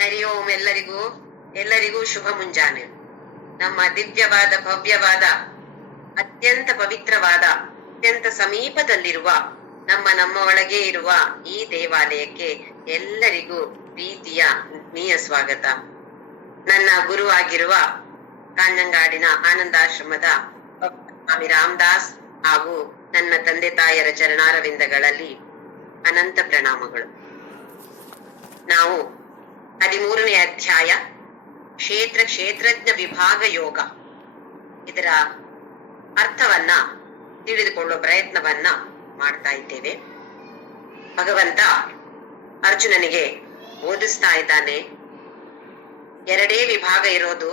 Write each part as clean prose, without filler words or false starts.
ಹರಿ ಓಂ. ಎಲ್ಲರಿಗೂ ಶುಭ ಮುಂಜಾನೆ. ನಮ್ಮ ದಿವ್ಯವಾದ ಭವ್ಯವಾದ ಅತ್ಯಂತ ಪವಿತ್ರವಾದ ಅತ್ಯಂತ ಸಮೀಪದಲ್ಲಿರುವ ನಮ್ಮ ಒಳಗೆ ಇರುವ ಈ ದೇವಾಲಯಕ್ಕೆ ಎಲ್ಲರಿಗೂ ಪ್ರೀತಿಯ ಆತ್ಮೀಯ ಸ್ವಾಗತ. ನನ್ನ ಗುರು ಆಗಿರುವ ಕಾಂಜಂಗಾಡಿನ ಆನಂದಾಶ್ರಮದ ಸ್ವಾಮಿ ರಾಮದಾಸ್ ಹಾಗೂ ನನ್ನ ತಂದೆ ತಾಯರ ಚರಣಾರವಿಂದಗಳಲ್ಲಿ ಅನಂತ ಪ್ರಣಾಮಗಳು. ನಾವು 13ನೇ ಅಧ್ಯಾಯ ಕ್ಷೇತ್ರಜ್ಞ ವಿಭಾಗ ಯೋಗ, ಇದರ ಅರ್ಥವನ್ನ ತಿಳಿದುಕೊಳ್ಳುವ ಪ್ರಯತ್ನವನ್ನ ಮಾಡ್ತಾ ಇದ್ದೇವೆ. ಭಗವಂತ ಅರ್ಜುನನಿಗೆ ಓದಿಸ್ತಾ ಇದ್ದಾನೆ. ಎರಡೇ ವಿಭಾಗ ಇರೋದು,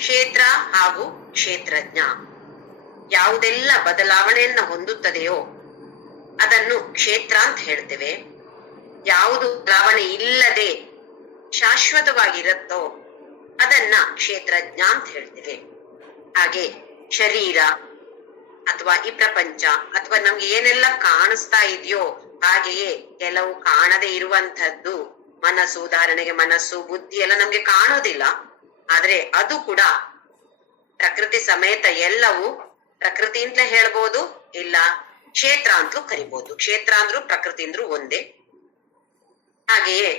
ಕ್ಷೇತ್ರ ಹಾಗೂ ಕ್ಷೇತ್ರಜ್ಞ. ಯಾವುದೆಲ್ಲ ಬದಲಾವಣೆಯನ್ನ ಹೊಂದುತ್ತದೆಯೋ ಅದನ್ನು ಕ್ಷೇತ್ರ ಅಂತ ಹೇಳ್ತೇವೆ. ಯಾವುದು ಬದಲಾವಣೆ ಇಲ್ಲದೆ ಶಾಶ್ವತವಾಗಿರುತ್ತೋ ಅದನ್ನ ಕ್ಷೇತ್ರಜ್ಞ ಅಂತ ಹೇಳ್ತೇವೆ. ಹಾಗೆ ಶರೀರ ಅಥವಾ ಈ ಪ್ರಪಂಚ ಅಥವಾ ನಮ್ಗೆ ಏನೆಲ್ಲ ಕಾಣಿಸ್ತಾ ಇದೆಯೋ ಹಾಗೆಯೇ ಕೆಲವು ಕಾಣದೇ ಇರುವಂತಹದ್ದು ಮನಸ್ಸು. ಉದಾಹರಣೆಗೆ ಮನಸ್ಸು, ಬುದ್ಧಿ ಎಲ್ಲ ನಮ್ಗೆ ಕಾಣೋದಿಲ್ಲ, ಆದ್ರೆ ಅದು ಕೂಡ ಪ್ರಕೃತಿ ಸಮೇತ ಎಲ್ಲವೂ ಪ್ರಕೃತಿ ಅಂತಲೇ ಹೇಳ್ಬೋದು, ಇಲ್ಲ ಕ್ಷೇತ್ರ ಅಂತಲೂ ಕರಿಬಹುದು. ಕ್ಷೇತ್ರ ಅಂದ್ರೂ ಪ್ರಕೃತಿ ಅಂದ್ರೂ ಒಂದೇ. ಹಾಗೆಯೇ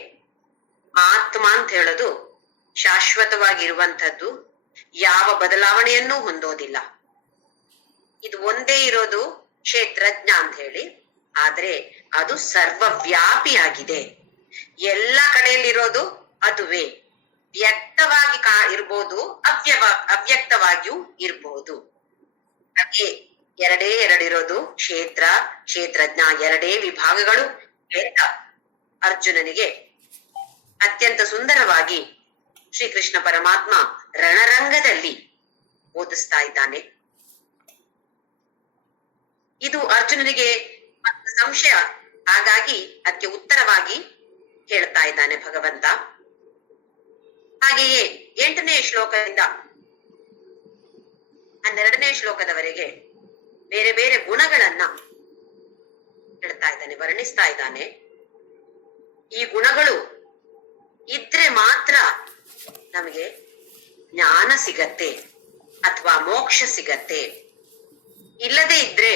ಆತ್ಮ ಅಂತ ಹೇಳೋದು ಶಾಶ್ವತವಾಗಿರುವಂತದ್ದು, ಯಾವ ಬದಲಾವಣೆಯನ್ನೂ ಹೊಂದೋದಿಲ್ಲ. ಇದು ಒಂದೇ ಇರೋದು ಕ್ಷೇತ್ರಜ್ಞ ಅಂತ ಹೇಳಿ. ಆದ್ರೆ ಅದು ಸರ್ವವ್ಯಾಪಿಯಾಗಿದೆ, ಎಲ್ಲ ಕಡೆಯಲ್ಲಿರೋದು ಅದುವೇ. ವ್ಯಕ್ತವಾಗಿ ಇರ್ಬೋದು, ಅವ್ಯಕ್ತವಾಗಿಯೂ ಇರ್ಬೋದು. ಹಾಗೆ ಎರಡೇ ಎರಡಿರೋದು ಕ್ಷೇತ್ರಜ್ಞ, ಎರಡೇ ವಿಭಾಗಗಳು ಅಂತ ಅರ್ಜುನನಿಗೆ ಅತ್ಯಂತ ಸುಂದರವಾಗಿ ಶ್ರೀಕೃಷ್ಣ ಪರಮಾತ್ಮ ರಣರಂಗದಲ್ಲಿ ಓದಿಸ್ತಾ ಇದ್ದಾನೆ. ಇದು ಅರ್ಜುನನಿಗೆ ಸಂಶಯ, ಹಾಗಾಗಿ ಅದಕ್ಕೆ ಉತ್ತರವಾಗಿ ಹೇಳ್ತಾ ಇದ್ದಾನೆ ಭಗವಂತ. ಹಾಗೆಯೇ 8ನೇ ಶ್ಲೋಕದಿಂದ 12ನೇ ಶ್ಲೋಕದವರೆಗೆ ಬೇರೆ ಬೇರೆ ಗುಣಗಳನ್ನ ಹೇಳ್ತಾ ಇದ್ದಾನೆ, ವರ್ಣಿಸ್ತಾ ಇದ್ದಾನೆ. ಈ ಗುಣಗಳು ಇದ್ರೆ ಮಾತ್ರ ನಮಗೆ ಜ್ಞಾನ ಸಿಗತ್ತೆ ಅಥವಾ ಮೋಕ್ಷ ಸಿಗತ್ತೆ. ಇಲ್ಲದೆ ಇದ್ರೆ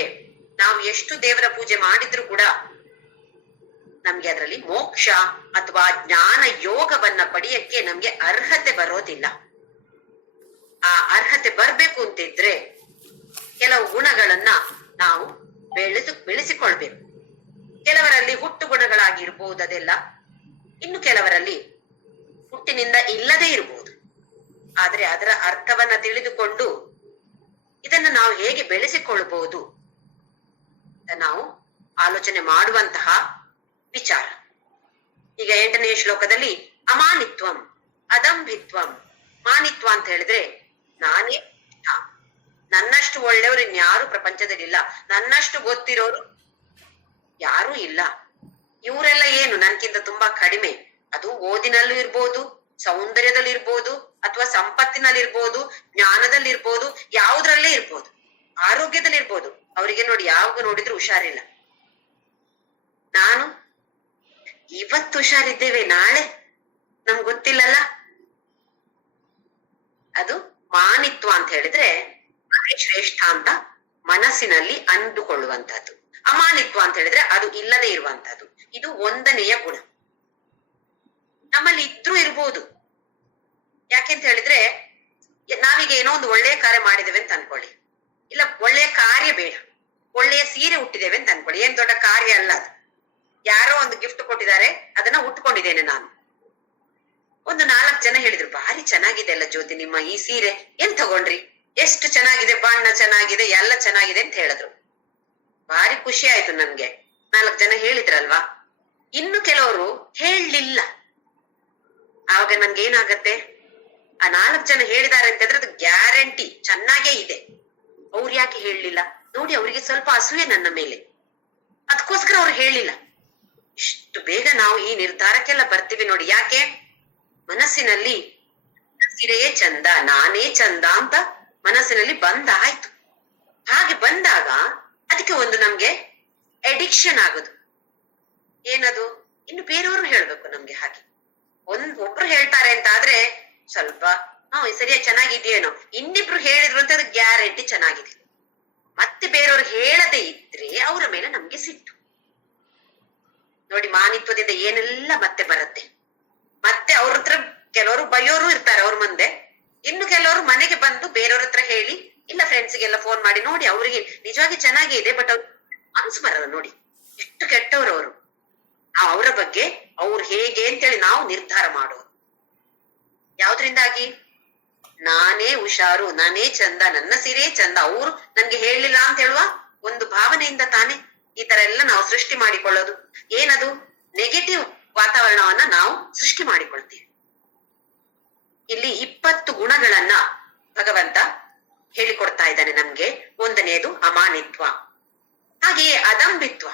ನಾವು ಎಷ್ಟು ದೇವರ ಪೂಜೆ ಮಾಡಿದ್ರು ಕೂಡ ನಮ್ಗೆ ಅದರಲ್ಲಿ ಮೋಕ್ಷ ಅಥವಾ ಜ್ಞಾನ ಯೋಗವನ್ನ ಪಡೆಯಕ್ಕೆ ನಮ್ಗೆ ಅರ್ಹತೆ ಬರೋದಿಲ್ಲ. ಆ ಅರ್ಹತೆ ಬರ್ಬೇಕು ಅಂತಿದ್ರೆ ಕೆಲವು ಗುಣಗಳನ್ನ ನಾವು ಬೆಳೆಸಿಕೊಳ್ಬೇಕು. ಕೆಲವರಲ್ಲಿ ಹುಟ್ಟು ಗುಣಗಳಾಗಿರ್ಬಹುದು ಅದೆಲ್ಲ, ಇನ್ನು ಕೆಲವರಲ್ಲಿ ಹುಟ್ಟಿನಿಂದ ಇಲ್ಲದೆ ಇರಬಹುದು. ಆದ್ರೆ ಅದರ ಅರ್ಥವನ್ನ ತಿಳಿದುಕೊಂಡು ಇದನ್ನ ನಾವು ಹೇಗೆ ಬೆಳೆಸಿಕೊಳ್ಬಹುದು ನಾವು ಆಲೋಚನೆ ಮಾಡುವಂತಹ ವಿಚಾರ. ಈಗ 8ನೇ ಶ್ಲೋಕದಲ್ಲಿ ಅಮಾನಿತ್ವಂ, ಅದಂಭಿತ್ವಂ. ಮಾನಿತ್ವ ಅಂತ ಹೇಳಿದ್ರೆ ನಾನೇ, ನನ್ನಷ್ಟು ಒಳ್ಳೆಯವರು ಇನ್ಯಾರು ಪ್ರಪಂಚದಲ್ಲಿಲ್ಲ, ನನ್ನಷ್ಟು ಗೊತ್ತಿರೋರು ಯಾರೂ ಇಲ್ಲ, ಇವರೆಲ್ಲ ಏನು ನನ್ಕಿಂತ ತುಂಬಾ ಕಡಿಮೆ. ಅದು ಓದಿನಲ್ಲೂ ಇರ್ಬೋದು, ಸೌಂದರ್ಯದಲ್ಲಿ ಇರ್ಬೋದು, ಅಥವಾ ಸಂಪತ್ತಿನಲ್ಲಿ ಇರ್ಬೋದು, ಜ್ಞಾನದಲ್ಲಿ ಇರ್ಬೋದು, ಯಾವುದ್ರಲ್ಲೇ ಇರ್ಬೋದು, ಆರೋಗ್ಯದಲ್ಲಿ ಇರ್ಬೋದು. ಅವರಿಗೆ ನೋಡಿ ಯಾವಾಗ ನೋಡಿದ್ರು ಹುಷಾರಿಲ್ಲ. ನಾನು ಇವತ್ತು ಹುಷಾರಿದ್ದೇವೆ, ನಾಳೆ ನಮ್ಗೆ ಗೊತ್ತಿಲ್ಲಲ್ಲ. ಅದು ಮಾನಿತ್ವ ಅಂತ ಹೇಳಿದ್ರೆ ಶ್ರೇಷ್ಠ ಅಂತ ಮನಸ್ಸಿನಲ್ಲಿ ಅಂದುಕೊಳ್ಳುವಂತಹದ್ದು. ಅಮಾನಿತ್ವ ಅಂತ ಹೇಳಿದ್ರೆ ಅದು ಇಲ್ಲದೆ ಇರುವಂತಹದ್ದು. ಇದು 1ನೆಯ ಗುಣ. ನಮ್ಮಲ್ಲಿ ಇದ್ರೂ ಇರ್ಬೋದು. ಯಾಕೆಂತ ಹೇಳಿದ್ರೆ ನಾವೀಗ ಏನೋ ಒಂದು ಒಳ್ಳೆಯ ಕಾರ್ಯ ಮಾಡಿದ್ದೇವೆ ಅಂತ ಅನ್ಕೊಳ್ಳಿ, ಇಲ್ಲ ಒಳ್ಳೆಯ ಕಾರ್ಯ ಬೇಡ, ಒಳ್ಳೆಯ ಸೀರೆ ಉಟ್ಟಿದ್ದೇವೆ ಅಂತ ಅನ್ಕೊಳ್ಳಿ. ಏನ್ ದೊಡ್ಡ ಕಾರ್ಯ ಅಲ್ಲ ಅದು. ಯಾರೋ ಒಂದು ಗಿಫ್ಟ್ ಕೊಟ್ಟಿದ್ದಾರೆ, ಅದನ್ನ ಉಟ್ಕೊಂಡಿದ್ದೇನೆ ನಾನು. ಒಂದು 4 ಜನ ಹೇಳಿದ್ರು, ಭಾರಿ ಚೆನ್ನಾಗಿದೆ ಅಲ್ಲ ಜ್ಯೋತಿ ನಿಮ್ಮ ಈ ಸೀರೆ, ಏನ್ ತಗೊಂಡ್ರಿ, ಎಷ್ಟು ಚೆನ್ನಾಗಿದೆ, ಬಣ್ಣ ಚೆನ್ನಾಗಿದೆ, ಎಲ್ಲ ಚೆನ್ನಾಗಿದೆ ಅಂತ ಹೇಳಿದ್ರು. ಭಾರಿ ಖುಷಿ ಆಯ್ತು ನನ್ಗೆ. 4 ಜನ ಹೇಳಿದ್ರಲ್ವಾ. ಇನ್ನು ಕೆಲವರು ಹೇಳಲಿಲ್ಲ. ಆವಾಗ ನನ್ಗೆ ಏನಾಗತ್ತೆ, ಆ 4 ಜನ ಹೇಳಿದ್ದಾರೆ ಅಂತಂದ್ರೆ ಅದು ಗ್ಯಾರಂಟಿ ಚೆನ್ನಾಗೇ ಇದೆ. ಅವ್ರು ಯಾಕೆ ಹೇಳಲಿಲ್ಲ ನೋಡಿ, ಅವ್ರಿಗೆ ಸ್ವಲ್ಪ ಅಸೂಯೆ ನನ್ನ ಮೇಲೆ, ಅದಕ್ಕೋಸ್ಕರ ಅವ್ರು ಹೇಳಿಲ್ಲ. ಇಷ್ಟು ಬೇಗ ನಾವು ಈ ನಿರ್ಧಾರಕ್ಕೆಲ್ಲ ಬರ್ತೀವಿ ನೋಡಿ. ಯಾಕೆ? ಮನಸ್ಸಿನಲ್ಲಿ ಸೀರೆಯೇ ಚಂದ, ನಾನೇ ಚಂದ ಅಂತ ಮನಸ್ಸಿನಲ್ಲಿ ಬಂದಾಯ್ತು. ಹಾಗೆ ಬಂದಾಗ ಅದಕ್ಕೆ ಒಂದು ನಮ್ಗೆ ಅಡಿಕ್ಷನ್ ಆಗೋದು. ಏನದು? ಇನ್ನು ಬೇರೆಯವರು ಹೇಳ್ಬೇಕು ನಮ್ಗೆ ಹಾಗೆ. ಒಬ್ರು ಹೇಳ್ತಾರೆ ಅಂತ ಆದ್ರೆ ಸ್ವಲ್ಪ ಸರಿಯಾಗಿ ಚೆನ್ನಾಗಿದೆಯೇನೋ, ಇನ್ನಿಬ್ರು ಹೇಳಿದ್ರು ಅಂತ ಅದು ಗ್ಯಾರಂಟಿ ಚೆನ್ನಾಗಿದೆ. ಮತ್ತೆ ಬೇರೆಯವ್ರು ಹೇಳದೆ ಇದ್ರೆ ಅವರ ಮೇಲೆ ನಮ್ಗೆ ಸಿಟ್ಟು. ನೋಡಿ, ಮಾನಿತ್ವದಿಂದ ಏನೆಲ್ಲ ಮತ್ತೆ ಬರುತ್ತೆ. ಮತ್ತೆ ಅವ್ರ ಹತ್ರ ಕೆಲವರು ಬೈಯೋರು ಇರ್ತಾರೆ ಅವ್ರ ಮುಂದೆ, ಇನ್ನು ಕೆಲವರು ಮನೆಗೆ ಬಂದು ಬೇರೆಯವ್ರ ಹತ್ರ ಹೇಳಿ, ಇಲ್ಲ ಫ್ರೆಂಡ್ಸ್ಗೆಲ್ಲ ಫೋನ್ ಮಾಡಿ ನೋಡಿ ಅವ್ರಿಗೆ ನಿಜವಾಗಿ ಚೆನ್ನಾಗೇ ಇದೆ, ಬಟ್ ಅವ್ರು ಮನ್ಸು ಬರಲ್ಲ. ನೋಡಿ ಎಷ್ಟು ಕೆಟ್ಟವ್ರು ಅವರು. ನಾವು ಅವರ ಬಗ್ಗೆ ಅವ್ರು ಹೇಗೆ ಅಂತೇಳಿ ನಾವು ನಿರ್ಧಾರ ಮಾಡೋದು. ಯಾವ್ದ್ರಿಂದಾಗಿ? ನಾನೇ ಹುಷಾರು, ನಾನೇ ಚಂದ, ನನ್ನ ಸೀರೆ ಚಂದ, ಅವ್ರು ನನ್ಗೆ ಹೇಳಲಿಲ್ಲ ಅಂತ ಹೇಳುವ ಒಂದು ಭಾವನೆಯಿಂದ ತಾನೇ ಈ ತರ ಎಲ್ಲ ನಾವು ಸೃಷ್ಟಿ ಮಾಡಿಕೊಳ್ಳೋದು. ಏನದು? ನೆಗೆಟಿವ್ ವಾತಾವರಣವನ್ನ ನಾವು ಸೃಷ್ಟಿ ಮಾಡಿಕೊಳ್ತೀವಿ. ಇಲ್ಲಿ 20 ಗುಣಗಳನ್ನ ಭಗವಂತ ಹೇಳಿಕೊಡ್ತಾ ಇದ್ದಾನೆ ನಮ್ಗೆ. ಒಂದನೆಯದು ಅಮಾನಿತ್ವ, ಹಾಗೆಯೇ ಅದಂಬಿತ್ವ.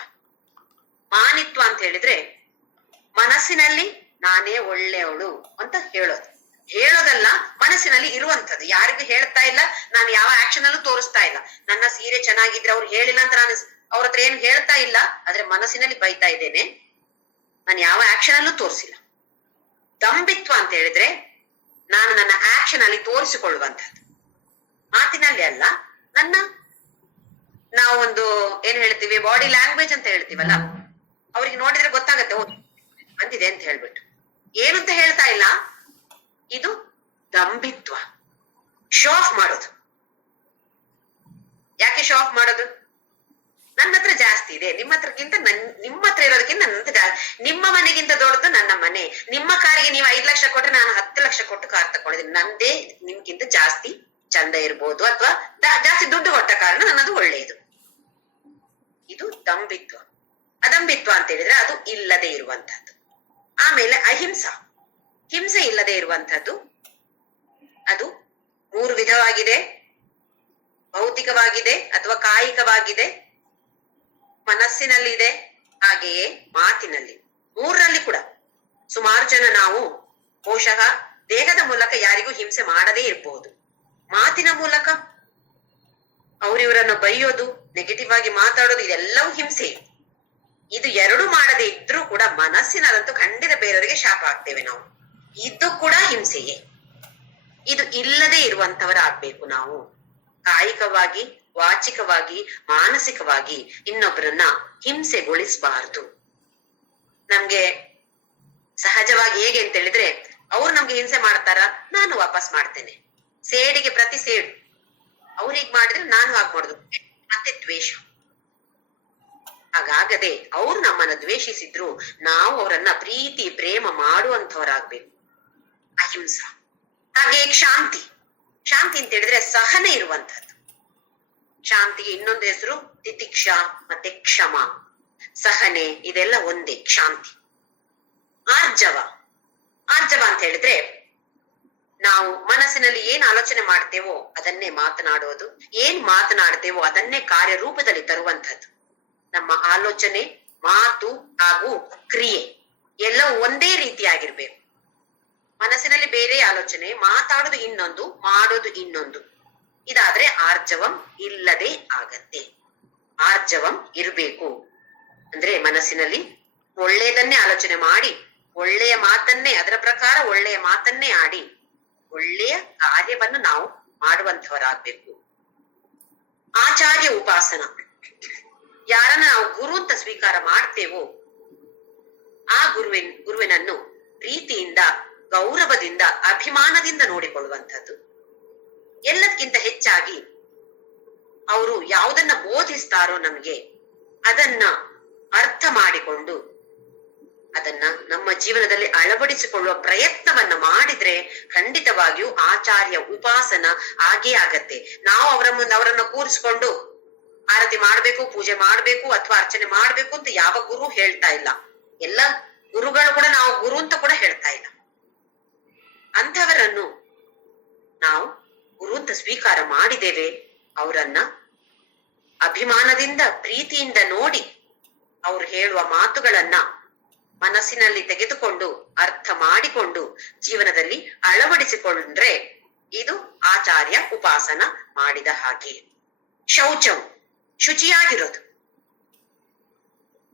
ಮಾನಿತ್ವ ಅಂತ ಹೇಳಿದ್ರೆ ಮನಸ್ಸಿನಲ್ಲಿ ನಾನೇ ಒಳ್ಳೆಯವಳು ಅಂತ ಹೇಳೋದಲ್ಲ, ಮನಸ್ಸಿನಲ್ಲಿ ಇರುವಂತದ್ದು. ಯಾರಿಗೂ ಹೇಳ್ತಾ ಇಲ್ಲ, ನಾನು ಯಾವ ಆಕ್ಷನ್ ಅಲ್ಲೂ ತೋರಿಸ್ತಾ ಇಲ್ಲ. ನನ್ನ ಸೀರೆ ಚೆನ್ನಾಗಿದ್ರೆ ಅವ್ರು ಹೇಳಿಲ್ಲ ಅಂತ ನಾನು ಅವ್ರ ಹತ್ರ ಏನು ಹೇಳ್ತಾ ಇಲ್ಲ, ಆದ್ರೆ ಮನಸ್ಸಿನಲ್ಲಿ ಬೈತಾ ಇದ್ದೇನೆ, ನಾನು ಯಾವ ಆಕ್ಷನ್ ಅಲ್ಲೂ ತೋರಿಸಿಲ್ಲ. ದಂಬಿತ್ವ ಅಂತ ಹೇಳಿದ್ರೆ ನಾನು ನನ್ನ ಆಕ್ಷನ್ ಅಲ್ಲಿ ತೋರಿಸಿಕೊಳ್ಳುವಂತಹದ್ದು, ಮಾತಿನಲ್ಲಿ ಅಲ್ಲ. ನಾವೊಂದು ಏನ್ ಹೇಳ್ತೀವಿ, ಬಾಡಿ ಲ್ಯಾಂಗ್ವೇಜ್ ಅಂತ ಹೇಳ್ತೀವಲ್ಲ, ಅವ್ರಿಗೆ ನೋಡಿದ್ರೆ ಗೊತ್ತಾಗತ್ತೆ ಬಂದಿದೆ ಅಂತ ಹೇಳ್ಬಿಟ್ಟು. ಏನು ಅಂತ ಹೇಳ್ತಾ ಇಲ್ಲ, ಇದು ದಂಬಿತ್ವ. ಶೋ ಆಫ್ ಮಾಡೋದು. ಯಾಕೆ ಶೋ ಆಫ್ ಮಾಡೋದು? ನನ್ನ ಹತ್ರ ಜಾಸ್ತಿ ಇದೆ, ನಿಮ್ಮ ಹತ್ರಕ್ಕಿಂತ ನಿಮ್ಮ ಹತ್ರ ಇರೋದಕ್ಕಿಂತ ನನ್ನ ಹತ್ರ ಜಾಸ್ತಿ, ನಿಮ್ಮ ಮನೆಗಿಂತ ದೊಡ್ಡದು ನನ್ನ ಮನೆ, ನಿಮ್ಮ ಕಾರಿಗೆ ನೀವು 5 ಲಕ್ಷ ಕೊಟ್ರೆ ನಾನು 10 ಲಕ್ಷ ಕೊಟ್ಟು ಕಾರ್ ತಕೊಂಡಿದ್ದೀನಿ, ನಂದೇ ನಿಮ್ಗಿಂತ ಜಾಸ್ತಿ ಚಂದ ಇರ್ಬೋದು, ಅಥವಾ ಜಾಸ್ತಿ ದುಡ್ಡು ಕೊಟ್ಟ ಕಾರಣ ನನ್ನದು ಒಳ್ಳೆಯದು. ಇದು ದಂಬಿತ್ವ. ಅದಂಬಿತ್ವ ಅಂತ ಹೇಳಿದ್ರೆ ಅದು ಇಲ್ಲದೆ ಇರುವಂತಹದ್ದು. ಆಮೇಲೆ ಅಹಿಂಸಾ, ಹಿಂಸೆ ಇಲ್ಲದೆ ಇರುವಂತಹದ್ದು. ಅದು 3 ವಿಧವಾಗಿದೆ: ಭೌತಿಕವಾಗಿದೆ ಅಥವಾ ಕಾಯಿಕವಾಗಿದೆ, ಮನಸ್ಸಿನಲ್ಲಿದೆ, ಹಾಗೆಯೇ ಮಾತಿನಲ್ಲಿ. 3ರಲ್ಲಿ ಕೂಡ ಸುಮಾರು ಜನ ನಾವು ಬಹುಶಃ ದೇಹದ ಮೂಲಕ ಯಾರಿಗೂ ಹಿಂಸೆ ಮಾಡದೇ ಇರಬಹುದು, ಮಾತಿನ ಮೂಲಕ ಅವರಿವರನ್ನು ಬೈಯೋದು, ನೆಗೆಟಿವ್ ಆಗಿ ಮಾತಾಡೋದು, ಇದೆಲ್ಲವೂ ಹಿಂಸೆ. ಇದು 2 ಮಾಡದೇ ಇದ್ರೂ ಕೂಡ ಮನಸ್ಸಿನಲ್ಲಂತೂ ಖಂಡಿತ ಬೇರೆಯವರಿಗೆ ಶಾಪ ಆಗ್ತೇವೆ ನಾವು. ಇದು ಕೂಡ ಹಿಂಸೆಯೇ. ಇದು ಇಲ್ಲದೆ ಇರುವಂತವರಾಗ್ಬೇಕು ನಾವು. ಕಾಯಿಕವಾಗಿ, ವಾಚಿಕವಾಗಿ, ಮಾನಸಿಕವಾಗಿ ಇನ್ನೊಬ್ಬರನ್ನ ಹಿಂಸೆಗೊಳಿಸಬಾರದು. ನಮ್ಗೆ ಸಹಜವಾಗಿ ಹೇಗೆ ಅಂತ ಹೇಳಿದ್ರೆ, ಅವ್ರು ನಮ್ಗೆ ಹಿಂಸೆ ಮಾಡ್ತಾರ, ನಾನು ವಾಪಸ್ ಮಾಡ್ತೇನೆ. ಸೇಡಿಗೆ ಪ್ರತಿ ಸೇಡು. ಅವ್ರಿಗೆ ಮಾಡಿದ್ರೆ ನಾನು ಹಾಗೆ ಮಾಡುದು, ಮತ್ತೆ ದ್ವೇಷ. ಹಾಗಾಗದೆ ಅವ್ರು ನಮ್ಮನ್ನ ದ್ವೇಷಿಸಿದ್ರು ನಾವು ಅವರನ್ನ ಪ್ರೀತಿ ಪ್ರೇಮ ಮಾಡುವಂತವರಾಗ್ಬೇಕು. ಅಹಿಂಸಾ. ಹಾಗೆ ಶಾಂತಿ. ಶಾಂತಿ ಅಂತ ಹೇಳಿದ್ರೆ ಸಹನೆ ಇರುವಂತಹದ್ದು. ಶಾಂತಿಗೆ ಇನ್ನೊಂದು ಹೆಸರು ತಿತಿಕ್ಷಾ ಮತ್ತೆ ಕ್ಷಮ. ಸಹನೆ, ಇದೆಲ್ಲ ಒಂದೇ ಶಾಂತಿ. ಆರ್ಜವ. ಆರ್ಜವ ಅಂತ ಹೇಳಿದ್ರೆ ನಾವು ಮನಸ್ಸಿನಲ್ಲಿ ಏನ್ ಆಲೋಚನೆ ಮಾಡ್ತೇವೋ ಅದನ್ನೇ ಮಾತನಾಡೋದು, ಏನ್ ಮಾತನಾಡ್ತೇವೋ ಅದನ್ನೇ ಕಾರ್ಯರೂಪದಲ್ಲಿ ತರುವಂತಹದ್ದು. ನಮ್ಮ ಆಲೋಚನೆ, ಮಾತು ಹಾಗೂ ಕ್ರಿಯೆ ಎಲ್ಲವೂ ಒಂದೇ ರೀತಿಯಾಗಿರ್ಬೇಕು. ಮನಸ್ಸಿನಲ್ಲಿ ಬೇರೆ ಆಲೋಚನೆ, ಮಾತಾಡೋದು ಇನ್ನೊಂದು, ಮಾಡೋದು ಇನ್ನೊಂದು. ಇದಾದ್ರೆ ಆರ್ಜವಂ ಇಲ್ಲದೆ ಆಗತ್ತೆ. ಆರ್ಜವಂ ಇರ್ಬೇಕು ಅಂದ್ರೆ ಮನಸ್ಸಿನಲ್ಲಿ ಒಳ್ಳೆಯದನ್ನೇ ಆಲೋಚನೆ ಮಾಡಿ, ಒಳ್ಳೆಯ ಮಾತನ್ನೇ, ಅದರ ಪ್ರಕಾರ ಒಳ್ಳೆಯ ಮಾತನ್ನೇ ಆಡಿ, ಒಳ್ಳೆಯ ಕಾರ್ಯವನ್ನು ನಾವು ಮಾಡುವಂತವರಾಗ್ಬೇಕು. ಆಚಾರ್ಯ ಉಪಾಸನ. ಯಾರನ್ನ ನಾವು ಗುರು ಅಂತ ಸ್ವೀಕಾರ ಮಾಡ್ತೇವೋ ಆ ಗುರುವಿನನ್ನು ಪ್ರೀತಿಯಿಂದ, ಗೌರವದಿಂದ, ಅಭಿಮಾನದಿಂದ ನೋಡಿಕೊಳ್ಳುವಂಥದ್ದು. ಎಲ್ಲದಕ್ಕಿಂತ ಹೆಚ್ಚಾಗಿ ಅವರು ಯಾವುದನ್ನ ಬೋಧಿಸ್ತಾರೋ ನಮ್ಗೆ ಅದನ್ನ ಅರ್ಥ ಮಾಡಿಕೊಂಡು ಅದನ್ನ ನಮ್ಮ ಜೀವನದಲ್ಲಿ ಅಳವಡಿಸಿಕೊಳ್ಳುವ ಪ್ರಯತ್ನವನ್ನ ಮಾಡಿದ್ರೆ ಖಂಡಿತವಾಗಿಯೂ ಆಚಾರ್ಯ ಉಪಾಸನ ಆಗೇ ಆಗತ್ತೆ. ನಾವು ಅವರನ್ನ ಕೂರಿಸ್ಕೊಂಡು ಆರತಿ ಮಾಡ್ಬೇಕು, ಪೂಜೆ ಮಾಡ್ಬೇಕು ಅಥವಾ ಅರ್ಚನೆ ಮಾಡ್ಬೇಕು ಅಂತ ಯಾವ ಗುರು ಹೇಳ್ತಾ ಇಲ್ಲ. ಎಲ್ಲ ಗುರುಗಳು ಕೂಡ ನಾವು ಗುರು ಅಂತ ಕೂಡ ಹೇಳ್ತಾ ಇಲ್ಲ. ಅಂಥವರನ್ನು ನಾವು ಗುರು ಅಂತ ಸ್ವೀಕಾರ ಮಾಡಿದ್ದೇವೆ. ಅವರನ್ನ ಅಭಿಮಾನದಿಂದ, ಪ್ರೀತಿಯಿಂದ ನೋಡಿ ಅವ್ರು ಹೇಳುವ ಮಾತುಗಳನ್ನ ಮನಸ್ಸಿನಲ್ಲಿ ತೆಗೆದುಕೊಂಡು ಅರ್ಥ ಮಾಡಿಕೊಂಡು ಜೀವನದಲ್ಲಿ ಅಳವಡಿಸಿಕೊಂಡ್ರೆ ಇದು ಆಚಾರ್ಯ ಉಪಾಸನ ಮಾಡಿದ ಹಾಗೆ. ಶೌಚಂ, ಶುಚಿಯಾಗಿರೋದು.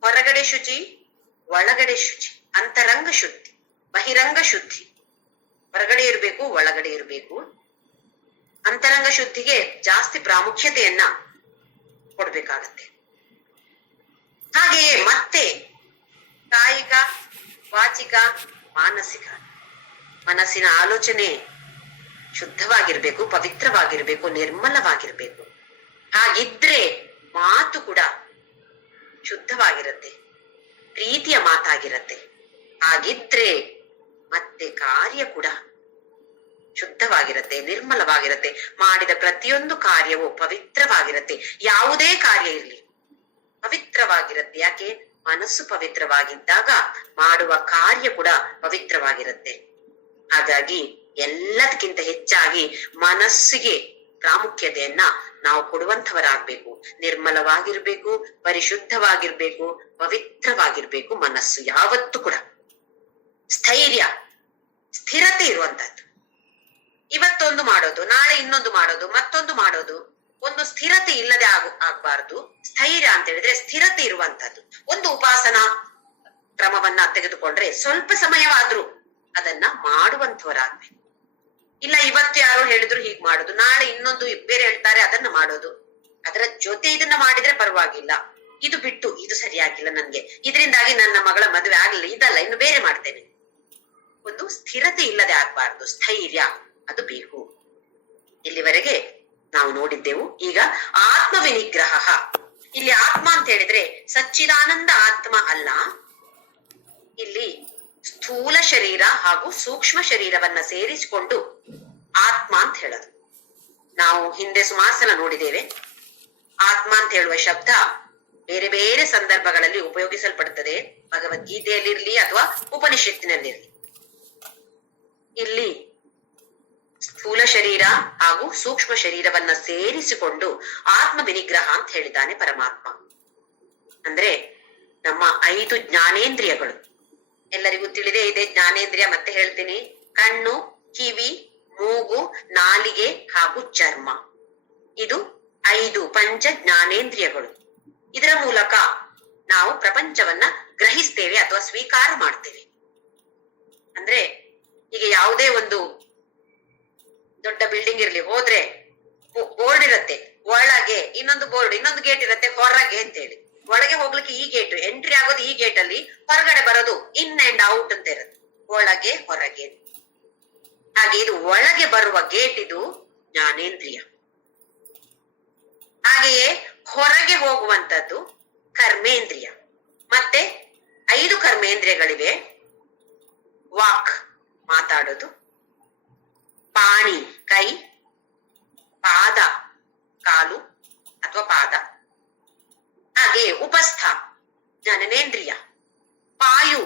ಹೊರಗಡೆ ಶುಚಿ, ಒಳಗಡೆ ಶುಚಿ, ಅಂತರಂಗ ಶುದ್ಧಿ. ಬಹಿರಂಗ ಶುದ್ಧಿ, ಹೊರಗಡೆ ಇರಬೇಕು ಒಳಗಡೆ ಇರಬೇಕು. ಅಂತರಂಗ ಶುದ್ಧಿಗೆ ಜಾಸ್ತಿ ಪ್ರಾಮುಖ್ಯತೆಯನ್ನ ಕೊಡ್ಬೇಕಾಗತ್ತೆ. ಹಾಗೆಯೇ ಮತ್ತೆ ಕಾಯಿಕ, ವಾಚಿಕ, ಮಾನಸಿಕ, ಮನಸ್ಸಿನ ಆಲೋಚನೆ ಶುದ್ಧವಾಗಿರ್ಬೇಕು, ಪವಿತ್ರವಾಗಿರ್ಬೇಕು, ನಿರ್ಮಲವಾಗಿರ್ಬೇಕು. ಹಾಗಿದ್ರೆ ಮಾತು ಕೂಡ ಶುದ್ಧವಾಗಿರತ್ತೆ, ಪ್ರೀತಿಯ ಮಾತಾಗಿರತ್ತೆ. ಹಾಗಿದ್ರೆ ಮತ್ತೆ ಕಾರ್ಯ ಕೂಡ ಶುದ್ಧವಾಗಿರತ್ತೆ, ನಿರ್ಮಲವಾಗಿರತ್ತೆ. ಮಾಡಿದ ಪ್ರತಿಯೊಂದು ಕಾರ್ಯವು ಪವಿತ್ರವಾಗಿರತ್ತೆ. ಯಾವುದೇ ಕಾರ್ಯ ಇರ್ಲಿ ಪವಿತ್ರವಾಗಿರತ್ತೆ. ಯಾಕೆ? ಮನಸ್ಸು ಪವಿತ್ರವಾಗಿದ್ದಾಗ ಮಾಡುವ ಕಾರ್ಯ ಕೂಡ ಪವಿತ್ರವಾಗಿರತ್ತೆ. ಹಾಗಾಗಿ ಎಲ್ಲದಕ್ಕಿಂತ ಹೆಚ್ಚಾಗಿ ಮನಸ್ಸಿಗೆ ಪ್ರಾಮುಖ್ಯತೆಯನ್ನ ನಾವು ಕೊಡುವಂಥವರಾಗ್ಬೇಕು. ನಿರ್ಮಲವಾಗಿರ್ಬೇಕು, ಪರಿಶುದ್ಧವಾಗಿರ್ಬೇಕು, ಪವಿತ್ರವಾಗಿರ್ಬೇಕು. ಮನಸ್ಸು ಯಾವತ್ತೂ ಕೂಡ ಸ್ಥೈರ್ಯ, ಸ್ಥಿರತೆ ಇರುವಂತಹದ್ದು. ಇವತ್ತೊಂದು ಮಾಡೋದು, ನಾಳೆ ಇನ್ನೊಂದು ಮಾಡೋದು, ಮತ್ತೊಂದು ಮಾಡೋದು, ಒಂದು ಸ್ಥಿರತೆ ಇಲ್ಲದೆ ಆಗ್ಬಾರ್ದು. ಸ್ಥೈರ್ಯ ಅಂತ ಹೇಳಿದ್ರೆ ಸ್ಥಿರತೆ ಇರುವಂತಹದ್ದು. ಒಂದು ಉಪಾಸನಾ ಕ್ರಮವನ್ನ ತೆಗೆದುಕೊಂಡ್ರೆ ಸ್ವಲ್ಪ ಸಮಯವಾದ್ರೂ ಅದನ್ನ ಮಾಡುವಂತವರಾಗ್ಬೇಕು. ಇಲ್ಲ ಇವತ್ತು ಯಾರೋ ಹೇಳಿದ್ರು ಹೀಗ್ ಮಾಡೋದು, ನಾಳೆ ಇನ್ನೊಂದು ಬೇರೆ ಹೇಳ್ತಾರೆ ಅದನ್ನ ಮಾಡೋದು. ಅದರ ಜೊತೆ ಇದನ್ನ ಮಾಡಿದ್ರೆ ಪರವಾಗಿಲ್ಲ, ಇದು ಬಿಟ್ಟು ಇದು ಸರಿಯಾಗಿಲ್ಲ ನನ್ಗೆ, ಇದರಿಂದಾಗಿ ನನ್ನ ಮಗಳ ಮದುವೆ ಆಗ್ಲಿಲ್ಲ, ಇದಲ್ಲ ಇನ್ನು ಬೇರೆ ಮಾಡ್ತೇನೆ. ಒಂದು ಸ್ಥಿರತೆ ಇಲ್ಲದೆ ಆಗ್ಬಾರ್ದು. ಸ್ಥೈರ್ಯ ಅದು ಬೇಕು. ಇಲ್ಲಿವರೆಗೆ ನಾವು ನೋಡಿದ್ದೆವು. ಈಗ ಆತ್ಮ ವಿನಿಗ್ರಹ. ಇಲ್ಲಿ ಆತ್ಮ ಅಂತ ಹೇಳಿದ್ರೆ ಸಚ್ಚಿದಾನಂದ ಆತ್ಮ ಅಲ್ಲ. ಇಲ್ಲಿ ಸ್ಥೂಲ ಶರೀರ ಹಾಗೂ ಸೂಕ್ಷ್ಮ ಶರೀರವನ್ನ ಸೇರಿಸಿಕೊಂಡು ಆತ್ಮ ಅಂತ ಹೇಳೋದು. ನಾವು ಹಿಂದೆ ಸುಮಾರು ಸಲ ನೋಡಿದ್ದೇವೆ. ಆತ್ಮ ಅಂತ ಹೇಳುವ ಶಬ್ದ ಬೇರೆ ಬೇರೆ ಸಂದರ್ಭಗಳಲ್ಲಿ ಉಪಯೋಗಿಸಲ್ಪಡುತ್ತದೆ. ಭಗವದ್ಗೀತೆಯಲ್ಲಿರ್ಲಿ ಅಥವಾ ಉಪನಿಷತ್ತಿನಲ್ಲಿರ್ಲಿ. ಇಲ್ಲಿ ಸ್ಥೂಲ ಶರೀರ ಹಾಗೂ ಸೂಕ್ಷ್ಮ ಶರೀರವನ್ನ ಸೇರಿಸಿಕೊಂಡು ಆತ್ಮ ವಿನಿಗ್ರಹ ಅಂತ ಹೇಳಿದ್ದಾನೆ ಪರಮಾತ್ಮ. ಅಂದ್ರೆ ನಮ್ಮ 5 ಜ್ಞಾನೇಂದ್ರಿಯಗಳು ಎಲ್ಲರಿಗೂ ತಿಳಿದೇ ಇದೆ. ಜ್ಞಾನೇಂದ್ರಿಯ ಮತ್ತೆ ಹೇಳ್ತೀನಿ. ಕಣ್ಣು, ಕಿವಿ, ಮೂಗು, ನಾಲಿಗೆ ಹಾಗೂ ಚರ್ಮ. ಇದು 5 ಪಂಚ ಜ್ಞಾನೇಂದ್ರಿಯಗಳು. ಇದರ ಮೂಲಕ ನಾವು ಪ್ರಪಂಚವನ್ನ ಗ್ರಹಿಸ್ತೇವೆ ಅಥವಾ ಸ್ವೀಕಾರ ಮಾಡ್ತೇವೆ. ಅಂದ್ರೆ ಈಗ ಯಾವುದೇ ಒಂದು ದೊಡ್ಡ ಬಿಲ್ಡಿಂಗ್ ಇರ್ಲಿ, ಹೋದ್ರೆ ಬೋರ್ಡ್ ಇರತ್ತೆ, ಒಳಗೆ ಇನ್ನೊಂದು ಬೋರ್ಡ್, ಇನ್ನೊಂದು ಗೇಟ್ ಇರತ್ತೆ, ಹೊರಗೆ ಅಂತ ಹೇಳಿ. ಒಳಗೆ ಹೋಗ್ಲಿಕ್ಕೆ ಈ ಗೇಟ್, ಎಂಟ್ರಿ ಆಗೋದು ಈ ಗೇಟ್ ಅಲ್ಲಿ, ಹೊರಗಡೆ ಬರೋದು ಇನ್ ಅಂಡ್ ಔಟ್ ಅಂತ ಇರುತ್ತೆ. ಒಳಗೆ ಹೊರಗೆ. ಹಾಗೆ ಇದು ಒಳಗೆ ಬರುವ ಗೇಟ್ ಇದು ಜ್ಞಾನೇಂದ್ರಿಯ. ಹಾಗೆಯೇ ಹೊರಗೆ ಹೋಗುವಂತದ್ದು ಕರ್ಮೇಂದ್ರಿಯ. ಮತ್ತೆ 5 ಕರ್ಮೇಂದ್ರಿಯಗಳಿವೆ. ವಾಕ್ ಮಾತಾಡೋದು, ಪಾಣಿ ಕೈ, ಪಾದ ಕಾಲು ಅಥವಾ ಪಾದ, ಹಾಗೆ ಉಪಸ್ಥ ಜನನೇಂದ್ರಿಯ, ಪಾಯು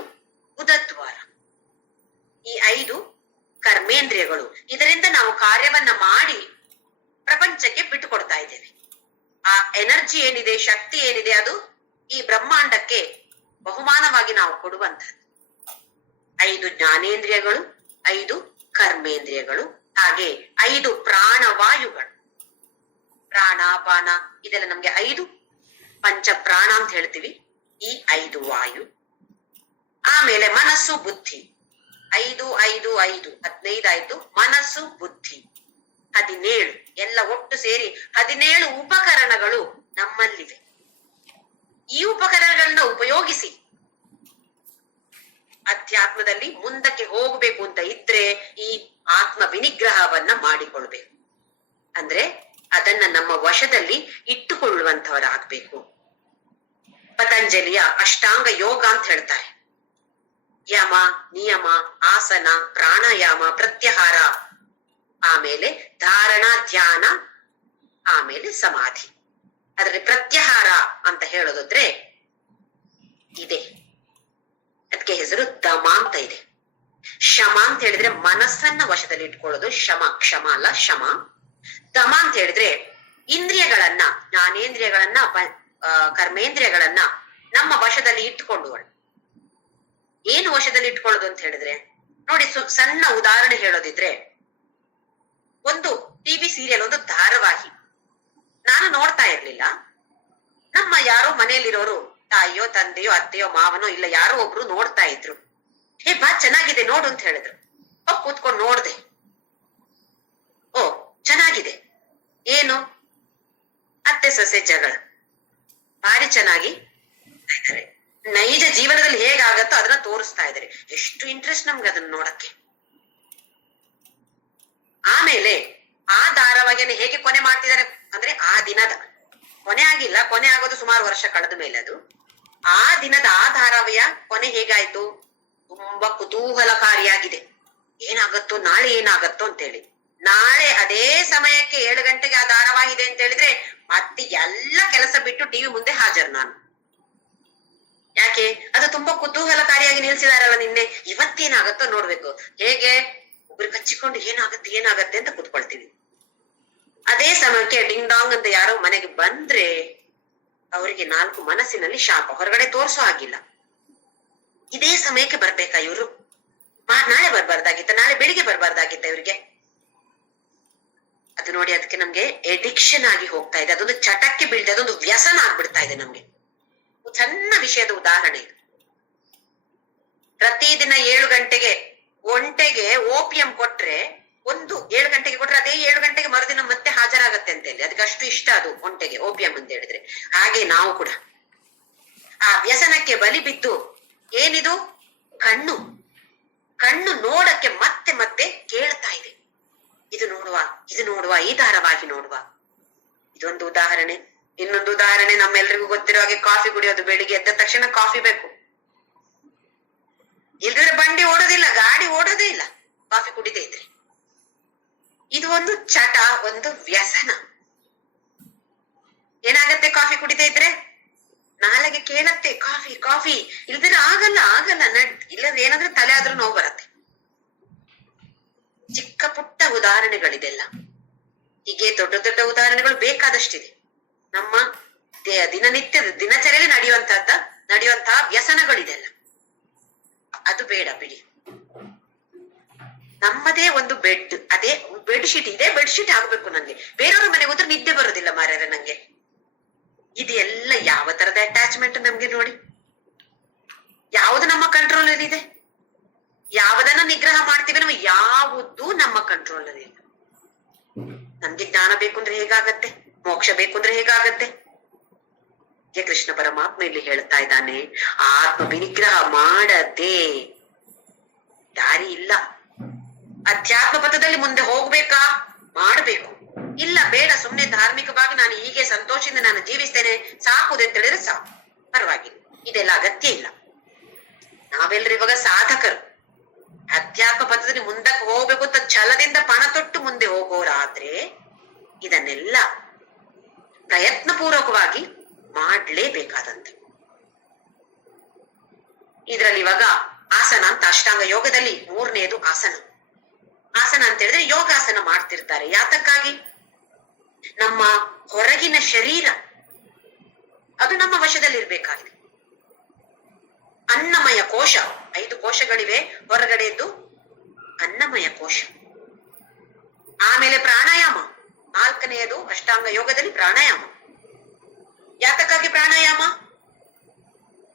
ಉದದ್ವಾರ. ಈ 5 ಕರ್ಮೇಂದ್ರಿಯಗಳು. ಇದರಿಂದ ನಾವು ಕಾರ್ಯವನ್ನ ಮಾಡಿ ಪ್ರಪಂಚಕ್ಕೆ ಬಿಟ್ಟು ಕೊಡ್ತಾ ಇದ್ದೇವೆ. ಆ ಎನರ್ಜಿ ಏನಿದೆ, ಶಕ್ತಿ ಏನಿದೆ, ಅದು ಈ ಬ್ರಹ್ಮಾಂಡಕ್ಕೆ ಬಹುಮಾನವಾಗಿ ನಾವು ಕೊಡುವಂತದ್ದು. 5 ಜ್ಞಾನೇಂದ್ರಿಯಗಳು, 5 ಕರ್ಮೇಂದ್ರಿಯಗಳು, ಹಾಗೆ 5 ಪ್ರಾಣವಾಯುಗಳು. ಪ್ರಾಣಾಪಾನ ಇದೆಲ್ಲ ನಮ್ಗೆ 5 ಪಂಚ ಪ್ರಾಣ ಅಂತ ಹೇಳ್ತೀವಿ. ಈ 5 ವಾಯು. ಆಮೇಲೆ ಮನಸ್ಸು, ಬುದ್ಧಿ. 5 5 5 15 ಆಯ್ತು. ಮನಸ್ಸು, ಬುದ್ಧಿ 17. ಎಲ್ಲ ಒಟ್ಟು ಸೇರಿ 17 ಉಪಕರಣಗಳು ನಮ್ಮಲ್ಲಿವೆ. ಈ ಉಪಕರಣಗಳನ್ನ ಉಪಯೋಗಿಸಿ ಅಧ್ಯಾತ್ಮದಲ್ಲಿ ಮುಂದಕ್ಕೆ ಹೋಗಬೇಕು ಅಂತ ಇದ್ರೆ ಈ ಆತ್ಮ ವಿನಿಗ್ರಹವನ್ನ ಮಾಡಿಕೊಳ್ಬೇಕು. ಅಂದ್ರೆ ಅದನ್ನ ನಮ್ಮ ವಶದಲ್ಲಿ ಇಟ್ಟುಕೊಳ್ಳುವಂತವರಾಗ್ಬೇಕು. ಪತಂಜಲಿಯ ಅಷ್ಟಾಂಗ ಯೋಗ ಅಂತ ಹೇಳ್ತಾರೆ. ಯಮ, ನಿಯಮ, ಆಸನ, ಪ್ರಾಣಾಯಾಮ, ಪ್ರತ್ಯಾಹಾರ, ಆಮೇಲೆ ಧಾರಣ, ಧ್ಯಾನ, ಆಮೇಲೆ ಸಮಾಧಿ. ಅದರಲ್ಲಿ ಪ್ರತ್ಯಾಹಾರ ಅಂತ ಹೇಳೋದಾದ್ರೆ ಇದೆ, ಅದಕ್ಕೆ ಹೆಸರು ದಮ ಅಂತ ಇದೆ. ಶಮ ಅಂತ ಹೇಳಿದ್ರೆ ಮನಸ್ಸನ್ನ ವಶದಲ್ಲಿ ಇಟ್ಕೊಳ್ಳೋದು. ಕ್ಷಮ ಅಲ್ಲ, ಶಮ. ದಮ ಅಂತ ಹೇಳಿದ್ರೆ ಇಂದ್ರಿಯಗಳನ್ನ, ಜ್ಞಾನೇಂದ್ರಿಯಗಳನ್ನ, ಕರ್ಮೇಂದ್ರಿಯಗಳನ್ನ ನಮ್ಮ ವಶದಲ್ಲಿ ಇಟ್ಟುಕೊಂಡುಗಳು. ಏನು ವಶದಲ್ಲಿ ಇಟ್ಕೊಳ್ಳೋದು ಅಂತ ಹೇಳಿದ್ರೆ ನೋಡಿ, ಸಣ್ಣ ಉದಾಹರಣೆ ಹೇಳೋದಿದ್ರೆ, ಒಂದು ಟಿವಿ ಸೀರಿಯಲ್, ಒಂದು ಧಾರಾವಾಹಿ ನಾನು ನೋಡ್ತಾ ಇರ್ಲಿಲ್ಲ. ನಮ್ಮ ಯಾರೋ ಮನೆಯಲ್ಲಿರೋರು, ತಾಯಿಯೋ ತಂದೆಯೋ ಅತ್ತೆಯೋ ಮಾವನೋ ಇಲ್ಲ ಯಾರೋ ಒಬ್ರು ನೋಡ್ತಾ ಇದ್ರು. ಹೇ ಬಾ ಚೆನ್ನಾಗಿದೆ ನೋಡು ಅಂತ ಹೇಳಿದ್ರು. ಕೂತ್ಕೊಂಡು ನೋಡ್ದೆ. ಓ ಚೆನ್ನಾಗಿದೆ. ಏನು? ಅತ್ತೆ ಸೊಸೆ ಜಗಳ ಭಾರಿ ಚೆನ್ನಾಗಿ ಇದ್ದಾರೆ. ನೈಜ ಜೀವನದಲ್ಲಿ ಹೇಗಾಗತ್ತೋ ಅದನ್ನ ತೋರಿಸ್ತಾ ಇದ್ದಾರೆ. ಎಷ್ಟು ಇಂಟ್ರೆಸ್ಟ್ ನಮ್ಗೆ ಅದನ್ನ ನೋಡಕ್ಕೆ. ಆಮೇಲೆ ಆ ಧಾರಾವಾಹಿಯನ್ನು ಹೇಗೆ ಕೊನೆ ಮಾಡ್ತಿದ್ದಾರೆ ಅಂದ್ರೆ, ಆ ದಿನದ ಕೊನೆ ಆಗಿಲ್ಲ, ಕೊನೆ ಆಗೋದು ಸುಮಾರು ವರ್ಷ ಕಳೆದ ಮೇಲೆ. ಅದು ಆ ದಿನದ ಆ ಧಾರಾವಾಹಿಯ ಕೊನೆ ಹೇಗಾಯ್ತು? ತುಂಬಾ ಕುತೂಹಲಕಾರಿಯಾಗಿದೆ. ಏನಾಗತ್ತೋ ನಾಳೆ ಏನಾಗತ್ತೋ ಅಂತೇಳಿ. ನಾಳೆ ಅದೇ ಸಮಯಕ್ಕೆ 7 ಗಂಟೆಗೆ ಆ ಧಾರಾವಾಹಿ ಇದೆ ಅಂತ ಹೇಳಿದ್ರೆ ಮತ್ತೆ ಎಲ್ಲ ಕೆಲಸ ಬಿಟ್ಟು ಟಿವಿ ಮುಂದೆ ಹಾಜರು ನಾನು. ಯಾಕೆ? ಅದು ತುಂಬಾ ಕುತೂಹಲಕಾರಿಯಾಗಿ ನಿಲ್ಸಿದಾರಲ್ಲ ನಿನ್ನೆ. ಇವತ್ತೇನಾಗತ್ತೋ ನೋಡ್ಬೇಕು. ಹೇಗೆ ಒಬ್ರು ಕಚ್ಚಿಕೊಂಡು ಏನಾಗತ್ತೆ ಅಂತ ಕೂತ್ಕೊಳ್ತೀವಿ. ಅದೇ ಸಮಯಕ್ಕೆ ಡಿಂಗ್ ಡಾಂಗ್ ಅಂತ ಯಾರೋ ಮನೆಗೆ ಬಂದ್ರೆ ಅವರಿಗೆ 4 ಮನಸ್ಸಿನಲ್ಲಿ ಶಾಪ. ಹೊರಗಡೆ ತೋರ್ಸೋ ಆಗಿಲ್ಲ. ಇದೇ ಸಮಯಕ್ಕೆ ಬರ್ಬೇಕಾ ಇವ್ರು? ನಾಳೆ ಬರ್ಬಾರ್ದಾಗಿತ್ತ, ನಾಳೆ ಬೆಳಿಗ್ಗೆ ಬರ್ಬಾರ್ದಾಗಿತ್ತ ಇವ್ರಿಗೆ? ಅದು ನೋಡಿ, ಅದಕ್ಕೆ ನಮ್ಗೆ ಎಡಿಕ್ಷನ್ ಆಗಿ ಹೋಗ್ತಾ ಇದೆ. ಅದೊಂದು ಚಟಕ್ಕೆ ಬೀಳ್ತಾ, ಅದೊಂದು ವ್ಯಸನ ಆಗ್ಬಿಡ್ತಾ ಇದೆ ನಮ್ಗೆ. ಸಣ್ಣ ವಿಷಯದ ಉದಾಹರಣೆ ಇದು. ಪ್ರತಿದಿನ 7 ಗಂಟೆಗೆ ಒಂಟೆಗೆ ಓಪಿಯಂ ಕೊಟ್ರೆ, 7 ಗಂಟೆಗೆ ಕೊಟ್ರೆ ಅದೇ 7 ಗಂಟೆಗೆ ಮರುದಿನ ಮತ್ತೆ ಹಾಜರಾಗತ್ತೆ ಅಂತ ಹೇಳಿ. ಅದಕ್ಕೆ ಅಷ್ಟು ಇಷ್ಟ ಅದು ಒಂಟೆಗೆ ಓಪಿಯಂ ಅಂತ ಹೇಳಿದ್ರೆ. ಹಾಗೆ ನಾವು ಕೂಡ ಆ ವ್ಯಸನಕ್ಕೆ ಬಲಿ ಬಿದ್ದು, ಏನಿದು ಕಣ್ಣು ನೋಡಕ್ಕೆ ಮತ್ತೆ ಮತ್ತೆ ಕೇಳ್ತಾ ಇದೆ. ಇದು ನೋಡುವ, ಈ ಧಾರಾವಾಹಿ ನೋಡುವ. ಇದೊಂದು ಉದಾಹರಣೆ. ಇನ್ನೊಂದು ಉದಾಹರಣೆ, ನಮ್ಮೆಲ್ರಿಗೂ ಗೊತ್ತಿರೋ ಹಾಗೆ ಕಾಫಿ ಕುಡಿಯೋದು. ಬೆಳಿಗ್ಗೆ ಎದ್ದ ತಕ್ಷಣ ಕಾಫಿ ಬೇಕು. ಇಲ್ದಿದ್ರೆ ಬಂಡಿ ಓಡೋದಿಲ್ಲ, ಗಾಡಿ ಓಡೋದೇ ಇಲ್ಲ ಕಾಫಿ ಕುಡಿದೇ ಇದ್ರೆ. ಇದು ಒಂದು ಚಟ, ಒಂದು ವ್ಯಸನ. ಏನಾಗತ್ತೆ ಕಾಫಿ ಕುಡಿದೇ ಇದ್ರೆ? ನಾಳೆಗೆ ಕೇಳತ್ತೆ ಕಾಫಿ ಇಲ್ದಿದ್ರೆ ಆಗಲ್ಲ ಇಲ್ಲದ್ರೆ ಏನಾದ್ರೆ ತಲೆ ಆದ್ರೂ ನೋವು ಬರತ್ತೆ. ಚಿಕ್ಕ ಪುಟ್ಟ ಉದಾಹರಣೆಗಳಿದೆಲ್ಲ. ಹೀಗೆ ದೊಡ್ಡ ದೊಡ್ಡ ಉದಾಹರಣೆಗಳು ಬೇಕಾದಷ್ಟಿದೆ. ನಮ್ಮ ದಿನನಿತ್ಯದ ದಿನಚರಿಯಲ್ಲಿ ನಡೆಯುವಂತಹ ವ್ಯಸನಗಳಿದೆಲ್ಲ. ಅದು ಬೇಡ ಬಿಡಿ. ನಮ್ಮದೇ ಒಂದು ಬೆಡ್, ಅದೇ ಬೆಡ್ ಶೀಟ್ ಇದೆ, ಬೆಡ್ ಶೀಟ್ ಆಗ್ಬೇಕು ನಂಗೆ. ಬೇರೆಯವ್ರ ಮನೆಗೆ ಹೋದ್ರೆ ನಿದ್ದೆ ಬರೋದಿಲ್ಲ ಮಾರ್ಯಾರ ನಂಗೆ. ಇದೆಲ್ಲ ಯಾವ ತರದ ಅಟ್ಯಾಚ್ಮೆಂಟ್ ನಮ್ಗೆ ನೋಡಿ. ಯಾವುದು ನಮ್ಮ ಕಂಟ್ರೋಲ್ ಅಲ್ಲಿ ಇದೆ? ಯಾವುದನ್ನ ನಿಗ್ರಹ ಮಾಡ್ತೀವಿ ನಾವು? ಯಾವುದು ನಮ್ಮ ಕಂಟ್ರೋಲ್ ಅಲ್ಲಿ ಇಲ್ಲ. ನಮ್ಗೆ ಜ್ಞಾನ ಬೇಕು ಅಂದ್ರೆ ಹೇಗಾಗತ್ತೆ? ಮೋಕ್ಷ ಬೇಕು ಅಂದ್ರೆ ಹೇಗಾಗತ್ತೆ? ಕೃಷ್ಣ ಪರಮಾತ್ಮ ಇಲ್ಲಿ ಹೇಳ್ತಾ ಇದ್ದಾನೆ, ಆತ್ಮ ವಿನಿಗ್ರಹ ಮಾಡದೆ ದಾರಿ ಇಲ್ಲ. ಅಧ್ಯಾತ್ಮ ಪಥದಲ್ಲಿ ಮುಂದೆ ಹೋಗ್ಬೇಕಾ? ಮಾಡ್ಬೇಕು. ಇಲ್ಲ ಬೇಡ, ಸುಮ್ನೆ ಧಾರ್ಮಿಕವಾಗಿ ನಾನು ಹೀಗೆ ಸಂತೋಷದಿಂದ ನಾನು ಜೀವಿಸ್ತೇನೆ ಸಾಕುದು ಅಂತ ಹೇಳಿದ್ರೆ ಸಾಕು, ಪರವಾಗಿಲ್ಲ. ಇದೆಲ್ಲ ಅಗತ್ಯ ಇಲ್ಲ. ನಾವೆಲ್ಲರೂ ಇವಾಗ ಸಾಧಕರು. ಅಧ್ಯಾತ್ಮ ಪಥದಲ್ಲಿ ಮುಂದಕ್ಕೆ ಹೋಗ್ಬೇಕು ಅಂತ ಛಲದಿಂದ ಪಣ ತೊಟ್ಟು ಮುಂದೆ ಹೋಗೋರಾದ್ರೆ ಇದನ್ನೆಲ್ಲ ಪ್ರಯತ್ನ ಪೂರ್ವಕವಾಗಿ ಮಾಡ್ಲೇಬೇಕಾದಂತ. ಇದ್ರಲ್ಲಿ ಇವಾಗ ಆಸನ ಅಂತ, ಅಷ್ಟಾಂಗ ಯೋಗದಲ್ಲಿ 3ನೇದು ಆಸನ. ಆಸನ ಅಂತ ಹೇಳಿದ್ರೆ ಯೋಗಾಸನ ಮಾಡ್ತಿರ್ತಾರೆ. ಯಾತಕ್ಕಾಗಿ? ನಮ್ಮ ಹೊರಗಿನ ಶರೀರ ಅದು ನಮ್ಮ ವಶದಲ್ಲಿ ಇರ್ಬೇಕಾಗಿದೆ. ಅನ್ನಮಯ ಕೋಶ, 5 ಕೋಶಗಳಿವೆ. ಹೊರಗಡೆದ್ದು ಅನ್ನಮಯ ಕೋಶ. ಆಮೇಲೆ ಪ್ರಾಣಾಯಾಮ, 4ನೇದು ಅಷ್ಟಾಂಗ ಯೋಗದಲ್ಲಿ ಪ್ರಾಣಾಯಾಮ. ಯಾತಕ್ಕಾಗಿ ಪ್ರಾಣಾಯಾಮ?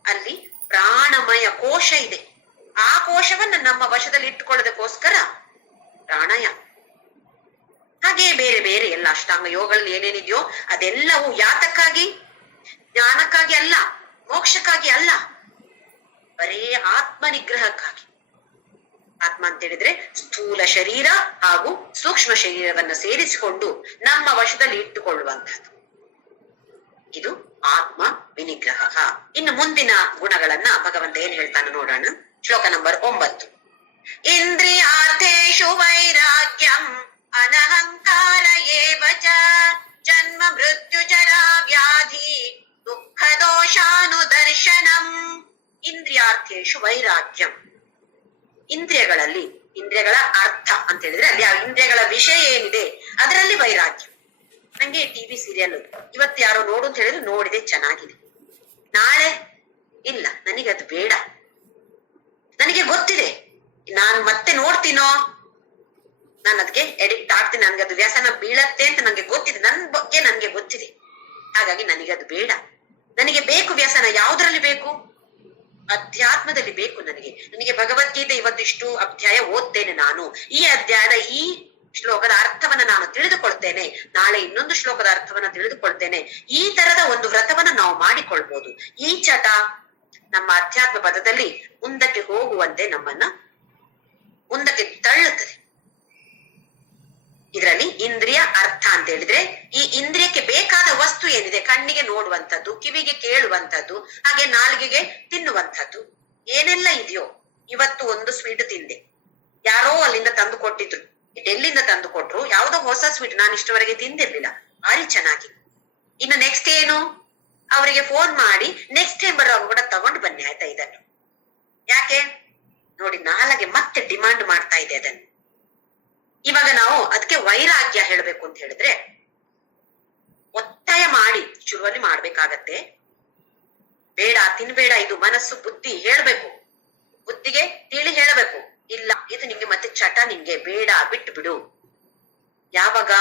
ಅಲ್ಲಿ ಪ್ರಾಣಮಯ ಕೋಶ ಇದೆ. ಆ ಕೋಶವನ್ನ ನಮ್ಮ ವಶದಲ್ಲಿ ಇಟ್ಟುಕೊಳ್ಳೋದಕ್ಕೋಸ್ಕರ ಪ್ರಾಣಾಯಾಮ. ಹಾಗೆ ಬೇರೆ ಬೇರೆ ಎಲ್ಲ ಅಷ್ಟಾಂಗ ಯೋಗಗಳಲ್ಲಿ ಏನೇನಿದೆಯೋ ಅದೆಲ್ಲವೂ ಯಾತಕ್ಕಾಗಿ? ಜ್ಞಾನಕ್ಕಾಗಿ ಅಲ್ಲ, ಮೋಕ್ಷಕ್ಕಾಗಿ ಅಲ್ಲ, ಬರೇ ಆತ್ಮ ನಿಗ್ರಹಕ್ಕಾಗಿ. ಆತ್ಮ ಅಂತ ಹೇಳಿದ್ರೆ ಸ್ಥೂಲ ಶರೀರ ಹಾಗೂ ಸೂಕ್ಷ್ಮ ಶರೀರವನ್ನ ಸೇರಿಸಿಕೊಂಡು ನಮ್ಮ ವಶದಲ್ಲಿ ಇಟ್ಟುಕೊಳ್ಳುವಂತಹದ್ದು. ಇದು ಆತ್ಮ ವಿನಿಗ್ರಹ. ಇನ್ನು ಮುಂದಿನ ಗುಣಗಳನ್ನ ಭಗವಂತ ಏನ್ ಹೇಳ್ತಾನೆ ನೋಡೋಣ. ಶ್ಲೋಕ ನಂಬರ್ 9. ಇಂದ್ರಿಯಾರ್ಥೇಷು ವೈರಾಗ್ಯಂ ಅನಹಂಕಾರ ಏವ ಚ ಜನ್ಮ ಮೃತ್ಯು ಜರಾ ವ್ಯಾಧಿ ದುಃಖ ದೋಷಾನುದರ್ಶನಂ. ಇಂದ್ರಿಯಾರ್ಥೇಷು ವೈರಾಗ್ಯಂ. ಇಂದ್ರಿಯಗಳಲ್ಲಿ, ಇಂದ್ರಿಯಗಳ ಅರ್ಥ ಅಂತ ಹೇಳಿದ್ರೆ ಅಲ್ಲಿ ಆ ಇಂದ್ರಿಯಗಳ ವಿಷಯ ಏನಿದೆ ಅದರಲ್ಲಿ ವೈರಾಗ್ಯ. ನಂಗೆ ಟಿವಿ ಸೀರಿಯಲ್ ಇವತ್ತು ಯಾರೋ ನೋಡು ಅಂತ ಹೇಳಿದ್ರೆ ನೋಡಿದೆ, ಚೆನ್ನಾಗಿದೆ. ನಾಳೆ ಇಲ್ಲ, ನನಗದು ಬೇಡ, ನನಗೆ ಗೊತ್ತಿದೆ, ನಾನ್ ಮತ್ತೆ ನೋಡ್ತೀನೋ, ನಾನು ಅದಕ್ಕೆ ಎಡಿಕ್ಟ್ ಆಗ್ತೀನಿ, ನನ್ಗೆ ಅದು ವ್ಯಸನ ಬೀಳತ್ತೆ ಅಂತ ನಂಗೆ ಗೊತ್ತಿದೆ, ನನ್ ಬಗ್ಗೆ ನನ್ಗೆ ಗೊತ್ತಿದೆ. ಹಾಗಾಗಿ ನನಗದು ಬೇಡ. ನನಗೆ ಬೇಕು ವ್ಯಸನ. ಯಾವ್ದ್ರಲ್ಲಿ ಬೇಕು? ಅಧ್ಯಾತ್ಮದಲ್ಲಿ ಬೇಕು ನನಗೆ. ನನಗೆ ಭಗವದ್ಗೀತೆ ಇವತ್ತಿಷ್ಟು ಅಧ್ಯಾಯ ಓದ್ತೇನೆ ನಾನು, ಈ ಅಧ್ಯಾಯದ ಈ ಶ್ಲೋಕದ ಅರ್ಥವನ್ನ ನಾನು ತಿಳಿದುಕೊಳ್ತೇನೆ, ನಾಳೆ ಇನ್ನೊಂದು ಶ್ಲೋಕದ ಅರ್ಥವನ್ನ ತಿಳಿದುಕೊಳ್ತೇನೆ. ಈ ತರದ ಒಂದು ವ್ರತವನ್ನ ನಾವು ಮಾಡಿಕೊಳ್ಬಹುದು. ಈ ಚಟ ನಮ್ಮ ಅಧ್ಯಾತ್ಮ ಪದದಲ್ಲಿ ಮುಂದಕ್ಕೆ ಹೋಗುವಂತೆ ನಮ್ಮನ್ನ ಮುಂದಕ್ಕೆ ತಳ್ಳುತ್ತದೆ. ಇದರಲ್ಲಿ ಇಂದ್ರಿಯ ಅರ್ಥ ಅಂತ ಹೇಳಿದ್ರೆ ಈ ಇಂದ್ರಿಯಕ್ಕೆ ಬೇಕಾದ ವಸ್ತು ಏನಿದೆ, ಕಣ್ಣಿಗೆ ನೋಡುವಂಥದ್ದು, ಕಿವಿಗೆ ಕೇಳುವಂಥದ್ದು, ಹಾಗೆ ನಾಲಿಗೆಗೆ ತಿನ್ನುವಂಥದ್ದು, ಏನೆಲ್ಲ ಇದೆಯೋ. ಇವತ್ತು ಒಂದು ಸ್ವೀಟ್ ತಿಂದೆ, ಯಾರೋ ಅಲ್ಲಿಂದ ತಂದು ಕೊಟ್ಟಿದ್ರು, ಎಲ್ಲಿಂದ ತಂದು ಕೊಟ್ರು, ಯಾವ್ದೋ ಹೊಸ ಸ್ವೀಟ್, ನಾನು ಇಷ್ಟವರೆಗೆ ತಿಂದಿರ್ಲಿಲ್ಲ, ಭಾರಿ ಚೆನ್ನಾಗಿ. ಇನ್ನು ನೆಕ್ಸ್ಟ್ ಏನು, ಅವರಿಗೆ ಫೋನ್ ಮಾಡಿ ನೆಕ್ಸ್ಟ್ ಟೈಮ್ ಬರುವಾಗ ಕೂಡ ತಗೊಂಡು ಬನ್ನಿ ಆಯ್ತಾ ಇದನ್ನು. ಯಾಕೆ ನೋಡಿ, ನಾಳೆಗೆ ಮತ್ತೆ ಡಿಮಾಂಡ್ ಮಾಡ್ತಾ ಇದೆ ಅದನ್ನು. ಇವಾಗ ನಾವು ಅದಕ್ಕೆ ವೈರಾಗ್ಯ ಹೇಳ್ಬೇಕು ಅಂತ ಹೇಳಿದ್ರೆ ಒತ್ತಾಯ ಮಾಡಿ ಶುರುವಲ್ಲಿ ಮಾಡ್ಬೇಕಾಗತ್ತೆ. ಬೇಡ, ತಿನ್ಬೇಡ, ಇದು ಮನಸ್ಸು ಬುದ್ಧಿ ಹೇಳ್ಬೇಕು, ಬುದ್ಧಿಗೆ ತಿಳಿ ಹೇಳಬೇಕು, ಇಲ್ಲ ಇದು ನಿಂಗೆ ಮತ್ತೆ ಚಟ, ನಿಂಗೆ ಬೇಡ, ಬಿಟ್ಟು ಬಿಡು. ಯಾವಾಗ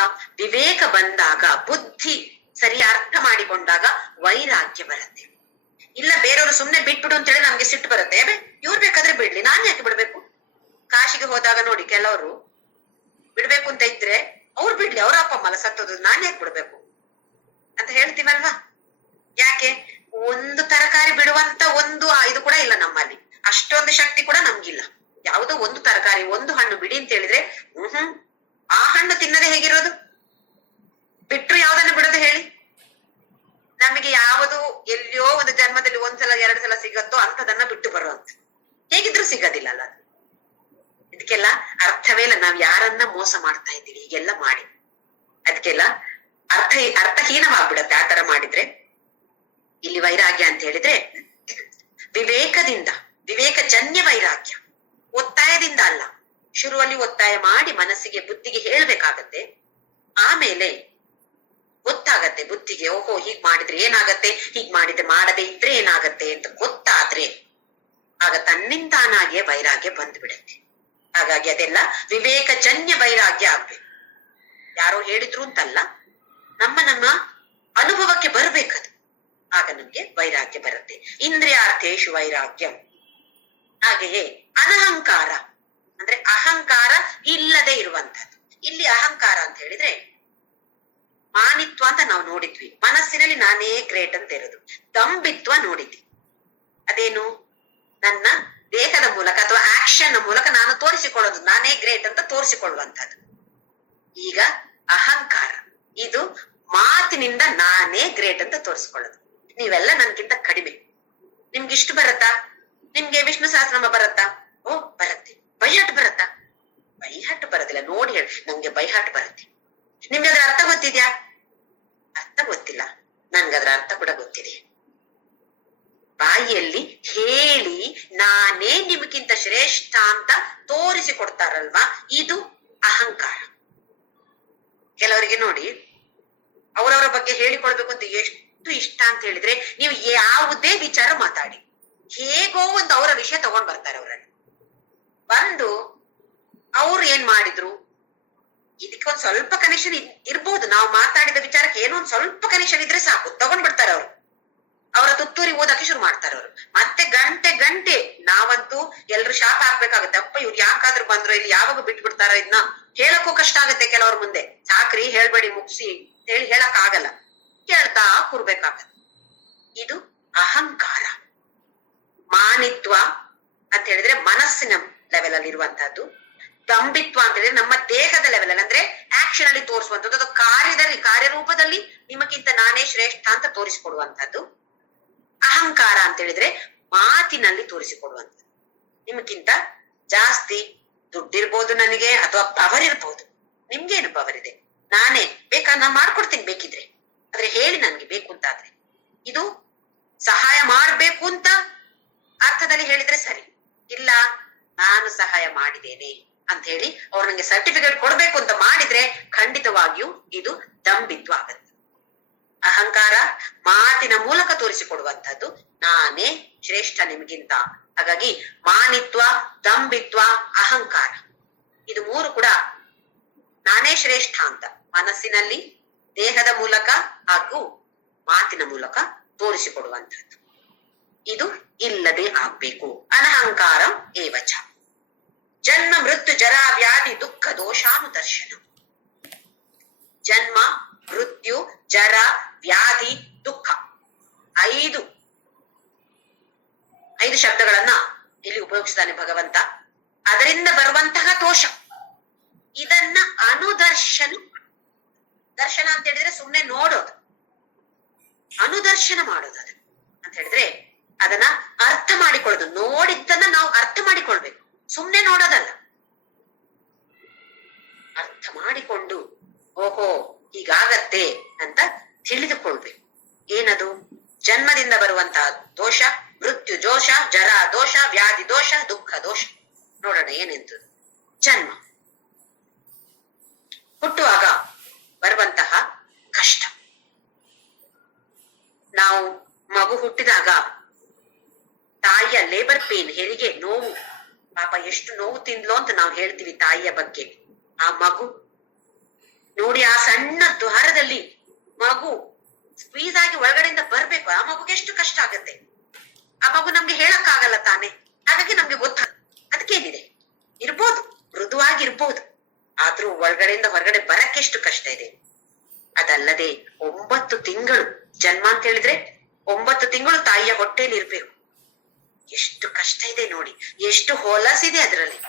ವಿವೇಕ ಬಂದಾಗ, ಬುದ್ಧಿ ಸರಿ ಅರ್ಥ ಮಾಡಿಕೊಂಡಾಗ ವೈರಾಗ್ಯ ಬರುತ್ತೆ. ಇಲ್ಲ ಬೇರೆಯವರು ಸುಮ್ನೆ ಬಿಟ್ಬಿಡು ಅಂತ ಹೇಳಿ ನಮ್ಗೆ ಸಿಟ್ಟು ಬರುತ್ತೆ. ಇವ್ರು ಬೇಕಾದ್ರೆ ಬಿಡ್ಲಿ, ನಾನ್ ಯಾಕೆ ಬಿಡ್ಬೇಕು? ಕಾಶಿಗೆ ಹೋದಾಗ ನೋಡಿ, ಕೆಲವರು ಬಿಡ್ಬೇಕು ಅಂತ ಇದ್ರೆ ಅವ್ರು ಬಿಡ್ಲಿ, ಅವ್ರ ಅಪ್ಪ ಅಮ್ಮಲ್ಲ ಸತ್ತೋದು, ನಾನ್ ಯಾಕೆ ಬಿಡ್ಬೇಕು ಅಂತ ಹೇಳ್ತೀವಲ್ವಾ. ಯಾಕೆ? ಒಂದು ತರಕಾರಿ ಬಿಡುವಂತ ಒಂದು ಇದು ಕೂಡ ಇಲ್ಲ ನಮ್ಮಲ್ಲಿ, ಅಷ್ಟೊಂದು ಶಕ್ತಿ ಕೂಡ ನಮ್ಗಿಲ್ಲ. ಯಾವುದೋ ಒಂದು ತರಕಾರಿ, ಒಂದು ಹಣ್ಣು ಬಿಡಿ ಅಂತ ಹೇಳಿದ್ರೆ ಆ ಹಣ್ಣು ತಿನ್ನದೆ ಹೇಗಿರೋದು? ಬಿಟ್ರು ಯಾವ್ದನ್ನ ಬಿಡೋದು ಹೇಳಿ? ನಮಗೆ ಯಾವುದು ಎಲ್ಲಿಯೋ ಒಂದು ಜನ್ಮದಲ್ಲಿ ಒಂದ್ಸಲ ಎರಡು ಸಲ ಸಿಗತ್ತೋ ಅಂತದನ್ನ ಬಿಟ್ಟು ಬರುವಂತ, ಹೇಗಿದ್ರು ಸಿಗೋದಿಲ್ಲ ಅಲ್ಲ ಅದು. ಇದಕ್ಕೆಲ್ಲ ಅರ್ಥವೇ ಇಲ್ಲ, ನಾವ್ ಯಾರನ್ನ ಮೋಸ ಮಾಡ್ತಾ ಇದ್ದೀವಿ ಹೀಗೆಲ್ಲ ಮಾಡಿ. ಅದಕ್ಕೆಲ್ಲ ಅರ್ಥಹೀನವಾಗ್ಬಿಡತ್ತೆ ಆ ತರ ಮಾಡಿದ್ರೆ. ಇಲ್ಲಿ ವೈರಾಗ್ಯ ಅಂತ ಹೇಳಿದ್ರೆ ವಿವೇಕದಿಂದ, ವಿವೇಕಜನ್ಯ ವೈರಾಗ್ಯ, ಒತ್ತಾಯದಿಂದ ಅಲ್ಲ. ಶುರುವಲ್ಲಿ ಒತ್ತಾಯ ಮಾಡಿ ಮನಸ್ಸಿಗೆ ಬುದ್ಧಿಗೆ ಹೇಳ್ಬೇಕಾಗತ್ತೆ, ಆಮೇಲೆ ಗೊತ್ತಾಗತ್ತೆ ಬುದ್ಧಿಗೆ, ಓಹೋ ಹೀಗ್ ಮಾಡಿದ್ರೆ ಏನಾಗತ್ತೆ, ಹೀಗ್ ಮಾಡಿದ್ರೆ ಮಾಡದೆ ಇದ್ರೆ ಏನಾಗತ್ತೆ ಅಂತ ಗೊತ್ತಾದ್ರೆ ಆಗ ತನ್ನಿಂತಾನಾಗಿಯೇ ವೈರಾಗ್ಯ ಬಂದು ಬಿಡತ್ತೆ. ಹಾಗಾಗಿ ಅದೆಲ್ಲ ವಿವೇಕಜನ್ಯ ವೈರಾಗ್ಯ ಆಗ್ಬೇಕು. ಯಾರೋ ಹೇಳಿದ್ರು ಅಂತಲ್ಲ, ನಮ್ಮ ಅನುಭವಕ್ಕೆ ಬರ್ಬೇಕದು, ಆಗ ನಮ್ಗೆ ವೈರಾಗ್ಯ ಬರುತ್ತೆ. ಇಂದ್ರಿಯಾರ್ಥೇಶು ವೈರಾಗ್ಯಂ. ಹಾಗೆಯೇ ಅನಹಂಕಾರ ಅಂದ್ರೆ ಅಹಂಕಾರ ಇಲ್ಲದೆ ಇರುವಂತದ್ದು. ಇಲ್ಲಿ ಅಹಂಕಾರ ಅಂತ ಹೇಳಿದ್ರೆ ಮಾನಿತ್ವ ಅಂತ ನಾವು ನೋಡಿದ್ವಿ, ಮನಸ್ಸಿನಲ್ಲಿ ನಾನೇ ಗ್ರೇಟ್ ಅಂತ ಇರೋದು. ದಂಬಿತ್ವ ನೋಡಿದ್ವಿ, ಅದೇನು ನನ್ನ ದೇಹದ ಮೂಲಕ ಅಥವಾ ಆಕ್ಷನ್ ಮೂಲಕ ನಾನು ತೋರಿಸಿಕೊಳ್ಳೋದು, ನಾನೇ ಗ್ರೇಟ್ ಅಂತ ತೋರಿಸಿಕೊಳ್ಳುವಂತದ್ದು. ಈಗ ಅಹಂಕಾರ, ಇದು ಮಾತಿನಿಂದ ನಾನೇ ಗ್ರೇಟ್ ಅಂತ ತೋರಿಸ್ಕೊಳ್ಳೋದು. ನೀವೆಲ್ಲ ನನ್ಗಿಂತ ಕಡಿಮೆ, ನಿಮ್ಗೆ ಇಷ್ಟು ಬರತ್ತಾ? ನಿಮ್ಗೆ ವಿಷ್ಣು ಸಹಸ್ರನಾಮ ಬರತ್ತಾ? ಓ ಬರತ್ತೆ. ಬೈಹಾಟ್ ಬರತ್ತಾ? ಬೈಹಾಟ್ ಬರೋದಿಲ್ಲ, ನೋಡಿ ಹೇಳಿ, ನಂಗೆ ಬೈಹಾಟ್ ಬರುತ್ತೆ. ನಿಮ್ಗೆ ಅದ್ರ ಅರ್ಥ ಗೊತ್ತಿದ್ಯಾ? ಅರ್ಥ ಗೊತ್ತಿಲ್ಲ, ನನ್ಗದ್ರ ಅರ್ಥ ಕೂಡ ಗೊತ್ತಿದೆ. ಬಾಯಿಯಲ್ಲಿ ಹೇಳಿ ನಾನೇ ನಿಮ್ಗಿಂತ ಶ್ರೇಷ್ಠ ಅಂತ ತೋರಿಸಿಕೊಡ್ತಾರಲ್ವಾ, ಇದು ಅಹಂಕಾರ. ಕೆಲವರಿಗೆ ನೋಡಿ, ಅವರವರ ಬಗ್ಗೆ ಹೇಳಿಕೊಳ್ಬೇಕು ಅಂತ ಎಷ್ಟು ಇಷ್ಟ ಅಂತ ಹೇಳಿದ್ರೆ, ನೀವು ಯಾವುದೇ ವಿಚಾರ ಮಾತಾಡಿ, ಹೇಗೋ ಒಂದು ಅವರ ವಿಷಯ ತಗೊಂಡ್ ಬರ್ತಾರೆ. ಅವರಲ್ಲಿ ಬಂದು ಅವ್ರು ಏನ್ ಮಾಡಿದ್ರು, ಇದಕ್ಕೆ ಒಂದ್ ಸ್ವಲ್ಪ ಕನೆಕ್ಷನ್ ಇರ್ಬೋದು, ನಾವು ಮಾತಾಡಿದ ವಿಚಾರಕ್ಕೆ ಏನೋ ಒಂದ್ ಸ್ವಲ್ಪ ಕನೆಕ್ಷನ್ ಇದ್ರೆ ಸಾಕು, ತಗೊಂಡ್ ಬಿಡ್ತಾರೆ ಅವರು. ಅವರ ತುತ್ತೂರಿ ಓದಕ್ಕೆ ಶುರು ಮಾಡ್ತಾರೆ ಅವರು. ಮತ್ತೆ ಗಂಟೆ ನಾವಂತೂ ಎಲ್ರು ಶಾಪ ಹಾಕ್ಬೇಕಾಗತ್ತೆ. ಅಪ್ಪ ಇವ್ರು ಯಾಕಾದ್ರೂ ಬಂದ್ರು, ಇಲ್ಲಿ ಯಾವಾಗ ಬಿಟ್ಬಿಡ್ತಾರ, ಇದನ್ನ ಹೇಳಕ್ಕೂ ಕಷ್ಟ ಆಗತ್ತೆ ಕೆಲವ್ರ ಮುಂದೆ. ಸಾಕ್ರಿ ಹೇಳ್ಬೇಡಿ ಮುಗಿಸಿ ಹೇಳಿ ಹೇಳಕ್ ಆಗಲ್ಲ, ಕೇಳ್ತಾ ಕೂರ್ಬೇಕಾಗತ್ತೆ. ಇದು ಅಹಂಕಾರ. ಮಾನಿತ್ವ ಅಂತ ಹೇಳಿದ್ರೆ ಮನಸ್ಸಿನ ಲೆವೆಲ್ ಅಲ್ಲಿ ಇರುವಂತಹದ್ದು. ದಂಬಿತ್ವ ಅಂತ ಹೇಳಿದ್ರೆ ನಮ್ಮ ದೇಹದ ಲೆವೆಲ್ ಅಲ್ಲಿ, ಅಂದ್ರೆ ಆಕ್ಷನ್ ಅಲ್ಲಿ ತೋರಿಸುವಂತದ್ದು, ಅದು ಕಾರ್ಯರೂಪದಲ್ಲಿ ನಿಮಗಿಂತ ನಾನೇ ಶ್ರೇಷ್ಠ ಅಂತ ತೋರಿಸಿಕೊಡುವಂತದ್ದು. ಅಹಂಕಾರ ಅಂತ ಹೇಳಿದ್ರೆ ಮಾತಿನಲ್ಲಿ ತೋರಿಸಿಕೊಡುವಂಥದ್ದು. ನಿಮಗಿಂತ ಜಾಸ್ತಿ ದುಡ್ಡಿರ್ಬೋದು ನನಗೆ, ಅಥವಾ ಪವರ್ ಇರ್ಬೋದು. ನಿಮ್ಗೇನು ಪವರ್ ಇದೆ? ನಾನೇ ಬೇಕಾ, ನಾನ್ ಮಾಡ್ಕೊಡ್ತೀನಿ ಬೇಕಿದ್ರೆ, ಆದ್ರೆ ಹೇಳಿ ನನ್ಗೆ ಬೇಕು ಅಂತ ಆದ್ರೆ. ಇದು ಸಹಾಯ ಮಾಡ್ಬೇಕು ಅಂತ ಅರ್ಥದಲ್ಲಿ ಹೇಳಿದ್ರೆ ಸರಿ, ಇಲ್ಲ ನಾನು ಸಹಾಯ ಮಾಡಿದ್ದೇನೆ ಅಂತ ಹೇಳಿ ಅವ್ರು ನಂಗೆ ಸರ್ಟಿಫಿಕೇಟ್ ಕೊಡ್ಬೇಕು ಅಂತ ಮಾಡಿದ್ರೆ ಖಂಡಿತವಾಗಿಯೂ ಇದು ದಂಬಿತ್ವ ಆಗತ್ತೆ. ಅಹಂಕಾರ ಮಾತಿನ ಮೂಲಕ ತೋರಿಸಿಕೊಡುವಂತದ್ದು, ನಾನೇ ಶ್ರೇಷ್ಠ ನಿಮ್ಗಿಂತ. ಹಾಗಾಗಿ ಮಾನಿತ್ವ, ದಂಬಿತ್ವ, ಅಹಂಕಾರ, ಇದು ಮೂರು ಕೂಡ ನಾನೇ ಶ್ರೇಷ್ಠ ಅಂತ ಮನಸ್ಸಿನಲ್ಲಿ, ದೇಹದ ಮೂಲಕ ಹಾಗೂ ಮಾತಿನ ಮೂಲಕ ತೋರಿಸಿಕೊಡುವಂತದ್ದು. ಇದು ಇಲ್ಲದೆ ಆಗ್ಬೇಕು. ಅನಹಂಕಾರಂ ಏವಚ. ಜನ್ಮ ಮೃತ್ಯು ಜರಾ ವ್ಯಾಧಿ ದುಃಖ ದೋಷಾನುದರ್ಶನ. ಜನ್ಮ ಮೃತ್ಯು ಜರ ವ್ಯಾಧಿ ದುಃಖ ಐದು ಶಬ್ದಗಳನ್ನ ಇಲ್ಲಿ ಉಪಯೋಗಿಸಿದಾನೆ ಭಗವಂತ. ಅದರಿಂದ ಬರುವಂತಹ ದೋಷ ಇದನ್ನ ಅನುದರ್ಶನ. ದರ್ಶನ ಅಂತ ಹೇಳಿದ್ರೆ ಸುಮ್ನೆ ನೋಡೋದು, ಅನುದರ್ಶನ ಮಾಡೋದು. ಅದನ್ನ ಅಂತ ಹೇಳಿದ್ರೆ ಅದನ್ನ ಅರ್ಥ ಮಾಡಿಕೊಳ್ಳೋದು. ನೋಡಿದ್ದನ್ನ ನಾವು ಅರ್ಥ ಮಾಡಿಕೊಳ್ಬೇಕು, ಸುಮ್ನೆ ನೋಡೋದಲ್ಲ. ಅರ್ಥ ಮಾಡಿಕೊಂಡು ಓಹೋ ಹೀಗಾಗತ್ತೆ ಅಂತ ತಿಳಿದುಕೊಳ್ಬೇಕು. ಏನದು? ಜನ್ಮದಿಂದ ಬರುವಂತಹ ದೋಷ, ಮೃತ್ಯು ದೋಷ, ಜರ ದೋಷ, ವ್ಯಾಧಿ ದೋಷ, ದುಃಖ ದೋಷ. ನೋಡೋಣ ಏನೆಂತು. ಜನ್ಮ, ಹುಟ್ಟುವಾಗ ಬರುವಂತಹ ಕಷ್ಟ. ನಾವು ಮಗು ಹುಟ್ಟಿದಾಗ ತಾಯಿಯ ಲೇಬರ್ ಪೇನ್, ಹೆರಿಗೆ ನೋವು, ಪಾಪ ಎಷ್ಟು ನೋವು ತಿಂದ್ಲೋ ಅಂತ ನಾವು ಹೇಳ್ತೀವಿ ತಾಯಿಯ ಬಗ್ಗೆ. ಆ ಮಗು ನೋಡಿ, ಆ ಸಣ್ಣ ದ್ವಾರದಲ್ಲಿ ಮಗು ಸ್ಕ್ವೀಸ್ ಆಗಿ ಒಳಗಡೆಯಿಂದ ಬರ್ಬೇಕು. ಆ ಮಗುಗೆ ಎಷ್ಟು ಕಷ್ಟ ಆಗತ್ತೆ. ಆ ಮಗು ನಮ್ಗೆ ಹೇಳಕ್ ಆಗಲ್ಲ ತಾನೆ. ಹಾಗಾಗಿ ನಮ್ಗೆ ಅದಕ್ಕೇನಿದೆ, ಇರ್ಬೋದು, ಮೃದುವಾಗಿರ್ಬೋದು, ಆದ್ರೂ ಒಳಗಡೆಯಿಂದ ಹೊರಗಡೆ ಬರಕ್ಕೆಷ್ಟು ಕಷ್ಟ ಇದೆ. ಅದಲ್ಲದೆ 9 ತಿಂಗಳು ಜನ್ಮ ಅಂತ ಹೇಳಿದ್ರೆ 9 ತಿಂಗಳು ತಾಯಿಯ ಹೊಟ್ಟೆಯಲ್ಲಿ ಇರ್ಬೇಕು. ಎಷ್ಟು ಕಷ್ಟ ಇದೆ ನೋಡಿ, ಎಷ್ಟು ಹೊಲಸಿದೆ ಅದರಲ್ಲಿ.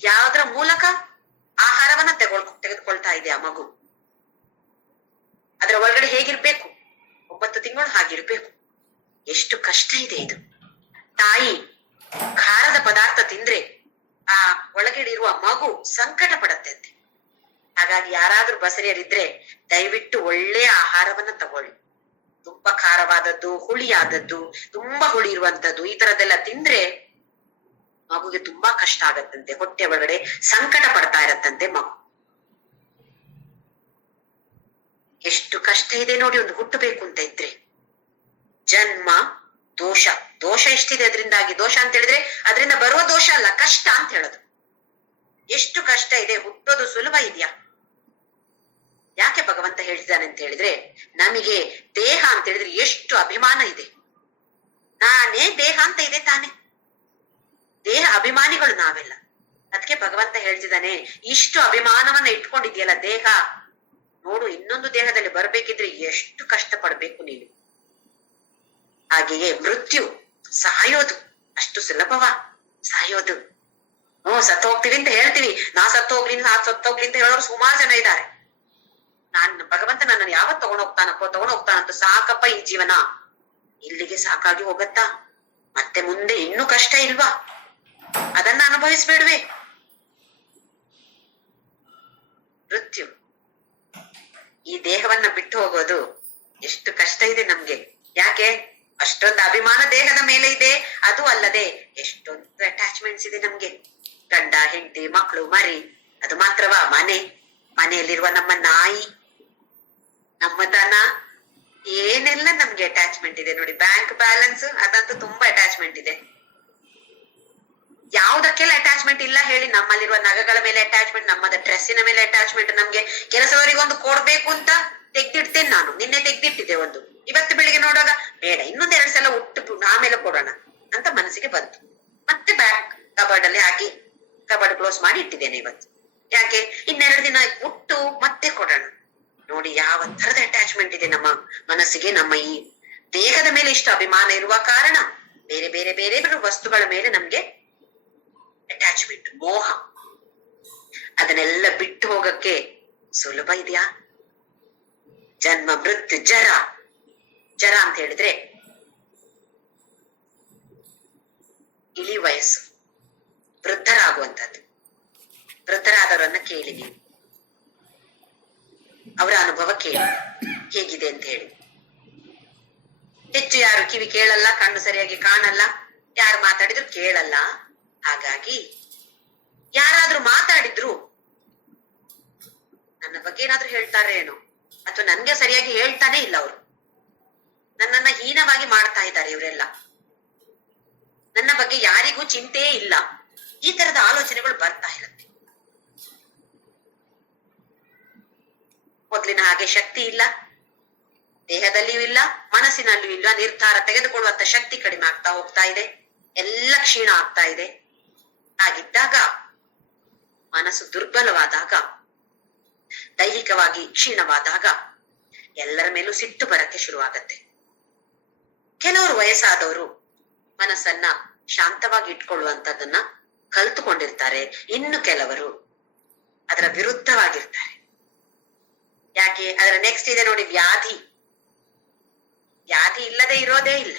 ಯಾವ್ದ್ರ ಮೂಲಕ ಆಹಾರವನ್ನ ತೆಗೆದುಕೊಳ್ತಾ ಇದೆ ಆ ಮಗು. ಅದರ ಒಳಗಡೆ ಹೇಗಿರ್ಬೇಕು? 9 ತಿಂಗಳು ಹಾಗಿರ್ಬೇಕು. ಎಷ್ಟು ಕಷ್ಟ ಇದೆ ಇದು. ತಾಯಿ ಖಾರದ ಪದಾರ್ಥ ತಿಂದ್ರೆ ಆ ಒಳಗಡೆ ಇರುವ ಮಗು ಸಂಕಟ ಪಡತ್ತಂತೆ. ಹಾಗಾಗಿ ಯಾರಾದ್ರೂ ಬಸರಿಯರಿದ್ರೆ ದಯವಿಟ್ಟು ಒಳ್ಳೆಯ ಆಹಾರವನ್ನ ತಗೊಳ್ಳಿ. ತುಂಬಾ ಖಾರವಾದದ್ದು, ಹುಳಿಯಾದದ್ದು, ತುಂಬಾ ಹುಳಿ ಇರುವಂತದ್ದು, ಈ ತರದ್ದೆಲ್ಲ ತಿಂದ್ರೆ ಮಗುಗೆ ತುಂಬಾ ಕಷ್ಟ ಆಗತ್ತಂತೆ. ಹೊಟ್ಟೆ ಒಳಗಡೆ ಸಂಕಟ ಪಡ್ತಾ ಇರತ್ತಂತೆ ಮಗು. ಎಷ್ಟು ಕಷ್ಟ ಇದೆ ನೋಡಿ ಒಂದು ಹುಟ್ಟಬೇಕು ಅಂತ ಇದ್ರೆ. ಜನ್ಮ ದೋಷ, ದೋಷ ಎಷ್ಟಿದೆ ಅದರಿಂದಾಗಿ. ದೋಷ ಅಂತ ಹೇಳಿದ್ರೆ ಅದರಿಂದ ಬರುವ ದೋಷ ಅಲ್ಲ, ಕಷ್ಟ ಅಂತ ಹೇಳೋದು. ಎಷ್ಟು ಕಷ್ಟ ಇದೆ. ಹುಟ್ಟೋದು ಸುಲಭ ಇದೆಯಾ? ಯಾಕೆ ಭಗವಂತ ಹೇಳಿದ್ದಾನೆ ಅಂತ ಹೇಳಿದ್ರೆ, ನಮಗೆ ದೇಹ ಅಂತ ಹೇಳಿದ್ರೆ ಎಷ್ಟು ಅಭಿಮಾನ ಇದೆ. ನಾನೇ ದೇಹ ಅಂತ ಇದೆ ತಾನೆ. ದೇಹ ಅಭಿಮಾನಿಗಳು ನಾವೆಲ್ಲ. ಅದಕ್ಕೆ ಭಗವಂತ ಹೇಳ್ತಿದ್ದಾನೆ, ಇಷ್ಟು ಅಭಿಮಾನವನ್ನ ಇಟ್ಕೊಂಡಿದ್ಯಲ್ಲ ದೇಹ, ನೋಡು ಇನ್ನೊಂದು ದೇಹದಲ್ಲಿ ಬರ್ಬೇಕಿದ್ರೆ ಎಷ್ಟು ಕಷ್ಟ ಪಡ್ಬೇಕು ನೀನು. ಹಾಗೆಯೇ ಮೃತ್ಯು, ಸಾಯೋದು ಅಷ್ಟು ಸುಲಭವಾ? ಸಾಯೋದು, ಸತ್ತು ಹೋಗ್ತೀವಿ ಅಂತ ಹೇಳ್ತೀವಿ. ನಾ ಸತ್ತು ಹೋಗ್ಲಿ ಅಂತ ಹೇಳೋರು ಸುಮಾರು ಜನ ಇದ್ದಾರೆ. ಭಗವಂತ ನನ್ನನ್ನು ಯಾವತ್ ತಗೊಂಡೋಗ್ತಾನಂತ ಸಾಕಪ್ಪ ಈ ಜೀವನ, ಇಲ್ಲಿಗೆ ಸಾಕಾಗಿ ಹೋಗತ್ತಾ? ಮತ್ತೆ ಮುಂದೆ ಇನ್ನೂ ಕಷ್ಟ ಇಲ್ವಾ? ಅದನ್ನ ಅನುಭವಿಸ್ಬೇಡ್ವೆ? ಮೃತ್ಯು, ಈ ದೇಹವನ್ನ ಬಿಟ್ಟು ಹೋಗೋದು ಎಷ್ಟು ಕಷ್ಟ ಇದೆ ನಮ್ಗೆ. ಯಾಕೆ? ಅಷ್ಟೊಂದು ಅಭಿಮಾನ ದೇಹದ ಮೇಲೆ ಇದೆ. ಅದು ಅಲ್ಲದೆ ಎಷ್ಟೊಂದು ಅಟ್ಯಾಚ್ಮೆಂಟ್ಸ್ ಇದೆ ನಮ್ಗೆ. ಗಂಡ, ಹೆಂಡತಿ, ಮಕ್ಕಳು, ಮರಿ. ಅದು ಮಾತ್ರವಾ? ಮನೆಯಲ್ಲಿರುವ ನಮ್ಮ ನಾಯಿ, ನಮ್ಮ ದನ, ಏನೆಲ್ಲ ನಮ್ಗೆ ಅಟ್ಯಾಚ್ಮೆಂಟ್ ಇದೆ ನೋಡಿ. ಬ್ಯಾಂಕ್ ಬ್ಯಾಲೆನ್ಸ್, ಅದಂತೂ ತುಂಬಾ ಅಟ್ಯಾಚ್ಮೆಂಟ್ ಇದೆ. ಯಾವ್ದಕ್ಕೆಲ್ಲ ಅಟ್ಯಾಚ್ಮೆಂಟ್ ಇಲ್ಲ ಹೇಳಿ? ನಮ್ಮಲ್ಲಿರುವ ನಗಗಳ ಮೇಲೆ ಅಟ್ಯಾಚ್ಮೆಂಟ್, ನಮ್ಮದ ಡ್ರೆಸ್ಸಿನ ಮೇಲೆ ಅಟ್ಯಾಚ್ಮೆಂಟ್. ನಮ್ಗೆ ಕೆಲಸದವರಿಗೆ ಒಂದು ಕೊಡ್ಬೇಕು ಅಂತ ತೆಗ್ದಿಡ್ತೇನೆ ನಾನು. ನಿನ್ನೆ ತೆಗ್ದಿಟ್ಟಿದ್ದೆ ಒಂದು, ಇವತ್ತು ಬೆಳಿಗ್ಗೆ ನೋಡುವಾಗ ಬೇಡ, ಇನ್ನೊಂದ್ 2 ಸಲ ಉಟ್ಟು ಆಮೇಲೆ ಕೊಡೋಣ ಅಂತ ಮನಸ್ಸಿಗೆ ಬಂತು. ಮತ್ತೆ ಬ್ಯಾಕ್ ಕಬರ್ಡ್ ಅಲ್ಲಿ ಹಾಕಿ ಕಬರ್ಡ್ ಕ್ಲೋಸ್ ಮಾಡಿ ಇಟ್ಟಿದ್ದೇನೆ ಇವತ್ತು. ಯಾಕೆ? 2 ದಿನ ಉಟ್ಟು ಮತ್ತೆ ಕೊಡೋಣ. ನೋಡಿ ಯಾವ ತರದ ಅಟ್ಯಾಚ್ಮೆಂಟ್ ಇದೆ ನಮ್ಮ ಮನಸ್ಸಿಗೆ. ನಮ್ಮ ಈ ದೇಹದ ಮೇಲೆ ಇಷ್ಟು ಅಭಿಮಾನ ಇರುವ ಕಾರಣ ಬೇರೆ ಬೇರೆ ಬೇರೆ ವಸ್ತುಗಳ ಮೇಲೆ ನಮ್ಗೆ ಅಟ್ಯಾಚ್ಮೆಂಟ್, ಮೋಹ. ಅದನ್ನೆಲ್ಲ ಬಿಟ್ಟು ಹೋಗಕ್ಕೆ ಸುಲಭ ಇದೆಯಾ? ಜನ್ಮ ಮೃತ್ಯು ಜರ. ಜರ ಅಂತ ಹೇಳಿದ್ರೆ ಇಳಿ ವಯಸ್ಸು, ವೃದ್ಧರಾಗುವಂಥದ್ದು. ವೃದ್ಧರಾದವರನ್ನ ಕೇಳಿ ನೀವು, ಅವರ ಅನುಭವ ಕೇಳಿ ಹೇಗಿದೆ ಅಂತ ಹೇಳಿ. ಹೆಚ್ಚು ಯಾರು ಕಿವಿ ಕೇಳಲ್ಲ, ಕಣ್ಣು ಸರಿಯಾಗಿ ಕಾಣಲ್ಲ, ಯಾರು ಮಾತಾಡಿದ್ರು ಕೇಳಲ್ಲ. ಹಾಗಾಗಿ ಯಾರಾದ್ರೂ ಮಾತಾಡಿದ್ರು ನನ್ನ ಬಗ್ಗೆ ಏನಾದ್ರೂ ಹೇಳ್ತಾರೆ ಏನೋ, ಅಥವಾ ನನ್ಗೆ ಸರಿಯಾಗಿ ಹೇಳ್ತಾನೆ ಇಲ್ಲ ಅವರು, ನನ್ನನ್ನ ಹೀನವಾಗಿ ಮಾಡ್ತಾ ಇದ್ದಾರೆ ಇವರೆಲ್ಲ, ನನ್ನ ಬಗ್ಗೆ ಯಾರಿಗೂ ಚಿಂತೆಯೇ ಇಲ್ಲ, ಈ ತರದ ಆಲೋಚನೆಗಳು ಬರ್ತಾ ಇರುತ್ತೆ. ಮೊದ್ಲಿನ ಹಾಗೆ ಶಕ್ತಿ ಇಲ್ಲ, ದೇಹದಲ್ಲಿಯೂ ಇಲ್ಲ, ಮನಸ್ಸಿನಲ್ಲಿಯೂ ಇಲ್ಲ. ನಿರ್ಧಾರ ತೆಗೆದುಕೊಳ್ಳುವಂತ ಶಕ್ತಿ ಕಡಿಮೆ ಆಗ್ತಾ ಹೋಗ್ತಾ ಇದೆ, ಎಲ್ಲ ಕ್ಷೀಣ ಆಗ್ತಾ ಇದೆ. ಹಾಗಿದ್ದಾಗ, ಮನಸ್ಸು ದುರ್ಬಲವಾದಾಗ, ದೈಹಿಕವಾಗಿ ಕ್ಷೀಣವಾದಾಗ ಎಲ್ಲರ ಮೇಲೂ ಸಿಟ್ಟು ಬರಕ್ಕೆ ಶುರುವಾಗತ್ತೆ. ಕೆಲವರು ವಯಸ್ಸಾದವರು ಮನಸ್ಸನ್ನ ಶಾಂತವಾಗಿ ಇಟ್ಕೊಳ್ಳುವಂತದನ್ನ ಕಲ್ತುಕೊಂಡಿರ್ತಾರೆ. ಇನ್ನು ಕೆಲವರು ಅದರ ವಿರುದ್ಧವಾಗಿರ್ತಾರೆ. ಯಾಕೆ? ಅದರ ನೆಕ್ಸ್ಟ್ ಇದೆ ನೋಡಿ, ವ್ಯಾಧಿ. ವ್ಯಾಧಿ ಇಲ್ಲದೆ ಇರೋದೇ ಇಲ್ಲ.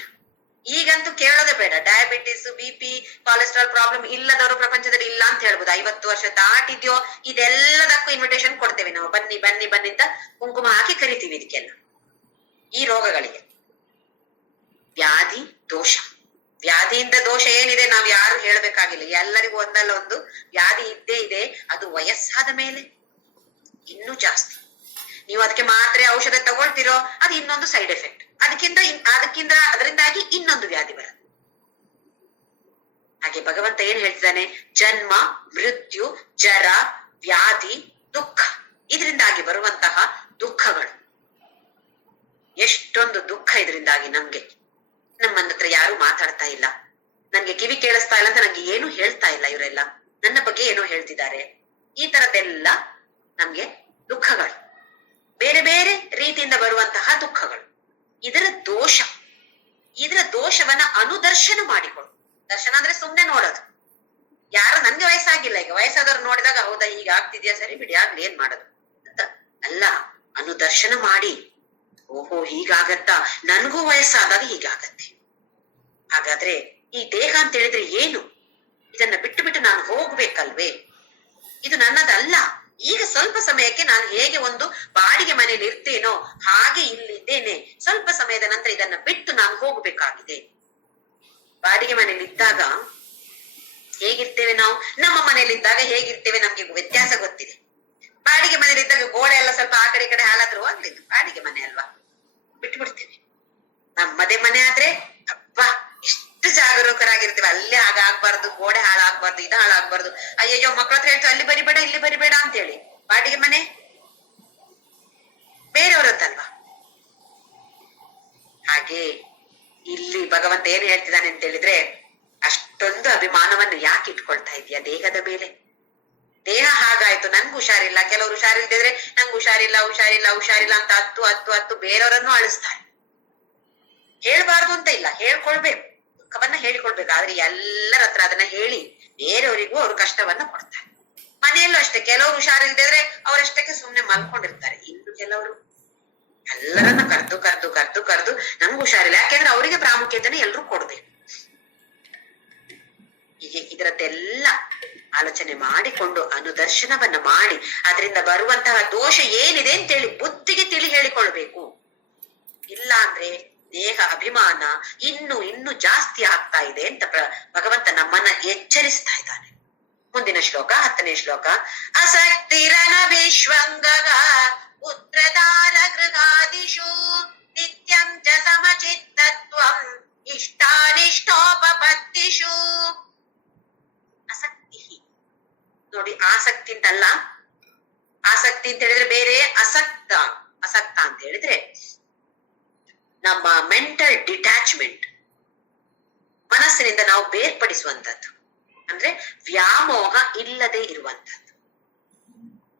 ಈಗಂತೂ ಕೇಳೋದೇ ಬೇಡ. ಡಯಾಬಿಟಿಸ್, BP, ಕೊಲೆಸ್ಟ್ರಾಲ್ ಪ್ರಾಬ್ಲಮ್ ಇಲ್ಲದವರು ಪ್ರಪಂಚದಲ್ಲಿ ಇಲ್ಲ ಅಂತ ಹೇಳ್ಬೋದು. 50 ವರ್ಷ ದಾಟಿದ್ಯೋ ಇದೆಲ್ಲದಕ್ಕೂ ಇನ್ವಿಟೇಷನ್ ಕೊಡ್ತೇವೆ ನಾವು. ಬನ್ನಿ ಬನ್ನಿ ಬನ್ನಿ ಅಂತ ಕುಂಕುಮ ಹಾಕಿ ಕರಿತೀವಿ ಇದಕ್ಕೆಲ್ಲ, ಈ ರೋಗಗಳಿಗೆ. ವ್ಯಾಧಿ, ದೋಷ. ವ್ಯಾಧಿಯಿಂದ ದೋಷ ಏನಿದೆ ನಾವ್ ಯಾರು ಹೇಳ್ಬೇಕಾಗಿಲ್ಲ. ಎಲ್ಲರಿಗೂ ಒಂದಲ್ಲ ಒಂದು ವ್ಯಾಧಿ ಇದ್ದೇ ಇದೆ. ಅದು ವಯಸ್ಸಾದ ಮೇಲೆ ಇನ್ನೂ ಜಾಸ್ತಿ. ನೀವು ಅದಕ್ಕೆ ಮಾತ್ರೆ ಔಷಧ ತಗೊಳ್ತಿರೋ, ಅದು ಇನ್ನೊಂದು ಸೈಡ್ ಎಫೆಕ್ಟ್. ಅದರಿಂದಾಗಿ ಇನ್ನೊಂದು ವ್ಯಾಧಿ ಬರುತ್ತೆ. ಹಾಗೆ ಭಗವಂತ ಏನ್ ಹೇಳ್ತಿದ್ದಾನೆ? ಜನ್ಮ, ಮೃತ್ಯು, ಜರ, ವ್ಯಾಧಿ, ದುಃಖ. ಇದರಿಂದಾಗಿ ಬರುವಂತಹ ದುಃಖಗಳು, ಎಷ್ಟೊಂದು ದುಃಖ ಇದರಿಂದಾಗಿ ನಮ್ಗೆ. ನಮ್ಮನ್ನ ಹತ್ರ ಯಾರು ಮಾತಾಡ್ತಾ ಇಲ್ಲ, ನನ್ಗೆ ಕಿವಿ ಕೇಳಿಸ್ತಾ ಇಲ್ಲ ಅಂತ ನಂಗೆ ಏನು ಹೇಳ್ತಾ ಇಲ್ಲ. ಇವರೆಲ್ಲ ನನ್ನ ಬಗ್ಗೆ ಏನೋ ಹೇಳ್ತಿದ್ದಾರೆ. ಈ ತರದ್ದೆಲ್ಲ ನಮ್ಗೆ ದುಃಖಗಳು, ಬೇರೆ ಬೇರೆ ರೀತಿಯಿಂದ ಬರುವಂತಹ ದುಃಖಗಳು. ಇದರ ದೋಷ. ಇದರ ದೋಷವನ್ನ ಅನುದರ್ಶನ ಮಾಡಿಕೊಳ್ಳು. ದರ್ಶನ ಅಂದ್ರೆ ಸುಮ್ನೆ ನೋಡೋದು. ಯಾರು ನನ್ಗೆ ವಯಸ್ಸಾಗಿಲ್ಲ, ಈಗ ವಯಸ್ಸಾದವ್ರು ನೋಡಿದಾಗ ಹೌದಾ ಹೀಗೆ ಆಗ್ತಿದ್ಯಾ, ಸರಿ ಬಿಡಿ ಆಗ್ಲಿ, ಏನ್ ಮಾಡೋದು ಅಂತ ಅಲ್ಲ, ಅನುದರ್ಶನ ಮಾಡಿ, ಓಹೋ ಹೀಗಾಗತ್ತಾ, ನನ್ಗೂ ವಯಸ್ಸಾದಾಗ ಹೀಗಾಗತ್ತೆ. ಹಾಗಾದ್ರೆ ಈ ದೇಹ ಅಂತ ಹೇಳಿದ್ರೆ ಏನು? ಇದನ್ನ ಬಿಟ್ಟು ಬಿಟ್ಟು ನಾನು ಹೋಗ್ಬೇಕಲ್ವೇ? ಇದು ನನ್ನದಲ್ಲ. ಈಗ ಸ್ವಲ್ಪ ಸಮಯಕ್ಕೆ ನಾನು ಹೇಗೆ ಒಂದು ಬಾಡಿಗೆ ಮನೆಯಲ್ಲಿ ಇರ್ತೇನೋ ಹಾಗೆ ಇಲ್ಲಿದ್ದೇನೆ. ಸ್ವಲ್ಪ ಸಮಯದ ನಂತರ ಇದನ್ನ ಬಿಟ್ಟು ನಾನು ಹೋಗ್ಬೇಕಾಗಿದೆ. ಬಾಡಿಗೆ ಮನೆಯಲ್ಲಿ ಇದ್ದಾಗ ಹೇಗಿರ್ತೇವೆ ನಾವು, ನಮ್ಮ ಮನೆಯಲ್ಲಿ ಇದ್ದಾಗ ಹೇಗಿರ್ತೇವೆ ನಮ್ಗೆ ವ್ಯತ್ಯಾಸ ಗೊತ್ತಿದೆ. ಬಾಡಿಗೆ ಮನೇಲಿ ಇದ್ದಾಗ ಗೋಡೆ ಎಲ್ಲ ಸ್ವಲ್ಪ ಆ ಕಡೆ ಈ ಕಡೆ ಹಾಳಾದ್ರೂ ಆಗ್ಲಿ, ಬಾಡಿಗೆ ಮನೆ ಅಲ್ವಾ, ಬಿಟ್ಟು ಬಿಡ್ತೇವೆ. ನಮ್ಮದೇ ಮನೆ ಆದ್ರೆ ಅಬ್ಬಾ ಎಷ್ಟು ಜಾಗರೂಕರಾಗಿರ್ತೇವೆ. ಅಲ್ಲೇ ಹಾಗಾಗ್ಬಾರ್ದು, ಗೋಡೆ ಹಾಳಾಗ್ಬಾರ್ದು, ಇದು ಹಾಳಾಗ್ಬಾರ್ದು. ಅಯ್ಯಯ್ಯೋ ಮಕ್ಳ ಹತ್ರ ಹೇಳ್ತು ಅಲ್ಲಿ ಬರಿಬೇಡ ಇಲ್ಲಿ ಬರಿಬೇಡ ಅಂತ ಹೇಳಿ. ಬಾಡಿಗೆ ಮನೆ ಬೇರೆಯವರದ್ದಲ್ವಾ. ಹಾಗೆ ಇಲ್ಲಿ ಭಗವಂತ ಏನ್ ಹೇಳ್ತಿದ್ದಾನೆ ಅಂತ ಹೇಳಿದ್ರೆ, ಅಷ್ಟೊಂದು ಅಭಿಮಾನವನ್ನು ಯಾಕೆ ಇಟ್ಕೊಳ್ತಾ ಇದೀಯ ದೇಹದ ಮೇಲೆ? ದೇಹ ಹಾಗಾಯ್ತು, ನನ್ಗೆ ಹುಷಾರಿಲ್ಲ. ಕೆಲವರು ಹುಷಾರಿಲ್ದಿದ್ರೆ ನಂಗೆ ಹುಷಾರಿಲ್ಲ ಹುಷಾರಿಲ್ಲ ಹುಷಾರಿಲ್ಲ ಅಂತ ಹತ್ತು ಬೇರೆಯವರನ್ನು ಅಳಿಸ್ತಾರೆ. ಹೇಳ್ಬಾರ್ದು ಅಂತ ಇಲ್ಲ, ಹೇಳ್ಕೊಳ್ಬೇಕು, ದುಃಖವನ್ನ ಹೇಳಿಕೊಳ್ಬೇಕು. ಆದ್ರೆ ಎಲ್ಲರ ಹತ್ರ ಅದನ್ನ ಹೇಳಿ ಬೇರೆಯವರಿಗೂ ಅವ್ರ ಕಷ್ಟವನ್ನ ಕೊಡ್ತಾರೆ. ಮನೆಯಲ್ಲೂ ಅಷ್ಟೇ, ಕೆಲವರು ಹುಷಾರಿಲ್ದಿದ್ರೆ ಅವರಷ್ಟಕ್ಕೆ ಸುಮ್ನೆ ಮಲ್ಕೊಂಡಿರ್ತಾರೆ. ಇನ್ನು ಕೆಲವರು ಎಲ್ಲರನ್ನ ಕರ್ದು ನಮ್ಗೆ ಹುಷಾರಿಲ್ಲ, ಯಾಕೆಂದ್ರೆ ಅವರಿಗೆ ಪ್ರಾಮುಖ್ಯತೆನ ಎಲ್ರು ಕೊಡ್ಬೇಕು. ಹೀಗೆ ಇದರದ್ದೆಲ್ಲ ಆಲೋಚನೆ ಮಾಡಿಕೊಂಡು ಅನುದರ್ಶನವನ್ನ ಮಾಡಿ ಅದರಿಂದ ಬರುವಂತಹ ದೋಷ ಏನಿದೆ ಅಂತೇಳಿ ಬುದ್ಧಿಗೆ ತಿಳಿ ಹೇಳಿಕೊಳ್ಬೇಕು. ಇಲ್ಲ ಅಂದ್ರೆ ದೇಹ ಅಭಿಮಾನ ಇನ್ನು ಜಾಸ್ತಿ ಆಗ್ತಾ ಇದೆ ಅಂತ ಭಗವಂತ ನಮ್ಮನ್ನ ಎಚ್ಚರಿಸ್ತಾ ಇದ್ದಾನೆ. ಮುಂದಿನ ಶ್ಲೋಕ 10ನೇ ಶ್ಲೋಕ. ಅಸಕ್ತಿರನ ವಿಶ್ವಂಗಗ ಪುತ್ರದಾರ ಗೃಹಾದಿಷು ನಿತ್ಯಂ ಚ ಸಮಚಿತ್ತತ್ವಂ ಇಷ್ಟಾನಿಷ್ಟೋಪಪತ್ತಿಷು. ಆಸಕ್ತಿ ನೋಡಿ, ಆಸಕ್ತಿ ಅಂತಲ್ಲ. ಆಸಕ್ತಿ ಅಂತ ಹೇಳಿದ್ರೆ ಬೇರೆ, ಅಸಕ್ತ ಅಂತ ಹೇಳಿದ್ರೆ ನಮ್ಮ ಮೆಂಟಲ್ ಡಿಟ್ಯಾಚ್ಮೆಂಟ್, ಮನಸ್ಸಿನಿಂದ ನಾವು ಬೇರ್ಪಡಿಸುವಂತದ್ದು. ಅಂದ್ರೆ ವ್ಯಾಮೋಹ ಇಲ್ಲದೆ ಇರುವಂತದ್ದು.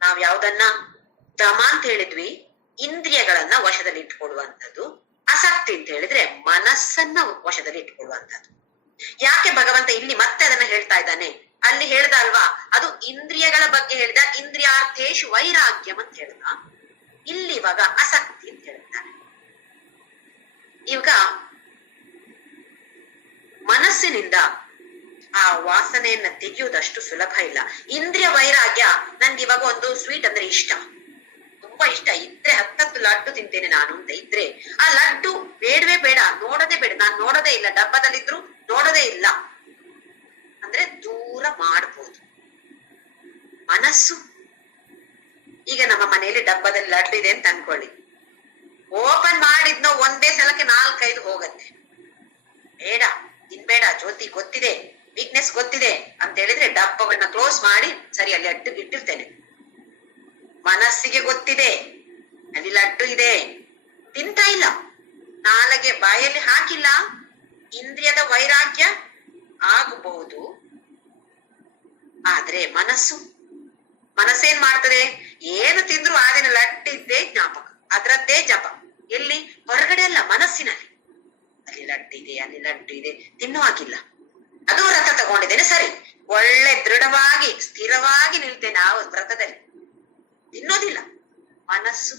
ನಾವ್ ಯಾವ್ದನ್ನ ದಮ ಅಂತ ಹೇಳಿದ್ವಿ, ಇಂದ್ರಿಯಗಳನ್ನ ವಶದಲ್ಲಿ ಇಟ್ಕೊಳ್ಳುವಂಥದ್ದು. ಆಸಕ್ತಿ ಅಂತ ಹೇಳಿದ್ರೆ ಮನಸ್ಸನ್ನ ವಶದಲ್ಲಿ ಇಟ್ಕೊಳ್ಳುವಂಥದ್ದು. ಯಾಕೆ ಭಗವಂತ ಇಲ್ಲಿ ಮತ್ತೆ ಅದನ್ನ ಹೇಳ್ತಾ ಇದ್ದಾನೆ? ಅಲ್ಲಿ ಹೇಳ್ದ ಅಲ್ವಾ, ಅದು ಇಂದ್ರಿಯಗಳ ಬಗ್ಗೆ ಹೇಳಿದ. ಇಂದ್ರಿಯಾರ್ಥೇಶು ವೈರಾಗ್ಯಂ ಅಂತ ಹೇಳ್ದ. ಇಲ್ಲಿ ಇವಾಗ ಆಸಕ್ತಿ ಅಂತ ಹೇಳ್ತಾರೆ. ಇವಾಗ ಮನಸ್ಸಿನಿಂದ ಆ ವಾಸನೆಯನ್ನ ತೆಗೆಯುವುದಷ್ಟು ಸುಲಭ ಇಲ್ಲ. ಇಂದ್ರಿಯ ವೈರಾಗ್ಯ, ನನ್ಗೆ ಇವಾಗ ಒಂದು ಸ್ವೀಟ್ ಅಂದ್ರೆ ಇಷ್ಟ, ತುಂಬಾ ಇಷ್ಟ ಇದ್ರೆ 10 ಲಡ್ಡು ತಿಂತೇನೆ ನಾನು ಅಂತ ಇದ್ರೆ, ಆ ಲಡ್ಡು ಬೇಡವೇ ಬೇಡ, ನೋಡೋದೇ ಬೇಡ, ನಾನ್ ನೋಡೋದೇ ಇಲ್ಲ, ಡಬ್ಬದಲ್ಲಿದ್ರು ನೋಡೋದೇ ಇಲ್ಲ ಅಂದ್ರೆ ದೂರ ಮಾಡ್ಬೋದು. ಮನಸ್ಸು ಈಗ ನಮ್ಮ ಮನೆಯಲ್ಲಿ ಡಬ್ಬದಲ್ಲಿ ಲಡ್ಡು ಇದೆ ಅಂತ ಅನ್ಕೊಳ್ಳಿ, ಓಪನ್ ಮಾಡಿದ್ನೋ ಒಂದೇ ಸಲಕ್ಕೆ 4-5 ಹೋಗತ್ತೆ. ಬೇಡ, ತಿನ್ಬೇಡ ಜ್ಯೋತಿ, ಗೊತ್ತಿದೆ ವೀಕ್ನೆಸ್ ಗೊತ್ತಿದೆ ಅಂತ ಹೇಳಿದ್ರೆ ಡಬ್ಬವನ್ನ ಕ್ಲೋಸ್ ಮಾಡಿ ಸರಿ ಅಲ್ಲಿ ಅಡ್ಡು ಇಟ್ಟಿರ್ತೇನೆ. ಮನಸ್ಸಿಗೆ ಗೊತ್ತಿದೆ ಅಲ್ಲಿ ಲಡ್ಡು ಇದೆ, ತಿಂತಾ ಇಲ್ಲ, ನಾಲಗೆ ಬಾಯಲ್ಲಿ ಹಾಕಿಲ್ಲ, ಇಂದ್ರಿಯದ ವೈರಾಗ್ಯ ಆಗಬಹುದು. ಆದ್ರೆ ಮನಸ್ಸೇನ್ ಮಾಡ್ತದೆ? ಏನು ತಿಂದ್ರು ಆ ದಿನ ಲಡ್ಡಿದ್ದೇ ಜ್ಞಾಪಕ, ಅದರದ್ದೇ ಜಪ. ಎಲ್ಲಿ? ಹೊರಗಡೆ ಅಲ್ಲ, ಮನಸ್ಸಿನಲ್ಲಿ. ಅಲ್ಲಿ ಲಡ್ಡು ಇದೆ ತಿನ್ನುವಾಗಿಲ್ಲ. ಅದು ವ್ರತ ತಗೊಂಡಿದ್ದೇನೆ ಸರಿ, ಒಳ್ಳೆ ದೃಢವಾಗಿ ಸ್ಥಿರವಾಗಿ ನಿಲ್ತೇನೆ ಆ ವ್ರತದಲ್ಲಿ, ತಿನ್ನೋದಿಲ್ಲ. ಮನಸ್ಸು,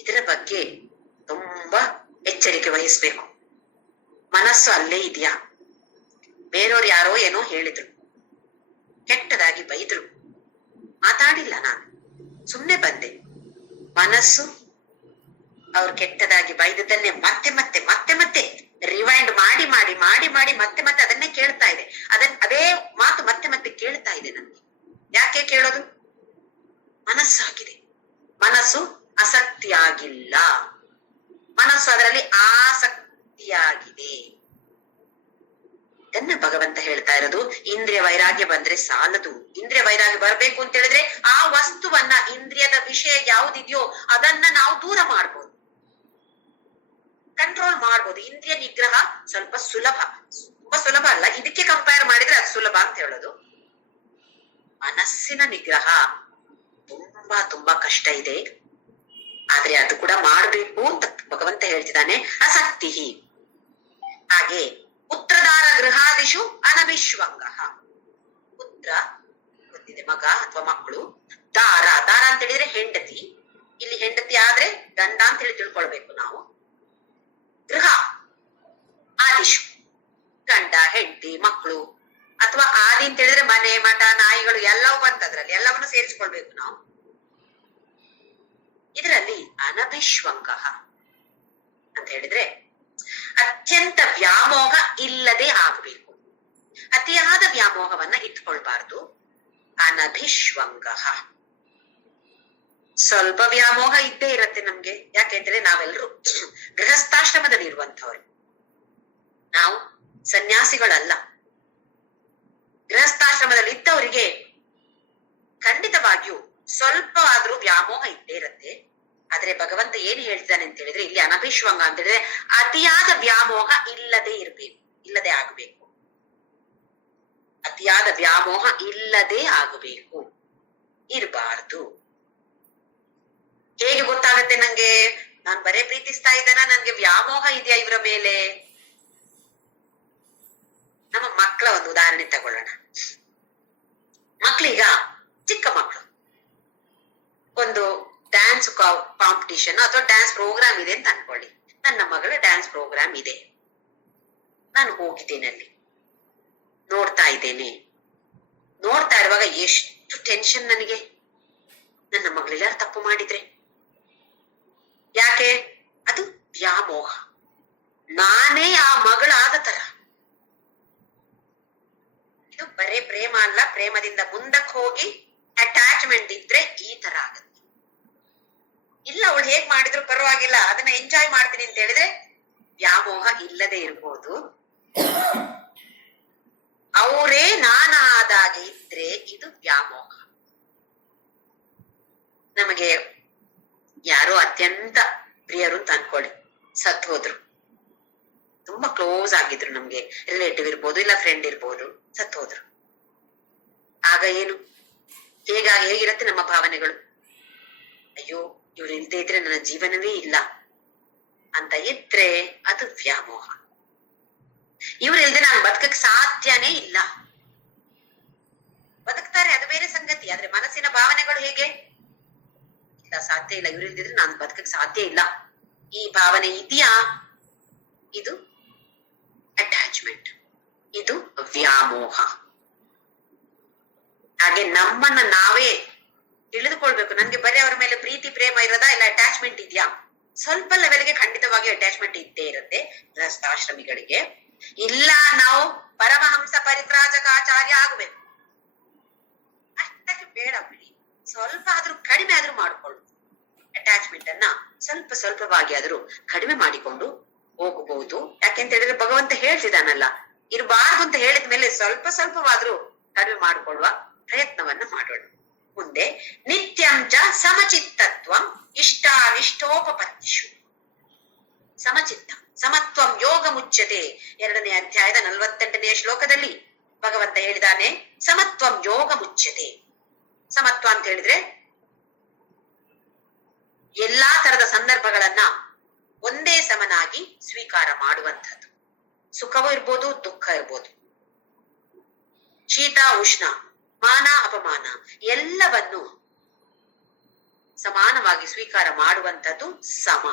ಇದರ ಬಗ್ಗೆ ತುಂಬಾ ಎಚ್ಚರಿಕೆ ವಹಿಸ್ಬೇಕು. ಮನಸ್ಸು ಅಲ್ಲೇ ಇದೆಯಾ? ಬೇರೆಯವ್ರು ಯಾರೋ ಏನೋ ಹೇಳಿದ್ರು, ಕೆಟ್ಟದಾಗಿ ಬೈದ್ರು, ಮಾತಾಡಿಲ್ಲ, ನಾನು ಸುಮ್ನೆ ಬಂದೆ. ಮನಸ್ಸು ಅವ್ರು ಕೆಟ್ಟದಾಗಿ ಬೈದದ್ದನ್ನೇ ಮತ್ತೆ ಮತ್ತೆ ಮತ್ತೆ ಮತ್ತೆ ರಿವೈಂಡ್ ಮಾಡಿ ಮಾಡಿ ಮಾಡಿ ಮಾಡಿ ಮತ್ತೆ ಮತ್ತೆ ಅದನ್ನೇ ಕೇಳ್ತಾ ಇದೆ. ಅದೇ ಮಾತು ಮತ್ತೆ ಮತ್ತೆ ಕೇಳ್ತಾ ಇದೆ ನನ್ಗೆ. ಯಾಕೆ ಕೇಳೋದು? ಮನಸ್ಸಾಗಿದೆ. ಮನಸ್ಸು ಆಸಕ್ತಿಯಾಗಿಲ್ಲ, ಮನಸ್ಸು ಅದರಲ್ಲಿ ಆಸಕ್ತಿಯಾಗಿದೆ. ಇದನ್ನ ಭಗವಂತ ಹೇಳ್ತಾ ಇರೋದು. ಇಂದ್ರಿಯ ವೈರಾಗ್ಯ ಬಂದ್ರೆ ಸಾಲದು. ಇಂದ್ರಿಯ ವೈರಾಗ್ಯ ಬರ್ಬೇಕು ಅಂತ ಹೇಳಿದ್ರೆ ಆ ವಸ್ತುವನ್ನ, ಇಂದ್ರಿಯದ ವಿಷಯ ಯಾವುದಿದೆಯೋ ಅದನ್ನ ನಾವು ದೂರ ಮಾಡ್ಬೋದು, ಕಂಟ್ರೋಲ್ ಮಾಡ್ಬೋದು. ಇಂದ್ರಿಯ ನಿಗ್ರಹ ಸ್ವಲ್ಪ ಸುಲಭ, ತುಂಬಾ ಸುಲಭ ಅಲ್ಲ, ಇದಕ್ಕೆ ಕಂಪೇರ್ ಮಾಡಿದ್ರೆ ಅದು ಸುಲಭ ಅಂತ ಹೇಳೋದು. ಮನಸ್ಸಿನ ನಿಗ್ರಹ ತುಂಬಾ ತುಂಬಾ ಕಷ್ಟ ಇದೆ. ಆದ್ರೆ ಅದು ಕೂಡ ಮಾಡ್ಬೇಕು ಅಂತ ಭಗವಂತ ಹೇಳ್ತಿದ್ದಾನೆ. ಆಸಕ್ತಿ. ಹಾಗೆ ಪುತ್ರದಾರ ಗೃಹಾದಿಶು ಅನಭಿಶ್ವಂಗ. ಪುತ್ರ ಗೊತ್ತಿದೆ, ಮಗ ಅಥವಾ ಮಕ್ಕಳು. ದಾರ ಅಂತ ಹೇಳಿದ್ರೆ ಹೆಂಡತಿ. ಇಲ್ಲಿ ಹೆಂಡತಿ ಆದ್ರೆ ಗಂಡ ಅಂತ ಹೇಳಿ ತಿಳ್ಕೊಳ್ಬೇಕು ನಾವು. ಗೃಹ ಆದಿಶು, ಗಂಡ ಹೆಂಡತಿ ಮಕ್ಕಳು, ಅಥವಾ ಆದಿ ಅಂತ ಹೇಳಿದ್ರೆ ಮನೆ ಮಠ ನಾಯಿಗಳು ಎಲ್ಲವೂ ಬಂತದ್ರಲ್ಲಿ, ಎಲ್ಲವನ್ನು ಸೇರಿಸ್ಕೊಳ್ಬೇಕು ನಾವು. ಇದರಲ್ಲಿ ಅನಭಿಶ್ವಂಗ ಅಂತ ಹೇಳಿದ್ರೆ ಅತ್ಯಂತ ವ್ಯಾಮೋಹ ಇಲ್ಲದೆ ಆಗ್ಬೇಕು. ಅತಿಯಾದ ವ್ಯಾಮೋಹವನ್ನ ಇಟ್ಕೊಳ್ಬಾರ್ದು. ಅನಭಿಶ್ವಂಗ. ಸ್ವಲ್ಪ ವ್ಯಾಮೋಹ ಇದ್ದೇ ಇರತ್ತೆ ನಮ್ಗೆ. ಯಾಕೆಂದ್ರೆ ನಾವೆಲ್ಲರೂ ಗೃಹಸ್ಥಾಶ್ರಮದಲ್ಲಿ ಇರುವಂತವ್ರು, ನಾವು ಸನ್ಯಾಸಿಗಳಲ್ಲ. ಗೃಹಸ್ಥಾಶ್ರಮದಲ್ಲಿ ಇದ್ದವರಿಗೆ ಖಂಡಿತವಾಗಿಯೂ ಸ್ವಲ್ಪ ಆದ್ರೂ ವ್ಯಾಮೋಹ ಇದ್ದೇ ಇರತ್ತೆ. ಆದ್ರೆ ಭಗವಂತ ಏನ್ ಹೇಳ್ತಾನೆ ಅಂತ ಹೇಳಿದ್ರೆ, ಇಲ್ಲಿ ಅನಭಿಶ್ವಂಗ ಅಂತ ಹೇಳಿದ್ರೆ ಅತಿಯಾದ ವ್ಯಾಮೋಹ ಇಲ್ಲದೆ ಆಗಬೇಕು. ಅತಿಯಾದ ವ್ಯಾಮೋಹ ಇಲ್ಲದೆ ಆಗಬೇಕು, ಇರಬಾರ್ದು. ಹೇಗೆ ಗೊತ್ತಾಗತ್ತೆ ನಂಗೆ? ನಾನ್ ಬರೇ ಪ್ರೀತಿಸ್ತಾ ಇದ್ದಾನ, ನನ್ಗೆ ವ್ಯಾಮೋಹ ಇದೆಯಾ ಇವರ ಮೇಲೆ? ನಮ್ಮ ಮಕ್ಕಳ ಒಂದು ಉದಾಹರಣೆ ತಗೊಳ್ಳೋಣ. ಮಕ್ಕಳೀಗ ಚಿಕ್ಕ ಮಕ್ಕಳು ಒಂದು ಡ್ಯಾನ್ಸ್ ಕಾಂಪಿಟಿಷನ್ ಅಥವಾ ಡ್ಯಾನ್ಸ್ ಪ್ರೋಗ್ರಾಮ್ ಇದೆ ಅಂತ ಅನ್ಕೊಳ್ಳಿ. ನನ್ನ ಮಗಳ ಡ್ಯಾನ್ಸ್ ಪ್ರೋಗ್ರಾಮ್ ಇದೆ, ನಾನು ಹೋಗಿದ್ದೇನೆ, ಅಲ್ಲಿ ನೋಡ್ತಾ ಇದ್ದೇನೆ. ನೋಡ್ತಾ ಇರುವಾಗ ಎಷ್ಟು ಟೆನ್ಷನ್ ನನಗೆ, ನನ್ನ ಮಗಳೆಲ್ಲಾರು ತಪ್ಪು ಮಾಡಿದ್ರೆ. ಯಾಕೆ? ಅದು ವ್ಯಾಮೋಹ. ನಾನೇ ಆ ಮಗಳಾದ ತರ. ಇದು ಬರೇ ಪ್ರೇಮ ಅಲ್ಲ, ಪ್ರೇಮದಿಂದ ಮುಂದಕ್ಕೆ ಹೋಗಿ ಅಟ್ಯಾಚ್ಮೆಂಟ್ ಇದ್ರೆ ಈ ತರ ಆಗತ್ತೆ. ಇಲ್ಲ, ಅವಳು ಹೇಗ್ ಮಾಡಿದ್ರು ಪರವಾಗಿಲ್ಲ, ಅದನ್ನ ಎಂಜಾಯ್ ಮಾಡ್ತೀನಿ ಅಂತ ಹೇಳಿದ್ರೆ ವ್ಯಾಮೋಹ ಇಲ್ಲದೆ ಇರ್ಬೋದು. ಅವರೇ ನಾನಾದಾಗೆ ಇದ್ರೆ ಇದು ವ್ಯಾಮೋಹ. ನಮಗೆ ಯಾರೋ ಅತ್ಯಂತ ಪ್ರಿಯರು ಅಂತ ಅನ್ಕೊಳ್ಳಿ, ಸತ್ ಹೋದ್ರು. ತುಂಬಾ ಕ್ಲೋಸ್ ಆಗಿದ್ರು, ನಮ್ಗೆ ರಿಲೇಟಿವ್ ಇರ್ಬೋದು, ಇಲ್ಲ ಫ್ರೆಂಡ್ ಇರ್ಬೋದು, ಸತ್ ಹೋದ್ರು. ಆಗ ಏನು, ಹೇಗಿರತ್ತೆ ನಮ್ಮ ಭಾವನೆಗಳು? ಅಯ್ಯೋ, ಇವ್ರು ಇಲ್ದೇ ಇದ್ರೆ ನನ್ನ ಜೀವನವೇ ಇಲ್ಲ ಅಂತ ಇದ್ರೆ ಅದು ವ್ಯಾಮೋಹ. ಇವ್ರು ಇಲ್ದೆ ನಾನು ಬದುಕಕ್ ಸಾಧ್ಯನೇ ಇಲ್ಲ. ಬದುಕ್ತಾರೆ, ಅದು ಬೇರೆ ಸಂಗತಿ. ಆದ್ರೆ ಮನಸ್ಸಿನ ಭಾವನೆಗಳು ಹೇಗೆ? ಇಲ್ಲ, ಸಾಧ್ಯ ಇಲ್ಲ, ಇವ್ರು ಇಲ್ದಿದ್ರೆ ನಾನು ಬದುಕಕ್ ಸಾಧ್ಯ ಇಲ್ಲ, ಈ ಭಾವನೆ ಇದೆಯಾ? ಇದು ಅಟ್ಯಾಚ್ಮೆಂಟ್, ಇದು ವ್ಯಾಮೋಹ. ಹಾಗೆ ನಮ್ಮನ್ನ ನಾವೇ ತಿಳಿದುಕೊಳ್ಬೇಕು. ನನ್ಗೆ ಬರೀ ಅವ್ರ ಮೇಲೆ ಪ್ರೀತಿ ಪ್ರೇಮ ಇರೋದಾ, ಇಲ್ಲ ಅಟ್ಯಾಚ್ಮೆಂಟ್ ಇದೆಯಾ? ಸ್ವಲ್ಪ ಲೆವೆಲ್ಗೆ ಖಂಡಿತವಾಗಿ ಅಟ್ಯಾಚ್ಮೆಂಟ್ ಇದ್ದೇ ಇರುತ್ತೆ ಗೃಹಸ್ಥಾಶ್ರಮಿಗಳಿಗೆ. ಇಲ್ಲ, ನಾವು ಪರಮಹಂಸ ಪರಿತ್ರಾಜಕ ಆಚಾರ್ಯ ಆಗ್ಬೇಕು, ಅಷ್ಟಕ್ಕೆ ಬೇಡ ಬಿಡಿ. ಸ್ವಲ್ಪ ಆದ್ರೂ ಕಡಿಮೆ ಆದ್ರೂ ಮಾಡ್ಕೊಳ್ಳು. ಅಟ್ಯಾಚ್ಮೆಂಟ್ ಅನ್ನ ಸ್ವಲ್ಪವಾಗಿ ಆದ್ರೂ ಕಡಿಮೆ ಮಾಡಿಕೊಂಡು ಹೋಗಬಹುದು. ಯಾಕೆಂತ ಹೇಳಿದ್ರೆ ಭಗವಂತ ಹೇಳ್ತಿದ್ದಾನಲ್ಲ, ಇರಬಾರ್ದು ಅಂತ ಹೇಳಿದ ಮೇಲೆ ಸ್ವಲ್ಪವಾದ್ರೂ ಕಡಿಮೆ ಮಾಡಿಕೊಳ್ಳುವ ಪ್ರಯತ್ನವನ್ನ ಮಾಡೋಣ. ಮುಂದೆ ನಿತ್ಯಂ ಚ ಸಮಚಿತ್ತತ್ವಂ ಇಷ್ಟಾನಿಷ್ಟೋಪಪತ್ತಿಷು. ಸಮಚಿತ್ತ ಸಮತ್ವಂ ಯೋಗ ಮುಚ್ಯತೆ. 2ನೇ ಅಧ್ಯಾಯದ 48ನೇ ಶ್ಲೋಕದಲ್ಲಿ ಭಗವಂತ ಹೇಳಿದಾನೆ, ಸಮತ್ವಂ ಯೋಗ ಮುಚ್ಯತೆ. ಸಮತ್ವ ಅಂತ ಹೇಳಿದ್ರೆ ಎಲ್ಲಾ ತರದ ಸಂದರ್ಭಗಳನ್ನ ಒಂದೇ ಸಮನಾಗಿ ಸ್ವೀಕಾರ ಮಾಡುವಂಥದ್ದು. ಸುಖವೂ ಇರ್ಬೋದು, ದುಃಖ ಇರ್ಬೋದು, ಶೀತ ಉಷ್ಣ, ಮಾನ ಅಪಮಾನ ಎಲ್ಲವನ್ನು ಸಮಾನವಾಗಿ ಸ್ವೀಕಾರ ಮಾಡುವಂಥದ್ದು ಸಮ.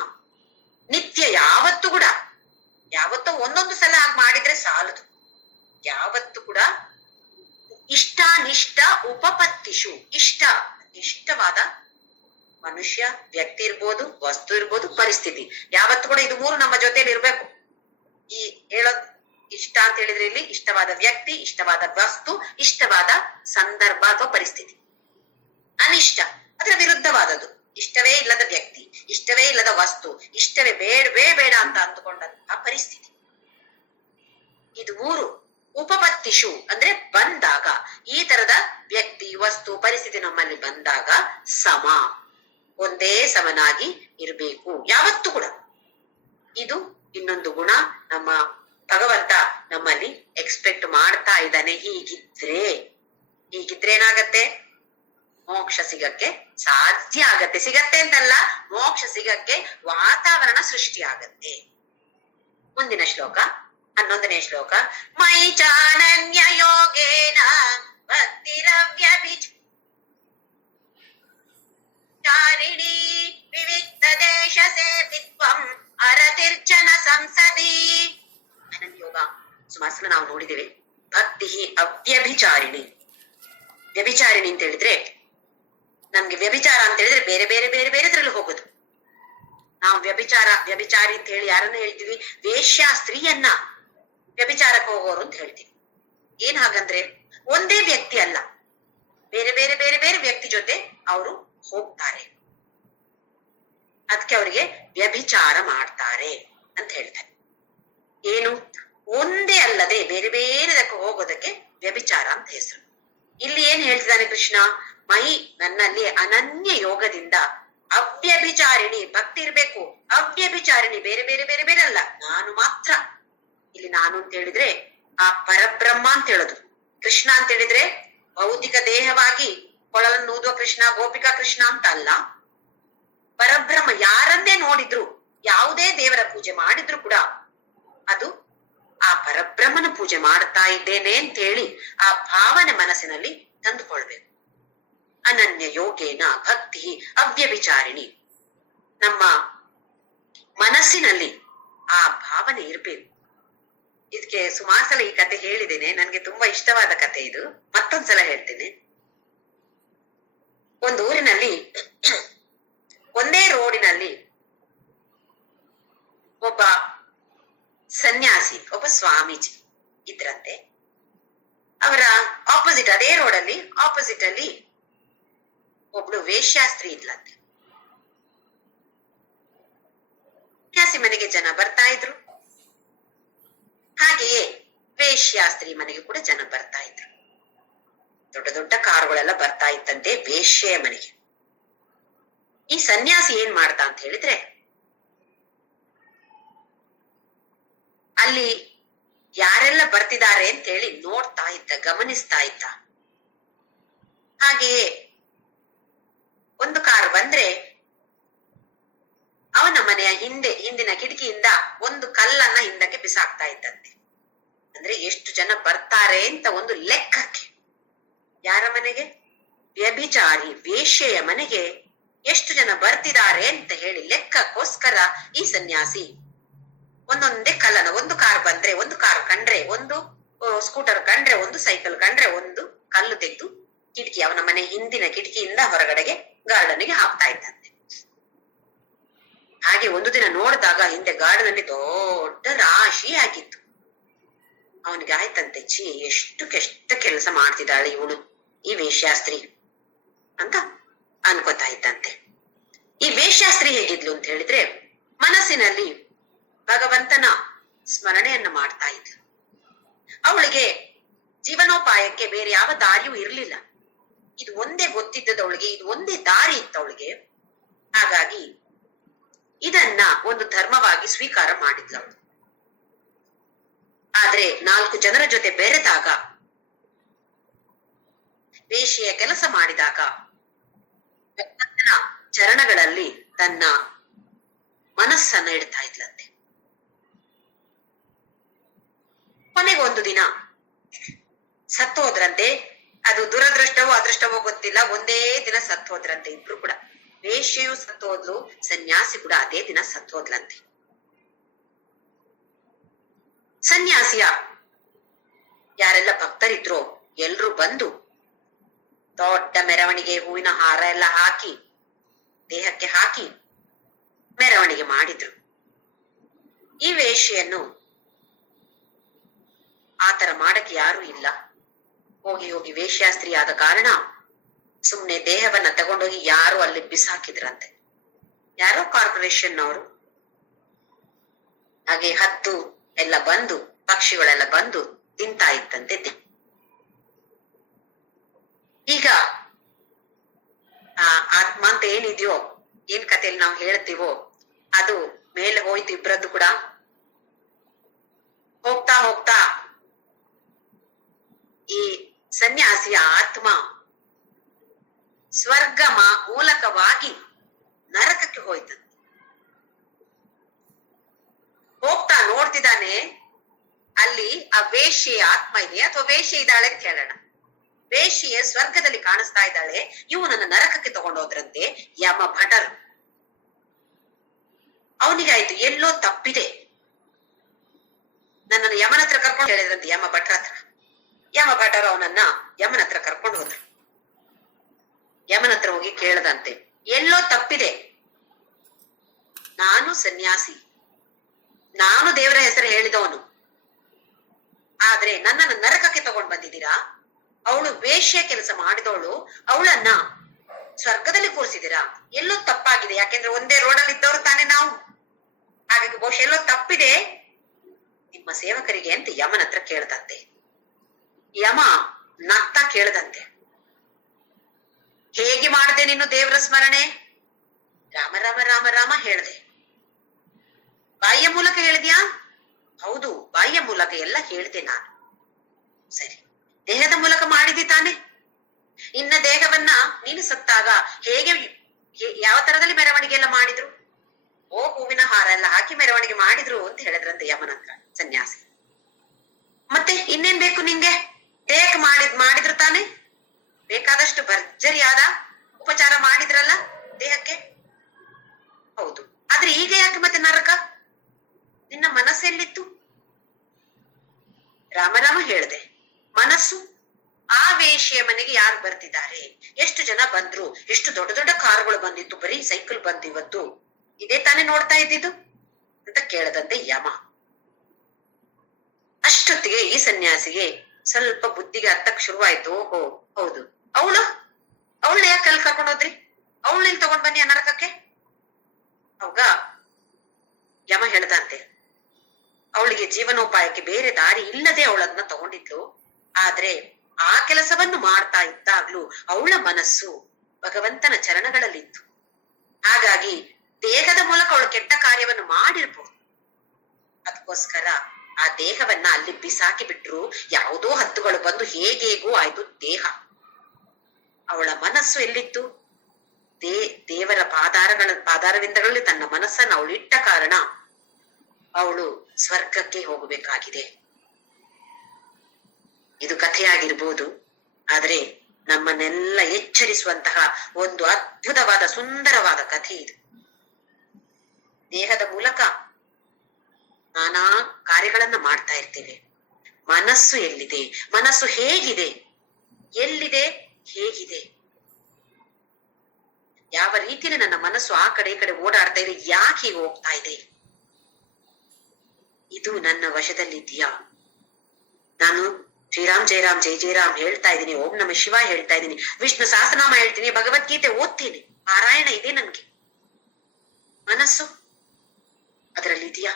ನಿತ್ಯ ಯಾವತ್ತು ಕೂಡ, ಯಾವತ್ತೋ ಒಂದೊಂದು ಸಲ ಆಗಿ ಮಾಡಿದ್ರೆ ಸಾಲದು, ಯಾವತ್ತು ಕೂಡ ಇಷ್ಟಾನಿಷ್ಟ ಉಪಪತ್ತಿಷು. ಇಷ್ಟವಾದ ಮನುಷ್ಯ, ವ್ಯಕ್ತಿ ಇರ್ಬೋದು, ವಸ್ತು ಇರ್ಬೋದು, ಪರಿಸ್ಥಿತಿ, ಯಾವತ್ತು ಕೂಡ ಇದು 3 ನಮ್ಮ ಜೊತೆಲಿ ಇರ್ಬೇಕು. ಈ ಹೇಳೋದ್ ಇಷ್ಟ ಅಂತ ಹೇಳಿದ್ರೆ ಇಲ್ಲಿ ಇಷ್ಟವಾದ ವ್ಯಕ್ತಿ, ಇಷ್ಟವಾದ ವಸ್ತು, ಇಷ್ಟವಾದ ಸಂದರ್ಭ ಅಥವಾ ಪರಿಸ್ಥಿತಿ. ಅನಿಷ್ಟ ಅದರ ವಿರುದ್ಧವಾದದ್ದು, ಇಷ್ಟವೇ ಇಲ್ಲದ ವ್ಯಕ್ತಿ, ಇಷ್ಟವೇ ಇಲ್ಲದ ವಸ್ತು, ಇಷ್ಟವೇ ಬೇಡವೇ ಬೇಡ ಅಂತ ಅಂದುಕೊಂಡಂತಹ ಪರಿಸ್ಥಿತಿ. ಇದು 3 ಉಪಪತ್ತಿಷು ಅಂದ್ರೆ ಬಂದಾಗ, ಈ ತರದ ವ್ಯಕ್ತಿ, ವಸ್ತು, ಪರಿಸ್ಥಿತಿ ನಮ್ಮಲ್ಲಿ ಬಂದಾಗ ಸಮ, ಒಂದೇ ಸಮನಾಗಿ ಇರಬೇಕು ಯಾವತ್ತು ಕೂಡ. ಇದು ಇನ್ನೊಂದು ಗುಣ ನಮ್ಮ ಭಗವಂತ ನಮ್ಮಲ್ಲಿ ಎಕ್ಸ್ಪೆಕ್ಟ್ ಮಾಡ್ತಾ ಇದ್ದಾನೆ. ಹೀಗಿದ್ರೆ ಏನಾಗತ್ತೆ? ಮೋಕ್ಷ ಸಿಗಕ್ಕೆ ಸಾಧ್ಯ ಆಗತ್ತೆ. ಸಿಗತ್ತೆ ಅಂತಲ್ಲ, ಮೋಕ್ಷ ಸಿಗಕ್ಕೆ ವಾತಾವರಣ ಸೃಷ್ಟಿ ಆಗತ್ತೆ. ಮುಂದಿನ ಶ್ಲೋಕ 11ನೇ ಶ್ಲೋಕ. ಮೈ ಚಾನನ್ಯ ಯೋಗೇನ ಭಕ್ತಿರವ್ಯಭಿಚಾರಿಣಿ ವಿವಿಕ್ತ ದೇಶ ಸೇವಿತ್ವಂ ಅರತಿರ್ಜನ ಸಂಸದಿ. ಅನನ್ಯ ಯೋಗ ಸುಮಾರು ಸಲ ನಾವು ನೋಡಿದ್ದೇವೆ. ಭಕ್ತಿ ಅವ್ಯಭಿಚಾರಿಣಿ. ವ್ಯಭಿಚಾರಿಣಿ ಅಂತ ಹೇಳಿದ್ರೆ, ನಮ್ಗೆ ವ್ಯಭಿಚಾರ ಅಂತ ಹೇಳಿದ್ರೆ ಬೇರೆ ಬೇರೆ ಬೇರೆ ಬೇರೆದ್ರಲ್ಲಿ ಹೋಗೋದು. ನಾವು ವ್ಯಭಿಚಾರಿ ಅಂತ ಹೇಳಿ ಯಾರನ್ನ ಹೇಳ್ತೀವಿ? ವೇಶ್ಯ ಸ್ತ್ರೀಯನ್ನ ವ್ಯಭಿಚಾರಕ್ಕೆ ಹೋಗೋರು ಅಂತ ಹೇಳ್ತೀವಿ. ಏನ್ ಹಾಗಂದ್ರೆ, ಒಂದೇ ವ್ಯಕ್ತಿ ಅಲ್ಲ, ಬೇರೆ ಬೇರೆ ಬೇರೆ ಬೇರೆ ವ್ಯಕ್ತಿ ಜೊತೆ ಅವರು ಹೋಗ್ತಾರೆ, ಅದಕ್ಕೆ ಅವರಿಗೆ ವ್ಯಭಿಚಾರ ಮಾಡ್ತಾರೆ ಅಂತ ಹೇಳ್ತಾರೆ. ಏನು? ಒಂದೇ ಅಲ್ಲದೆ ಬೇರೆ ಬೇರೆದಕ್ಕೆ ಹೋಗೋದಕ್ಕೆ ವ್ಯಭಿಚಾರ ಅಂತ ಹೆಸರು. ಇಲ್ಲಿ ಏನ್ ಹೇಳ್ತಿದ್ದಾನೆ ಕೃಷ್ಣ? ಮೈ ನನ್ನಲ್ಲಿ ಅನನ್ಯ ಯೋಗದಿಂದ ಅವ್ಯಭಿಚಾರಿಣಿ, ಭಕ್ತಿ ಇರ್ಬೇಕು, ಅವ್ಯಭಿಚಾರಿಣಿ, ಬೇರೆ ಬೇರೆ ಬೇರೆ ಬೇರೆ ಅಲ್ಲ, ನಾನು ಮಾತ್ರ. ಇಲ್ಲಿ ನಾನು ಅಂತ ಹೇಳಿದ್ರೆ ಆ ಪರಬ್ರಹ್ಮ ಅಂತ ಹೇಳೋದು. ಕೃಷ್ಣ ಅಂತ ಹೇಳಿದ್ರೆ ಭೌತಿಕ ದೇಹವಾಗಿ ಕೊಳಲನ್ನು ಊದುವ ಕೃಷ್ಣ, ಗೋಪಿಕಾ ಕೃಷ್ಣ ಅಂತ ಅಲ್ಲ. ಪರಬ್ರಹ್ಮ, ಯಾರನ್ನೇ ನೋಡಿದ್ರು, ಯಾವುದೇ ದೇವರ ಪೂಜೆ ಮಾಡಿದ್ರು ಕೂಡ ಅದು ಆ ಪರಬ್ರಹ್ಮನ ಪೂಜೆ ಮಾಡ್ತಾ ಇದ್ದೇನೆ ಅಂತ ಹೇಳಿ ಆ ಭಾವನೆ ಮನಸ್ಸಿನಲ್ಲಿ ತಂದುಕೊಳ್ಬೇಕು. ಅನನ್ಯ ಯೋಗೇನ ಭಕ್ತಿ ಅವ್ಯಭಿಚಾರಿಣಿ. ನಮ್ಮ ಮನಸ್ಸಿನಲ್ಲಿ ಆ ಭಾವನೆ ಇರ್ಬೇಕು. ಇದಕ್ಕೆ ಸುಮಾರು ಸಲ ಈ ಕತೆ ಹೇಳಿದ್ದೇನೆ, ನನ್ಗೆ ತುಂಬಾ ಇಷ್ಟವಾದ ಕತೆ ಇದು. ಮತ್ತೊಂದ್ಸಲ ಹೇಳ್ತೇನೆ. ಒಂದು ಊರಿನಲ್ಲಿ ಒಂದೇ ರೋಡಿನಲ್ಲಿ ಒಬ್ಬ ಸನ್ಯಾಸಿ, ಒಬ್ಬ ಸ್ವಾಮೀಜಿ ಇದ್ರಂತೆ. ಅವರ ಆಪೋಸಿಟ್, ಅದೇ ರೋಡಲ್ಲಿ ಆಪೋಸಿಟ್ ಅಲ್ಲಿ ಒಬ್ಳು ವೇಶ್ಯಾಸ್ತ್ರೀ ಇದ್ಲಂತೆ. ಸನ್ಯಾಸಿ ಮನೆಗೆ ಜನ ಬರ್ತಾ ಇದ್ರು, ಹಾಗೆಯೇ ವೇಶ್ಯಾಸ್ತ್ರೀ ಮನೆಗೆ ಕೂಡ ಜನ ಬರ್ತಾ ಇದ್ರು. ದೊಡ್ಡ ದೊಡ್ಡ ಕಾರುಗಳೆಲ್ಲ ಬರ್ತಾ ಇತ್ತಂತೆ ವೇಶ್ಯೆಯ ಮನೆಗೆ. ಈ ಸನ್ಯಾಸಿ ಏನ್ ಮಾಡ್ತಾ ಅಂತ ಹೇಳಿದ್ರೆ, ಅಲ್ಲಿ ಯಾರೆಲ್ಲ ಬರ್ತಿದ್ದಾರೆ ಅಂತ ಹೇಳಿ ನೋಡ್ತಾ ಇದ್ದ, ಗಮನಿಸ್ತಾ ಇದ್ದ. ಹಾಗೆಯೇ ಒಂದು ಕಾರ್ ಬಂದ್ರೆ ಅವನ ಮನೆಯ ಹಿಂದಿನ ಕಿಟಕಿಯಿಂದ ಒಂದು ಕಲ್ಲನ್ನ ಹಿಂದಕ್ಕೆ ಬಿಸಾಕ್ತಾ ಇದ್ದಂತೆ. ಅಂದ್ರೆ ಎಷ್ಟು ಜನ ಬರ್ತಾರೆ ಅಂತ ಒಂದು ಲೆಕ್ಕಕ್ಕೆ. ಯಾರ ಮನೆಗೆ? ವ್ಯಭಿಚಾರಿ ವೇಶ್ಯೆಯ ಮನೆಗೆ ಎಷ್ಟು ಜನ ಬರ್ತಿದ್ದಾರೆ ಅಂತ ಹೇಳಿ ಲೆಕ್ಕಕ್ಕೋಸ್ಕರ ಈ ಸನ್ಯಾಸಿ ಒಂದೊಂದೇ ಕಲ್ಲನ, ಒಂದು ಕಾರ್ ಬಂದ್ರೆ, ಒಂದು ಕಾರ್ ಕಂಡ್ರೆ, ಒಂದು ಸ್ಕೂಟರ್ ಕಂಡ್ರೆ, ಒಂದು ಸೈಕಲ್ ಕಂಡ್ರೆ ಒಂದು ಕಲ್ಲು ತೆಗೆದು ಕಿಟಕಿ, ಅವನ ಮನೆ ಹಿಂದಿನ ಕಿಟಕಿಯಿಂದ ಹೊರಗಡೆಗೆ ಗಾರ್ಡನ್ಗೆ ಹಾಕ್ತಾ ಇದ್ದಂತೆ. ಹಾಗೆ ಒಂದು ದಿನ ನೋಡಿದಾಗ ಹಿಂದೆ ಗಾರ್ಡನ್ ಅಲ್ಲಿ ದೊಡ್ಡ ರಾಶಿ ಆಗಿತ್ತು. ಅವನಿಗೆ ಆಯ್ತಂತೆ, ಛೀ, ಎಷ್ಟು ಕೆಲಸ ಮಾಡ್ತಿದ್ದಾಳೆ ಇವಳು, ಈ ವೇಶ್ಯಾಸ್ತ್ರೀ ಅಂತ ಅನ್ಕೋತಾ ಇದ್ದಂತೆ. ಈ ವೇಶ್ಯಾಸ್ತ್ರೀ ಹೇಗಿದ್ಲು ಅಂತ ಹೇಳಿದ್ರೆ, ಮನಸ್ಸಿನಲ್ಲಿ ಭಗವಂತನ ಸ್ಮರಣೆಯನ್ನ ಮಾಡ್ತಾ ಇದ್ಲು. ಅವಳಿಗೆ ಜೀವನೋಪಾಯಕ್ಕೆ ಬೇರೆ ಯಾವ ದಾರಿಯೂ ಇರ್ಲಿಲ್ಲ. ಇದು ಒಂದೇ ಗೊತ್ತಿದ್ದದವಳಿಗೆ, ಇದು ಒಂದೇ ದಾರಿ ಇತ್ತವಳಿಗೆ. ಹಾಗಾಗಿ ಇದನ್ನ ಒಂದು ಧರ್ಮವಾಗಿ ಸ್ವೀಕಾರ ಮಾಡಿದ್ಲು ಅವಳು. ಆದ್ರೆ 4 ಜನರ ಜೊತೆ ಬೆರೆತಾಗ, ವೇಷೆಯ ಕೆಲಸ ಮಾಡಿದಾಗ ಭಗವಂತನ ಚರಣಗಳಲ್ಲಿ ತನ್ನ ಮನಸ್ಸನ್ನ ಇಡ್ತಾ ಇದ್ಲಂತೆ. ಕೊನೆಗೊಂದು ದಿನ ಸತ್ತೋದ್ರಂತೆ. ಅದು ದುರದೃಷ್ಟವೋ ಅದೃಷ್ಟವೋ ಗೊತ್ತಿಲ್ಲ, ಒಂದೇ ದಿನ ಸತ್ತೋದ್ರಂತೆ ಇಬ್ರು ಕೂಡ. ವೇಶ್ಯೆಯು ಸತ್ತೋದ್ಲು, ಸನ್ಯಾಸಿ ಕೂಡ ಅದೇ ದಿನ ಸತ್ತೋದ್ಲಂತೆ. ಸನ್ಯಾಸಿಯ ಯಾರೆಲ್ಲ ಭಕ್ತರಿದ್ರೋ ಎಲ್ರು ಬಂದು ದೊಡ್ಡ ಮೆರವಣಿಗೆ, ಹೂವಿನ ಹಾರ ಎಲ್ಲ ಹಾಕಿ ದೇಹಕ್ಕೆ ಹಾಕಿ ಮೆರವಣಿಗೆ ಮಾಡಿದ್ರು. ಈ ವೇಶ್ಯೆಯನ್ನು ಆತರ ಮಾಡಕ್ಕೆ ಯಾರು ಇಲ್ಲ. ಹೋಗಿ ಹೋಗಿ ವೇಶ್ಯಾಸ್ತ್ರೀ ಆದ ಕಾರಣ ಸುಮ್ನೆ ದೇಹವನ್ನ ತಗೊಂಡೋಗಿ ಯಾರು ಅಲ್ಲಿ ಬಿಸಾಕಿದ್ರಂತೆ, ಯಾರೋ ಕಾರ್ಪೊರೇಷನ್ ಅವರು. ಹಾಗೆ ಹದ್ದು ಎಲ್ಲ ಬಂದು, ಪಕ್ಷಿಗಳೆಲ್ಲ ಬಂದು ತಿಂತಾ ಇತ್ತಂತೆ. ಈಗ ಆ ಆತ್ಮ ಅಂತ ಏನಿದೆಯೋ, ಏನ್ ಕಥೆಯಲ್ಲಿ ನಾವು ಹೇಳ್ತೀವೋ ಅದು ಮೇಲೆ ಹೋಯ್ತು ಇಬ್ರದ್ದು ಕೂಡ. ಹೋಗ್ತಾ ಹೋಗ್ತಾ ಈ ಸನ್ಯಾಸಿಯ ಆತ್ಮ ಸ್ವರ್ಗ ಮೂಲಕವಾಗಿ ನರಕಕ್ಕೆ ಹೋಯ್ತಂತೆ. ಹೋಗ್ತಾ ನೋಡ್ತಿದ್ದಾನೆ, ಅಲ್ಲಿ ಆ ವೇಶ್ಯೆಯ ಆತ್ಮ ಇದೆ ಅಥವಾ ವೇಶ್ಯೆ ಇದ್ದಾಳೆ ಅಂತ ಹೇಳೋಣ. ವೇಶ್ಯೆ ಸ್ವರ್ಗದಲ್ಲಿ ಕಾಣಿಸ್ತಾ ಇದ್ದಾಳೆ, ಇವನನ್ನ ನರಕಕ್ಕೆ ತಗೊಂಡೋದ್ರಂತೆ ಯಮ ಭಟರು. ಅವನಿಗಾಯ್ತು ಎಲ್ಲೋ ತಪ್ಪಿದೆ, ನನ್ನನ್ನು ಯಮನ ಹತ್ರ ಕರ್ಕೊಂಡು ಹೇಳಿದ್ರಂತೆ, ಯಮ ಭಟ್ರ ಹತ್ರ. ಯಮ ಭಟರು ಅವನನ್ನ ಯಮನ ಹತ್ರ ಕರ್ಕೊಂಡು ಹೋದ್ರು. ಯಮನ ಹತ್ರ ಹೋಗಿ ಕೇಳದಂತೆ, ಎಲ್ಲೋ ತಪ್ಪಿದೆ, ನಾನು ಸನ್ಯಾಸಿ, ನಾನು ದೇವರ ಹೆಸರು ಹೇಳಿದವನು, ಆದ್ರೆ ನನ್ನನ್ನು ನರಕಕ್ಕೆ ತಗೊಂಡ್ ಬಂದಿದ್ದೀರಾ. ಅವಳು ವೇಶ್ಯ ಕೆಲಸ ಮಾಡಿದವಳು, ಅವಳನ್ನ ಸ್ವರ್ಗದಲ್ಲಿ ಕೂರಿಸಿದ್ದೀರಾ. ಎಲ್ಲೋ ತಪ್ಪಾಗಿದೆ, ಯಾಕೆಂದ್ರೆ ಒಂದೇ ರೋಡಲ್ಲಿ ಇದ್ದವರು ತಾನೇ ನಾವು. ಹಾಗಾಗಿ ಬಹುಶಃ ಎಲ್ಲೋ ತಪ್ಪಿದೆ, ನಿಮ್ಮ ಸೇವಕರಿಗೆ ಅಂತ ಯಮನ ಹತ್ರ ಕೇಳ್ದಂತೆ. ಯಮ ನಗ್ತಾ ಕೇಳದಂತೆ, ಹೇಗೆ ಮಾಡಿದೆ ನೀನು ದೇವರ ಸ್ಮರಣೆ? ರಾಮ ರಾಮ ರಾಮ ರಾಮ ಹೇಳ್ದೆ. ಬಾಯಿಯ ಮೂಲಕ ಹೇಳಿದ್ಯಾ? ಹೌದು, ಬಾಯಿಯ ಮೂಲಕ ಎಲ್ಲ ಹೇಳ್ದೆ ನಾನು. ಸರಿ, ದೇಹದ ಮೂಲಕ ಮಾಡಿದಿ ತಾನೆ? ಇನ್ನ ದೇಹವನ್ನ ನೀನು ಸತ್ತಾಗ ಹೇಗೆ, ಯಾವ ತರದಲ್ಲಿ ಮೆರವಣಿಗೆ ಎಲ್ಲ ಮಾಡಿದ್ರು? ಓ, ಹೂವಿನ ಹಾರ ಎಲ್ಲ ಹಾಕಿ ಮೆರವಣಿಗೆ ಮಾಡಿದ್ರು ಅಂತ ಹೇಳಿದ್ರಂತೆ ಯಮನಂತ್ರ ಸನ್ಯಾಸಿ. ಮತ್ತೆ ಇನ್ನೇನ್ ಬೇಕು ನಿಂಗೆ? ದೇಹಕ್ಕೆ ಮಾಡಿದ್ರು ತಾನೆ? ಬೇಕಾದಷ್ಟು ಭರ್ಜರಿಯಾದ ಉಪಚಾರ ಮಾಡಿದ್ರಲ್ಲ ದೇಹಕ್ಕೆ. ಹೌದು, ಆದ್ರೆ ಈಗ ಯಾಕೆ ಮತ್ತೆ ನರಕ? ನಿನ್ನ ಮನಸ್ಸೆಲ್ಲಿತ್ತು? ರಾಮರಾಮ ಹೇಳ್ದೆ. ಮನಸ್ಸು ಆ ವೇಶ್ಯೆಯ ಮನೆಗೆ ಯಾರು ಬರ್ತಿದ್ದಾರೆ, ಎಷ್ಟು ಜನ ಬಂದ್ರು, ಎಷ್ಟು ದೊಡ್ಡ ದೊಡ್ಡ ಕಾರುಗಳು ಬಂದಿತ್ತು, ಬರೀ ಸೈಕಲ್ ಬಂದು ಇವತ್ತು ಇದೇ ತಾನೇ ನೋಡ್ತಾ ಇದ್ದಿದ್ದು ಅಂತ ಕೇಳದಂತೆ ಯಮ. ಅಷ್ಟೊತ್ತಿಗೆ ಈ ಸನ್ಯಾಸಿಗೆ ಸ್ವಲ್ಪ ಬುದ್ಧಿಗೆ ಹತ್ತಕ್ ಶುರುವಾಯ್ತು. ಓಹೋ, ಹೌದು, ಅವಳು ಯಾಕೆ ಅಲ್ಲಿ ಕರ್ಕೊಂಡೋದ್ರಿ? ಅವಳಲ್ಲಿ ತಗೊಂಡ್ ಬನ್ನಿ ಆ ನರಕಕ್ಕೆ. ಅವಾಗ ಯಮ ಹೇಳ್ದಂತೆ, ಅವಳಿಗೆ ಜೀವನೋಪಾಯಕ್ಕೆ ಬೇರೆ ದಾರಿ ಇಲ್ಲದೆ ಅವಳನ್ನ ತಗೊಂಡಿದ್ಲು. ಆದ್ರೆ ಆ ಕೆಲಸವನ್ನು ಮಾಡ್ತಾ ಇದ್ದಾಗ್ಲೂ ಅವಳ ಮನಸ್ಸು ಭಗವಂತನ ಚರಣಗಳಲ್ಲಿತ್ತು. ಹಾಗಾಗಿ ದೇಹದ ಮೂಲಕ ಅವಳು ಕೆಟ್ಟ ಕಾರ್ಯವನ್ನು ಮಾಡಿರ್ಬೋದು. ಅದಕ್ಕೋಸ್ಕರ ಆ ದೇಹವನ್ನ ಅಲ್ಲಿ ಬಿಸಾಕಿ ಬಿಟ್ರು. ಯಾವುದೋ ಹತ್ತುಗಳು ಬಂದು ಹೇಗೇಗೂ ಆಯ್ತು ದೇಹ. ಅವಳ ಮನಸ್ಸು ಎಲ್ಲಿತ್ತು? ದೇವರ ಪಾದಾರವಿಂದಗಳಲ್ಲಿ ತನ್ನ ಮನಸ್ಸನ್ನು ಅವಳು ಇಟ್ಟ ಕಾರಣ ಅವಳು ಸ್ವರ್ಗಕ್ಕೆ ಹೋಗಬೇಕಾಗಿದೆ. ಇದು ಕಥೆಯಾಗಿರ್ಬೋದು, ಆದ್ರೆ ನಮ್ಮನ್ನೆಲ್ಲ ಎಚ್ಚರಿಸುವಂತಹ ಒಂದು ಅದ್ಭುತವಾದ ಸುಂದರವಾದ ಕಥೆ ಇದು. ದೇಹದ ಮೂಲಕ ನಾನಾ ಕಾರ್ಯಗಳನ್ನ ಮಾಡ್ತಾ ಇರ್ತೇವೆ. ಮನಸ್ಸು ಎಲ್ಲಿದೆ? ಮನಸ್ಸು ಹೇಗಿದೆ? ಎಲ್ಲಿದೆ? ಹೇಗಿದೆ? ಯಾವ ರೀತಿಯಲ್ಲಿ ನನ್ನ ಮನಸ್ಸು ಆ ಕಡೆ ಈ ಕಡೆ ಓಡಾಡ್ತಾ ಇದೆ? ಯಾಕೆ ಹೀಗೆ ಹೋಗ್ತಾ ಇದೆ? ಇದು ನನ್ನ ವಶದಲ್ಲಿದೆಯಾ? ನಾನು ಶ್ರೀರಾಮ್ ಜೈ ರಾಮ್ ಜೈ ಜೈ ರಾಮ್ ಹೇಳ್ತಾ ಇದ್ದೀನಿ, ಓಂ ನಮಃ ಶಿವ ಹೇಳ್ತಾ ಇದ್ದೀನಿ, ವಿಷ್ಣು ಸಹಸ್ರನಾಮ ಹೇಳ್ತೀನಿ, ಭಗವದ್ಗೀತೆ ಓದ್ತೀನಿ, ಪಾರಾಯಣ ಇದೆ ನನ್ಗೆ. ಮನಸ್ಸು ಅದರಲ್ಲಿ ಇದೆಯಾ?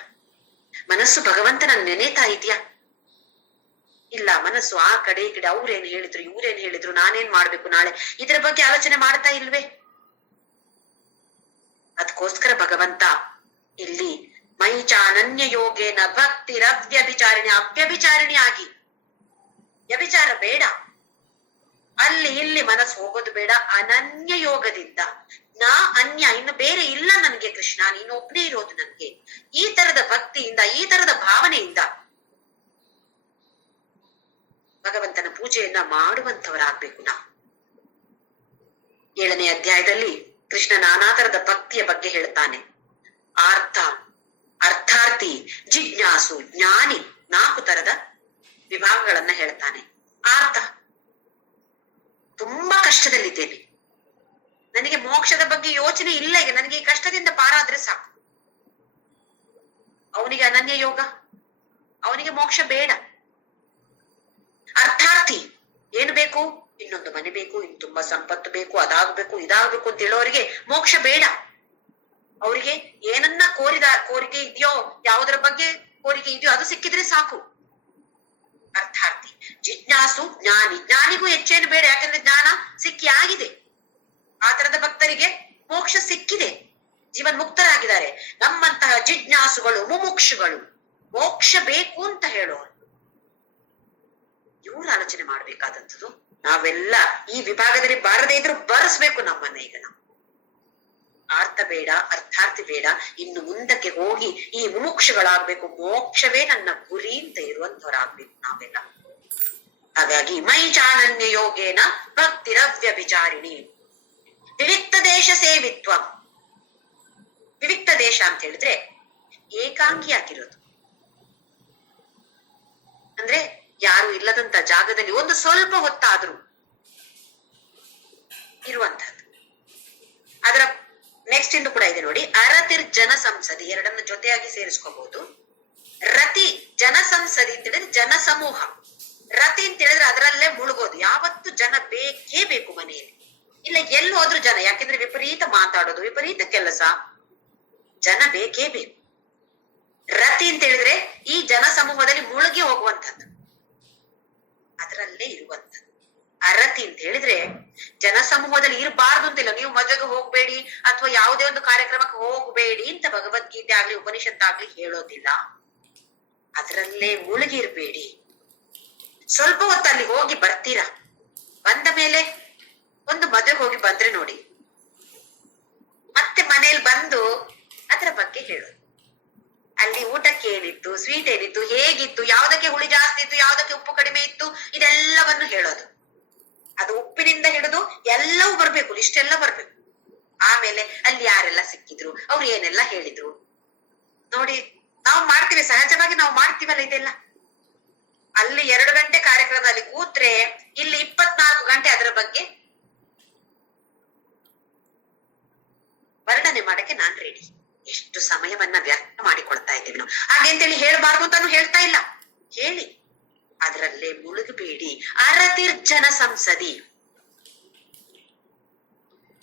ಮನಸ್ಸು ಭಗವಂತನ ನೆನೆತಾ ಇದೆಯಾ? ಇಲ್ಲ, ಮನಸ್ಸು ಆ ಕಡೆ ಈ ಕಡೆ, ಅವ್ರೇನ್ ಹೇಳಿದ್ರು ಇವ್ರೇನ್ ಹೇಳಿದ್ರು, ನಾನೇನ್ ಮಾಡ್ಬೇಕು ನಾಳೆ, ಇದರ ಬಗ್ಗೆ ಆಲೋಚನೆ ಮಾಡ್ತಾ ಇಲ್ವೇ? ಅದಕ್ಕೋಸ್ಕರ ಭಗವಂತ ಇಲ್ಲಿ ಮೈಚಾನನ್ಯ ಯೋಗೇನ ಭಕ್ತಿರವ್ಯಭಿಚಾರಿಣಿ, ಅವ್ಯಭಿಚಾರಿಣಿ ಆಗಿ, ವ್ಯಭಿಚಾರ ಬೇಡ, ಅಲ್ಲಿ ಇಲ್ಲಿ ಮನಸ್ಸು ಹೋಗೋದು ಬೇಡ, ಅನನ್ಯ ಯೋಗದಿಂದ ನಾ ಅನ್ಯ, ಇನ್ನು ಬೇರೆ ಇಲ್ಲ ನನಗೆ ಕೃಷ್ಣ, ನೀನು ಒಬ್ಬನೇ ಇರೋದು ನನ್ಗೆ, ಈ ತರದ ಭಕ್ತಿಯಿಂದ, ಈ ತರದ ಭಾವನೆಯಿಂದ ಭಗವಂತನ ಪೂಜೆಯನ್ನ ಮಾಡುವಂತವರಾಗ್ಬೇಕು ನಾವು. 7ನೇ ಅಧ್ಯಾಯದಲ್ಲಿ ಕೃಷ್ಣ ನಾನಾ ತರದ ಭಕ್ತಿಯ ಬಗ್ಗೆ ಹೇಳ್ತಾನೆ. ಆರ್ಥ, ಅರ್ಥಾರ್ಥಿ, ಜಿಜ್ಞಾಸು, ಜ್ಞಾನಿ, 4 ತರದ ವಿಭಾಗಗಳನ್ನ ಹೇಳ್ತಾನೆ. ಆರ್ಥ, ತುಂಬಾ ಕಷ್ಟದಲ್ಲಿದ್ದೇನೆ, ನನಗೆ ಮೋಕ್ಷದ ಬಗ್ಗೆ ಯೋಚನೆ ಇಲ್ಲ, ಈಗ ನನಗೆ ಈ ಕಷ್ಟದಿಂದ ಪಾರಾದ್ರೆ ಸಾಕು. ಅವನಿಗೆ ಅನನ್ಯ ಯೋಗ, ಅವನಿಗೆ ಮೋಕ್ಷ ಬೇಡ. ಅರ್ಥಾರ್ಥಿ, ಏನು ಬೇಕು? ಇನ್ನೊಂದು ಮನೆ ಬೇಕು, ಇನ್ನು ತುಂಬಾ ಸಂಪತ್ತು ಬೇಕು, ಅದಾಗ್ಬೇಕು ಇದಾಗ್ಬೇಕು ಅಂತ ಹೇಳೋರಿಗೆ ಮೋಕ್ಷ ಬೇಡ. ಅವರಿಗೆ ಏನನ್ನ ಕೋರಿಕೆ ಇದೆಯೋ, ಯಾವುದರ ಬಗ್ಗೆ ಕೋರಿಕೆ ಇದೆಯೋ ಅದು ಸಿಕ್ಕಿದ್ರೆ ಸಾಕು. ಅರ್ಥಾರ್ಥಿ. ಜಿಜ್ಞಾಸು, ಜ್ಞಾನಿ, ಜ್ಞಾನಿಗೂ ಹೆಚ್ಚೇನು ಬೇಡ, ಯಾಕಂದ್ರೆ ಜ್ಞಾನ ಸಿಕ್ಕಿ ಆಗಿದೆ. ಆ ತರದ ಭಕ್ತರಿಗೆ ಮೋಕ್ಷ ಸಿಕ್ಕಿದೆ, ಜೀವನ್ ಮುಕ್ತರಾಗಿದ್ದಾರೆ. ನಮ್ಮಂತಹ ಜಿಜ್ಞಾಸುಗಳು, ಮುಮುಕ್ಷುಗಳು, ಮೋಕ್ಷ ಬೇಕು ಅಂತ ಹೇಳೋರು, ಇವ್ರು ಆಲೋಚನೆ ಮಾಡ್ಬೇಕಾದಂಥದ್ದು. ನಾವೆಲ್ಲ ಈ ವಿಭಾಗದಲ್ಲಿ ಬಾರದೇ ಇದ್ರು ಬರೆಸ್ಬೇಕು ನಮ್ಮನ್ನ. ಈಗ ನಾವು ಅರ್ಥ ಬೇಡ, ಅರ್ಥಾರ್ಥಿ ಬೇಡ, ಇನ್ನು ಮುಂದಕ್ಕೆ ಹೋಗಿ ಈ ಮುಮುಕ್ಷಗಳಾಗ್ಬೇಕು, ಮೋಕ್ಷವೇ ನನ್ನ ಗುರಿ ಅಂತ ಇರುವಂತವರಾಗ್ಬೇಕು ನಾವೆಲ್ಲ. ಹಾಗಾಗಿ ಮೈ ಚಾನನ್ಯ ಯೋಗೇನ ಭಕ್ತಿರವ್ಯಭಿಚಾರಿಣಿ. ವಿವಿಕ್ತ ದೇಶ ಸೇವಿತ್ವ. ವಿವಿಕ್ತ ದೇಶ ಅಂತ ಹೇಳಿದ್ರೆ ಏಕಾಂಗಿ ಆಗಿರೋದು, ಅಂದ್ರೆ ಯಾರು ಇಲ್ಲದಂತ ಜಾಗದಲ್ಲಿ ಒಂದು ಸ್ವಲ್ಪ ಹೊತ್ತಾದ್ರೂ ಇರುವಂತಹದ್ದು. ಅದರ ನೆಕ್ಸ್ಟ್ ಇಂದು ಕೂಡ ಇದೆ ನೋಡಿ, ಅರತಿರ್ ಜನ ಸಂಸದಿ, ಎರಡನ್ನ ಜೊತೆಯಾಗಿ ಸೇರಿಸ್ಕೋಬಹುದು. ರತಿ, ಜನ ಸಂಸದಿ ಅಂತ ಹೇಳಿದ್ರೆ ಜನ ಸಮೂಹ. ರತಿ ಅಂತ ಹೇಳಿದ್ರೆ ಅದರಲ್ಲೇ ಮುಳುಗೋದು, ಯಾವತ್ತು ಜನ ಬೇಕೇ ಬೇಕು ಮನೆಯಲ್ಲಿ, ಇಲ್ಲ ಎಲ್ಲಿ ಹೋದ್ರು ಜನ, ಯಾಕೆಂದ್ರೆ ವಿಪರೀತ ಮಾತಾಡೋದು, ವಿಪರೀತ ಕೆಲಸ, ಜನ ಬೇಕೇ ಬೇಕು. ರತಿ ಅಂತ ಹೇಳಿದ್ರೆ ಈ ಜನ ಸಮೂಹದಲ್ಲಿ ಮುಳುಗಿ ಹೋಗುವಂಥದ್ದು, ಅದರಲ್ಲೇ ಇರುವಂಥದ್ದು. ಅರತಿ ಅಂತ ಹೇಳಿದ್ರೆ ಜನ ಸಮೂಹದಲ್ಲಿ ಇರಬಾರ್ದು ಅಂತಿಲ್ಲ, ನೀವು ಮದುವೆಗೆ ಹೋಗ್ಬೇಡಿ ಅಥವಾ ಯಾವುದೇ ಒಂದು ಕಾರ್ಯಕ್ರಮಕ್ಕೆ ಹೋಗ್ಬೇಡಿ ಅಂತ ಭಗವದ್ಗೀತೆ ಆಗ್ಲಿ ಉಪನಿಷತ್ತಾಗ್ಲಿ ಹೇಳೋದಿಲ್ಲ. ಅದರಲ್ಲೇ ಮುಳುಗಿರ್ಬೇಡಿ. ಸ್ವಲ್ಪ ಹೊತ್ತು ಅಲ್ಲಿ ಹೋಗಿ ಬರ್ತೀರಾ, ಬಂದ ಮೇಲೆ ಒಂದು ಮದುವೆಗೆ ಹೋಗಿ ಬಂದ್ರೆ ನೋಡಿ, ಮತ್ತೆ ಮನೇಲಿ ಬಂದು ಅದರ ಬಗ್ಗೆ ಹೇಳೋದು. ಅಲ್ಲಿ ಊಟಕ್ಕೆ ಏನಿತ್ತು, ಸ್ವೀಟ್ ಏನಿತ್ತು, ಹೇಗಿತ್ತು, ಯಾವ್ದಕ್ಕೆ ಹುಳಿ ಜಾಸ್ತಿ ಇತ್ತು, ಯಾವ್ದಕ್ಕೆ ಉಪ್ಪು ಕಡಿಮೆ ಇತ್ತು, ಇದೆಲ್ಲವನ್ನು ಹೇಳೋದು. ಅದು ಉಪ್ಪಿನಿಂದ ಹಿಡಿದು ಎಲ್ಲವೂ ಬರ್ಬೇಕು, ಇಷ್ಟೆಲ್ಲ ಬರ್ಬೇಕು. ಆಮೇಲೆ ಅಲ್ಲಿ ಯಾರೆಲ್ಲ ಸಿಕ್ಕಿದ್ರು, ಅವ್ರು ಏನೆಲ್ಲ ಹೇಳಿದ್ರು ನೋಡಿ. ನಾವು ಮಾಡ್ತೀವಿ, ಸಹಜವಾಗಿ ನಾವು ಮಾಡ್ತೀವಲ್ಲ ಇದೆಲ್ಲ. ಅಲ್ಲಿ 2 ಗಂಟೆ ಕಾರ್ಯಕ್ರಮದಲ್ಲಿ ಕೂತ್ರೆ ಇಲ್ಲಿ 24 ಗಂಟೆ ಅದರ ಬಗ್ಗೆ ವರ್ಣನೆ ಮಾಡಕ್ಕೆ ನಾನ್ ರೆಡಿ. ಎಷ್ಟು ಸಮಯವನ್ನ ವ್ಯರ್ಥ ಮಾಡಿಕೊಳ್ತಾ ಇದ್ದೀವಿ ನಾವು. ಹಾಗೆ ಅಂತೇಳಿ ಹೇಳ್ಬಾರ್ದು ಅಂತಾನು ಹೇಳ್ತಾ ಇಲ್ಲ, ಹೇಳಿ, ಅದರಲ್ಲೇ ಮುಳುಗಬೇಡಿ. ಅರತಿರ್ಜನ ಸಂಸದಿ.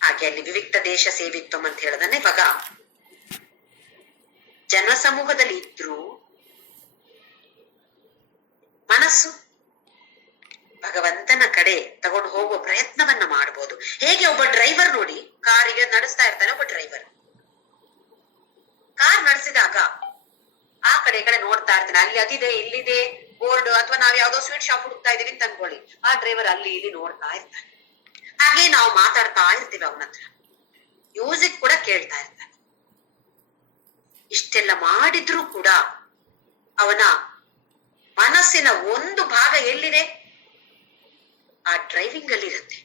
ಹಾಗೆ ಅಲ್ಲಿ ವಿವಿಕ್ತ ದೇಶ ಸೇವಿತ್ವಂ ಅಂತ ಹೇಳದನ್ನ ಇವಾಗ ಜನ ಸಮೂಹದಲ್ಲಿ ಇದ್ರು ಮನಸ್ಸು ಭಗವಂತನ ಕಡೆ ತಗೊಂಡು ಹೋಗುವ ಪ್ರಯತ್ನವನ್ನ ಮಾಡ್ಬೋದು. ಹೇಗೆ ಒಬ್ಬ ಡ್ರೈವರ್ ನೋಡಿ, ಕಾರಿಗೆ ನಡೆಸ್ತಾ ಇರ್ತಾನೆ ಒಬ್ಬ ಡ್ರೈವರ್. ಕಾರ್ ನಡೆಸಿದಾಗ ಆ ಕಡೆ ಈ ಕಡೆ ನೋಡ್ತಾ ಇರ್ತಾನೆ, ಅಲ್ಲಿ ಅದಿದೆ ಇಲ್ಲಿದೆ ಬೋರ್ಡ್, ಅಥವಾ ನಾವ್ ಯಾವ್ದೋ ಸ್ವೀಟ್ ಶಾಪ್ ಹುಡುಕ್ತಾ ಇದೀವಿ ಅಂತ ಅನ್ಕೊಳ್ಳಿ, ಆ ಡ್ರೈವರ್ ಅಲ್ಲಿ ಇಲ್ಲಿ ನೋಡ್ತಾ ಇರ್ತಾನೆ. ಹಾಗೆ ನಾವು ಮಾತಾಡ್ತಾ ಇರ್ತೀವಿ ಅವನ ಹತ್ರ, ಮ್ಯೂಸಿಕ್ ಕೂಡ ಕೇಳ್ತಾ ಇರ್ತಾನೆ. ಇಷ್ಟೆಲ್ಲ ಮಾಡಿದ್ರು ಕೂಡ ಅವನ ಮನಸ್ಸಿನ ಒಂದು ಭಾಗ ಎಲ್ಲಿದೆ? ಆ ಡ್ರೈವಿಂಗ್ ಅಲ್ಲಿ ಇರುತ್ತೆ.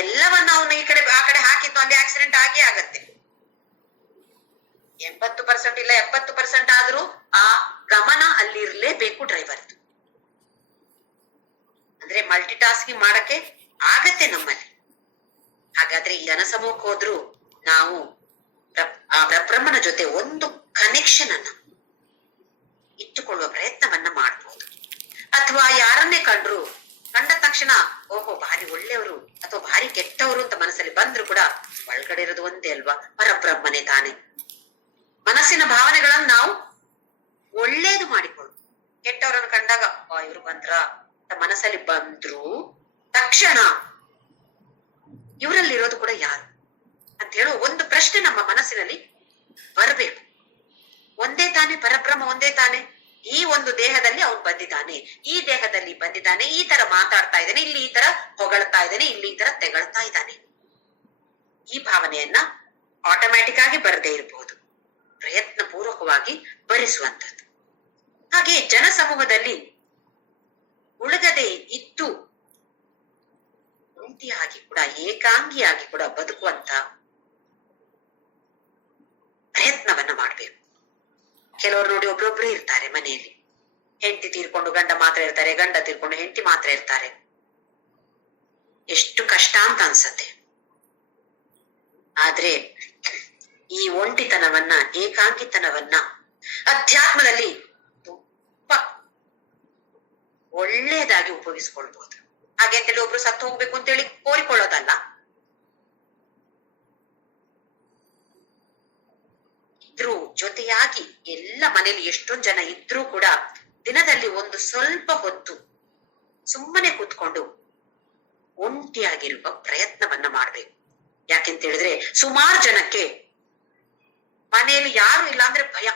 ಎಲ್ಲವನ್ನ ಅವನು ಈ ಕಡೆ ಆ ಕಡೆ ಹಾಕಿದ್ದು ಅಲ್ಲಿ ಆಕ್ಸಿಡೆಂಟ್ ಆಗೇ ಆಗತ್ತೆ. 80% ಇಲ್ಲ 70% ಆದ್ರೂ ಆ ಗಮನ ಅಲ್ಲಿ ಇರ್ಲೇಬೇಕು ಡ್ರೈವರ್. ಅಂದ್ರೆ ಮಲ್ಟಿ ಟಾಸ್ಕಿಂಗ್ ಮಾಡಕ್ಕೆ ಆಗತ್ತೆ ನಮ್ಮಲ್ಲಿ. ಹಾಗಾದ್ರೆ ಈ ಜನಸಮೂಹಕ್ಕೆ ಹೋದ್ರು ನಾವು ಆ ಪರಬ್ರಹ್ಮನ ಜೊತೆ ಒಂದು ಕನೆಕ್ಷನ್ ಅನ್ನ ಇಟ್ಟುಕೊಳ್ಳುವ ಪ್ರಯತ್ನವನ್ನ ಮಾಡ್ಬೋದು. ಅಥವಾ ಯಾರನ್ನೇ ಕಂಡ ತಕ್ಷಣ ಓಹೋ ಭಾರಿ ಒಳ್ಳೆಯವರು ಅಥವಾ ಭಾರಿ ಕೆಟ್ಟವರು ಅಂತ ಮನಸ್ಸಲ್ಲಿ ಬಂದ್ರು ಕೂಡ ಒಳಗಡೆ ಇರೋದು ಒಂದೇ ಅಲ್ವಾ, ಪರಬ್ರಹ್ಮನೇ ತಾನೆ. ಮನಸ್ಸಿನ ಭಾವನೆಗಳನ್ನು ನಾವು ಒಳ್ಳೇದು ಮಾಡಿಕೊಳ್ಳು, ಕೆಟ್ಟವರನ್ನು ಕಂಡಾಗ ಇವ್ರು ಬಂದ್ರ ಅಂತ ಮನಸ್ಸಲ್ಲಿ ಬಂದ್ರು ತಕ್ಷಣ ಇವರಲ್ಲಿರೋದು ಕೂಡ ಯಾರು ಅಂತ ಹೇಳುವ ಒಂದು ಪ್ರಶ್ನೆ ನಮ್ಮ ಮನಸ್ಸಿನಲ್ಲಿ ಬರಬೇಕು. ಒಂದೇ ತಾನೇ ಪರಬ್ರಹ್ಮ, ಒಂದೇ ತಾನೇ. ಈ ಒಂದು ದೇಹದಲ್ಲಿ ಅವನು ಬಂದಿದ್ದಾನೆ, ಈ ದೇಹದಲ್ಲಿ ಬಂದಿದ್ದಾನೆ, ಈ ತರ ಮಾತಾಡ್ತಾ ಇದ್ದಾನೆ, ಇಲ್ಲಿ ಈ ತರ ಹೊಗಳ್ತಾ ಇದ್ದಾನೆ, ಇಲ್ಲಿ ಈ ತರ ತೆಗಳ್ತಾ ಇದ್ದಾನೆ. ಈ ಭಾವನೆಯನ್ನ ಆಟೋಮ್ಯಾಟಿಕ್ ಆಗಿ ಬರದೇ ಇರಬಹುದು, ಪ್ರಯತ್ನ ಪೂರ್ವಕವಾಗಿ ಭರಿಸುವಂತದ್ದು. ಹಾಗೆ ಜನಸಮೂಹದಲ್ಲಿ ಉಳಗದೆ ಇದ್ದು ಒಂಟಿಯಾಗಿ ಕೂಡ ಏಕಾಂಗಿಯಾಗಿ ಕೂಡ ಬದುಕುವಂತ ಪ್ರಯತ್ನವನ್ನ ಮಾಡ್ಬೇಕು. ಕೆಲವರು ನೋಡಿ ಒಬ್ರೊಬ್ರು ಇರ್ತಾರೆ ಮನೆಯಲ್ಲಿ, ಹೆಂಡತಿ ತೀರ್ಕೊಂಡು ಗಂಡ ಮಾತ್ರ ಇರ್ತಾರೆ, ಗಂಡ ತೀರ್ಕೊಂಡು ಹೆಂಡತಿ ಮಾತ್ರ ಇರ್ತಾರೆ. ಎಷ್ಟು ಕಷ್ಟ ಅಂತ ಅನ್ಸತ್ತೆ. ಆದ್ರೆ ಈ ಒಂಟಿತನವನ್ನ, ಏಕಾಂಗಿತನವನ್ನ ಅಧ್ಯಾತ್ಮದಲ್ಲಿ ತುಂಬಾ ಒಳ್ಳೆಯದಾಗಿ ಉಪಯೋಗಿಸ್ಕೊಳ್ಬಹುದು. ಹಾಗೆ ಅಂತೇಳಿ ಒಬ್ರು ಸತ್ತು ಹೋಗ್ಬೇಕು ಅಂತೇಳಿ ಕೋರಿಕೊಳ್ಳೋದಲ್ಲ. ಇದ್ರೂ ಜೊತೆಯಾಗಿ ಎಲ್ಲ ಮನೇಲಿ ಎಷ್ಟೊಂದ್ ಜನ ಇದ್ರೂ ಕೂಡ ದಿನದಲ್ಲಿ ಒಂದು ಸ್ವಲ್ಪ ಹೊತ್ತು ಸುಮ್ಮನೆ ಕೂತ್ಕೊಂಡು ಒಂಟಿಯಾಗಿರುವ ಪ್ರಯತ್ನವನ್ನ ಮಾಡ್ಬೇಕು. ಯಾಕೆಂತ ಹೇಳಿದ್ರೆ ಸುಮಾರು ಜನಕ್ಕೆ ಮನೆಯಲ್ಲಿ ಯಾರು ಇಲ್ಲ ಅಂದ್ರೆ ಭಯ.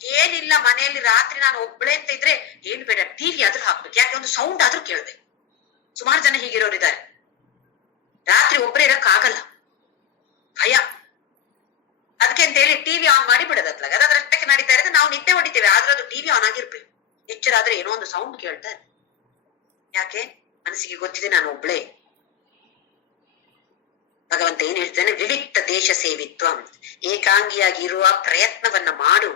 ಏನಿಲ್ಲ ಮನೆಯಲ್ಲಿ ರಾತ್ರಿ ನಾನು ಒಬ್ಬಳೇ ಅಂತ ಇದ್ರೆ ಏನ್ ಬೇಡ, ಟಿವಿ ಆದ್ರೂ ಹಾಕ್ಬೇಕು, ಯಾಕೆ ಒಂದು ಸೌಂಡ್ ಆದ್ರೂ ಕೇಳ್ಬೇಕು. ಸುಮಾರು ಜನ ಹೀಗಿರೋರಿದ್ದಾರೆ. ರಾತ್ರಿ ಒಬ್ಬರೇ ಇರಕ್ ಆಗಲ್ಲ, ಭಯ. ಅದಕ್ಕೆ ಅಂತ ಹೇಳಿ ಟಿವಿ ಆನ್ ಮಾಡಿ ಬಿಡೋದತ್ಲಾಗ ಅದ್ರಷ್ಟಕ್ಕೆ ನಡೀತಾ ಇರೋದು, ನಾವು ನಿದ್ದೆ ಹೊಡಿತೇವೆ, ಆದ್ರೆ ಅದು ಟಿವಿ ಆನ್ ಆಗಿರ್ಬೇಕು. ಎಚ್ಚರ ಆದ್ರೆ ಏನೋ ಒಂದು ಸೌಂಡ್ ಕೇಳ್ತಾರೆ. ಯಾಕೆ? ಮನಸ್ಸಿಗೆ ಗೊತ್ತಿದೆ ನಾನು ಒಬ್ಳೆ. ಭಗವಂತ ಏನ್ ಹೇಳ್ತಾನೆ? ವಿವಿಕ್ತ ದೇಶ ಸೇವಿತ್ವ, ಏಕಾಂಗಿಯಾಗಿ ಇರುವ ಪ್ರಯತ್ನವನ್ನ ಮಾಡು.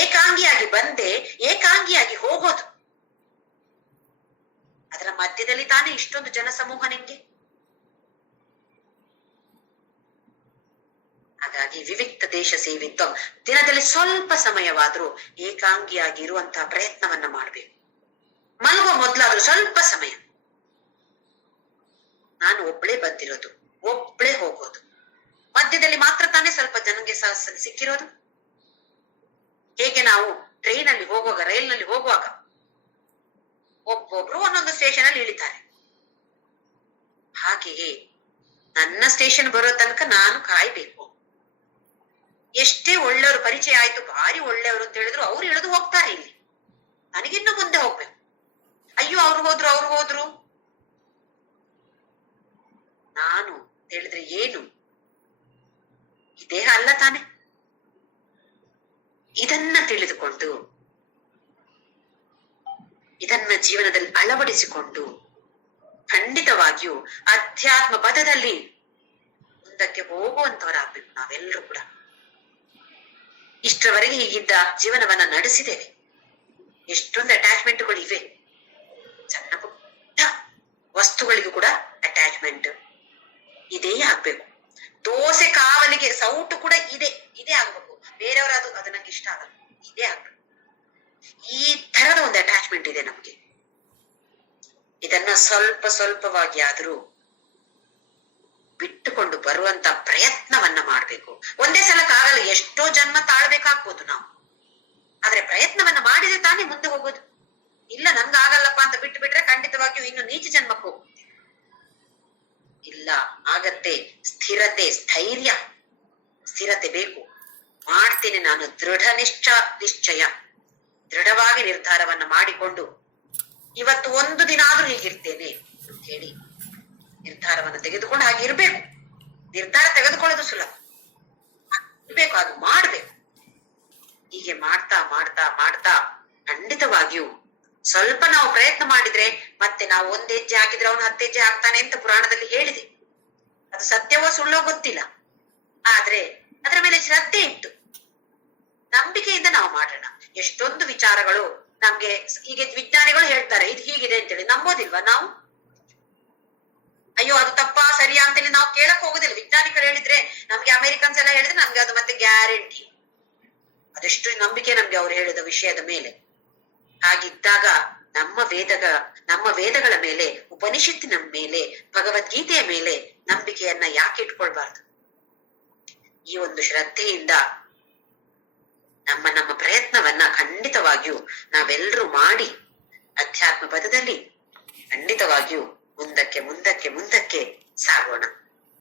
ಏಕಾಂಗಿಯಾಗಿ ಬಂದೆ, ಏಕಾಂಗಿಯಾಗಿ ಹೋಗೋದು. ಅದರ ಮಧ್ಯದಲ್ಲಿ ತಾನೇ ಇಷ್ಟೊಂದು ಜನಸಮೂಹ ನಿಮ್ಗೆ. ಹಾಗಾಗಿ ವಿವಿಕ್ತ ದೇಶ ಸೇವಿತ್ವ, ದಿನದಲ್ಲಿ ಸ್ವಲ್ಪ ಸಮಯವಾದ್ರೂ ಏಕಾಂಗಿಯಾಗಿ ಇರುವಂತಹ ಪ್ರಯತ್ನವನ್ನ ಮಾಡ್ಬೇಕು. ಮಲಗುವ ಮೊದ್ಲಾದ್ರೂ ಸ್ವಲ್ಪ ಸಮಯ ನಾನು ಒಬ್ಳೇ ಬಂದಿರೋದು, ಒಬ್ಳೇ ಹೋಗೋದು. ಮಧ್ಯದಲ್ಲಿ ಮಾತ್ರ ತಾನೇ ಸ್ವಲ್ಪ ಜನಗೆ ಸಿಕ್ಕಿರೋದು. ಹೇಗೆ ನಾವು ಟ್ರೈನ್ ಅಲ್ಲಿ ಹೋಗುವಾಗ, ರೈಲ್ ನಲ್ಲಿ ಹೋಗುವಾಗ ಒಬ್ಬೊಬ್ರು ಒಂದೊಂದು ಸ್ಟೇಷನ್ ಅಲ್ಲಿ ಇಳಿತಾರೆ. ಹಾಗೆಯೇ ನನ್ನ ಸ್ಟೇಷನ್ ಬರೋ ತನಕ ನಾನು ಕಾಯ್ಬೇಕು. ಎಷ್ಟೇ ಒಳ್ಳೆಯವರು ಪರಿಚಯ ಆಯ್ತು, ಭಾರಿ ಒಳ್ಳೆಯವರು ಅಂತ ಹೇಳಿದ್ರು, ಅವ್ರು ಇಳಿದು ಹೋಗ್ತಾರೆ. ಇಲ್ಲಿ ನನಗಿನ್ನ ಮುಂದೆ ಹೋಗ್ಬೇಕು. ಅಯ್ಯೋ ಅವ್ರು ಹೋದ್ರು ನಾನು ಹೇಳಿದ್ರೆ ಏನು? ಈ ದೇಹ ಅಲ್ಲ ತಾನೆ. ಇದನ್ನ ತಿಳಿದುಕೊಂಡು, ಇದನ್ನ ಜೀವನದಲ್ಲಿ ಅಳವಡಿಸಿಕೊಂಡು ಖಂಡಿತವಾಗಿಯೂ ಅಧ್ಯಾತ್ಮ ಪದದಲ್ಲಿ ಮುಂದಕ್ಕೆ ಹೋಗುವಂತವರಾಗ್ಬೇಕು ನಾವೆಲ್ಲರೂ ಕೂಡ. ಇಷ್ಟರವರೆಗೆ ಹೀಗಿದ್ದ ಜೀವನವನ್ನ ನಡೆಸಿದ್ದೇವೆ. ಎಷ್ಟೊಂದು ಅಟ್ಯಾಚ್ಮೆಂಟ್ಗಳು ಇವೆ. ಸಣ್ಣ ಪುಟ್ಟ ವಸ್ತುಗಳಿಗೂ ಕೂಡ ಅಟ್ಯಾಚ್ಮೆಂಟ್ ಇದೇ ಆಗ್ಬೇಕು. ದೋಸೆ ಕಾವಲಿಗೆ ಸೌಟು ಕೂಡ ಇದೇ ಆಗ್ಬೇಕು. ಬೇರೆಯವರದು ಅದು ನಂಗೆ ಇಷ್ಟ ಆಗಲ್ಲ, ಇದೇ ಆಗ್ಬೇಕು. ಈ ತರದ ಒಂದು ಅಟ್ಯಾಚ್ಮೆಂಟ್ ಇದೆ ನಮ್ಗೆ. ಇದನ್ನ ಸ್ವಲ್ಪವಾಗಿ ಆದ್ರೂ ಬಿಟ್ಟುಕೊಂಡು ಬರುವಂತ ಪ್ರಯತ್ನವನ್ನ ಮಾಡ್ಬೇಕು. ಒಂದೇ ಸಲಕ್ಕಾಗಲ್ಲ, ಎಷ್ಟೋ ಜನ್ಮ ತಾಳ್ಬೇಕಾಗ್ಬೋದು ನಾವು. ಆದ್ರೆ ಪ್ರಯತ್ನವನ್ನ ಮಾಡಿದ್ರೆ ತಾನೇ ಮುಂದೆ ಹೋಗೋದು. ಇಲ್ಲ ನನ್ಗಾಗಲ್ಲಪ್ಪ ಅಂತ ಬಿಟ್ಟು ಬಿಟ್ರೆ ಖಂಡಿತವಾಗಿಯೂ ಇನ್ನು ನೀಚ ಜನ್ಮಕ್ಕೆ ಹೋಗ್ತೀವಿ. ಇಲ್ಲ, ಆಗತ್ತೆ. ಸ್ಥಿರತೆ, ಸ್ಥೈರ್ಯ, ಸ್ಥಿರತೆ ಬೇಕು. ಮಾಡ್ತೀನಿ ನಾನು, ನಿಶ್ಚಯ, ದೃಢವಾಗಿ ನಿರ್ಧಾರವನ್ನ ಮಾಡಿಕೊಂಡು ಇವತ್ತು ಒಂದು ದಿನ ಆದ್ರೂ ಹೀಗಿರ್ತೇನೆ ಅಂತ ಹೇಳಿ ನಿರ್ಧಾರವನ್ನು ತೆಗೆದುಕೊಂಡು ಹಾಗಿರ್ಬೇಕು. ನಿರ್ಧಾರ ತೆಗೆದುಕೊಳ್ಳೋದು ಸುಲಭ, ಇರ್ಬೇಕು, ಅದು ಮಾಡ್ಬೇಕು. ಹೀಗೆ ಮಾಡ್ತಾ ಮಾಡ್ತಾ ಮಾಡ್ತಾ ಖಂಡಿತವಾಗಿಯೂ ಸ್ವಲ್ಪ ನಾವು ಪ್ರಯತ್ನ ಮಾಡಿದ್ರೆ, ಮತ್ತೆ ನಾವು 1 ಹೆಜ್ಜೆ ಹಾಕಿದ್ರೆ ಅವನು 10 ಹೆಜ್ಜೆ ಹಾಕ್ತಾನೆ ಅಂತ ಪುರಾಣದಲ್ಲಿ ಹೇಳಿದೆ. ಅದು ಸತ್ಯವೋ ಸುಳ್ಳೋ ಗೊತ್ತಿಲ್ಲ, ಆದ್ರೆ ಅದರ ಮೇಲೆ ಶ್ರದ್ಧೆ ಇಟ್ಟು ನಂಬಿಕೆಯಿಂದ ನಾವು ಮಾಡೋಣ. ಎಷ್ಟೊಂದು ವಿಚಾರಗಳು ನಮ್ಗೆ ಈಗ ವಿಜ್ಞಾನಿಗಳು ಹೇಳ್ತಾರೆ ಇದು ಹೀಗಿದೆ ಅಂತೇಳಿ, ನಂಬೋದಿಲ್ವಾ ನಾವು? ಅಯ್ಯೋ ಅದು ತಪ್ಪಾ ಸರಿಯಾ ಅಂತೇಳಿ ನಾವು ಕೇಳಕ್ ಹೋಗುದಿಲ್ಲ. ವಿಜ್ಞಾನಿಗಳು ಹೇಳಿದ್ರೆ, ನಮ್ಗೆ ಅಮೆರಿಕನ್ಸ್ ಎಲ್ಲ ಹೇಳಿದ್ರೆ ನಮ್ಗೆ ಅದು ಮತ್ತೆ ಗ್ಯಾರಂಟಿ. ಅದೆಷ್ಟು ನಂಬಿಕೆ ನಮ್ಗೆ ಅವ್ರು ಹೇಳಿದ ವಿಷಯದ ಮೇಲೆ. ಹಾಗಿದ್ದಾಗ ನಮ್ಮ ವೇದಗಳ ಮೇಲೆ, ಉಪನಿಷತ್ತಿನ ಮೇಲೆ, ಭಗವದ್ಗೀತೆಯ ಮೇಲೆ ನಂಬಿಕೆಯನ್ನ ಯಾಕೆ ಇಟ್ಕೊಳ್ಬಾರ್ದು? ಈ ಒಂದು ಶ್ರದ್ಧೆಯಿಂದ ನಮ್ಮ ಪ್ರಯತ್ನವನ್ನ ಖಂಡಿತವಾಗಿಯೂ ನಾವೆಲ್ಲರೂ ಮಾಡಿ ಅಧ್ಯಾತ್ಮ ಪದದಲ್ಲಿ ಖಂಡಿತವಾಗಿಯೂ ಮುಂದಕ್ಕೆ ಮುಂದಕ್ಕೆ ಮುಂದಕ್ಕೆ ಸಾಗೋಣ.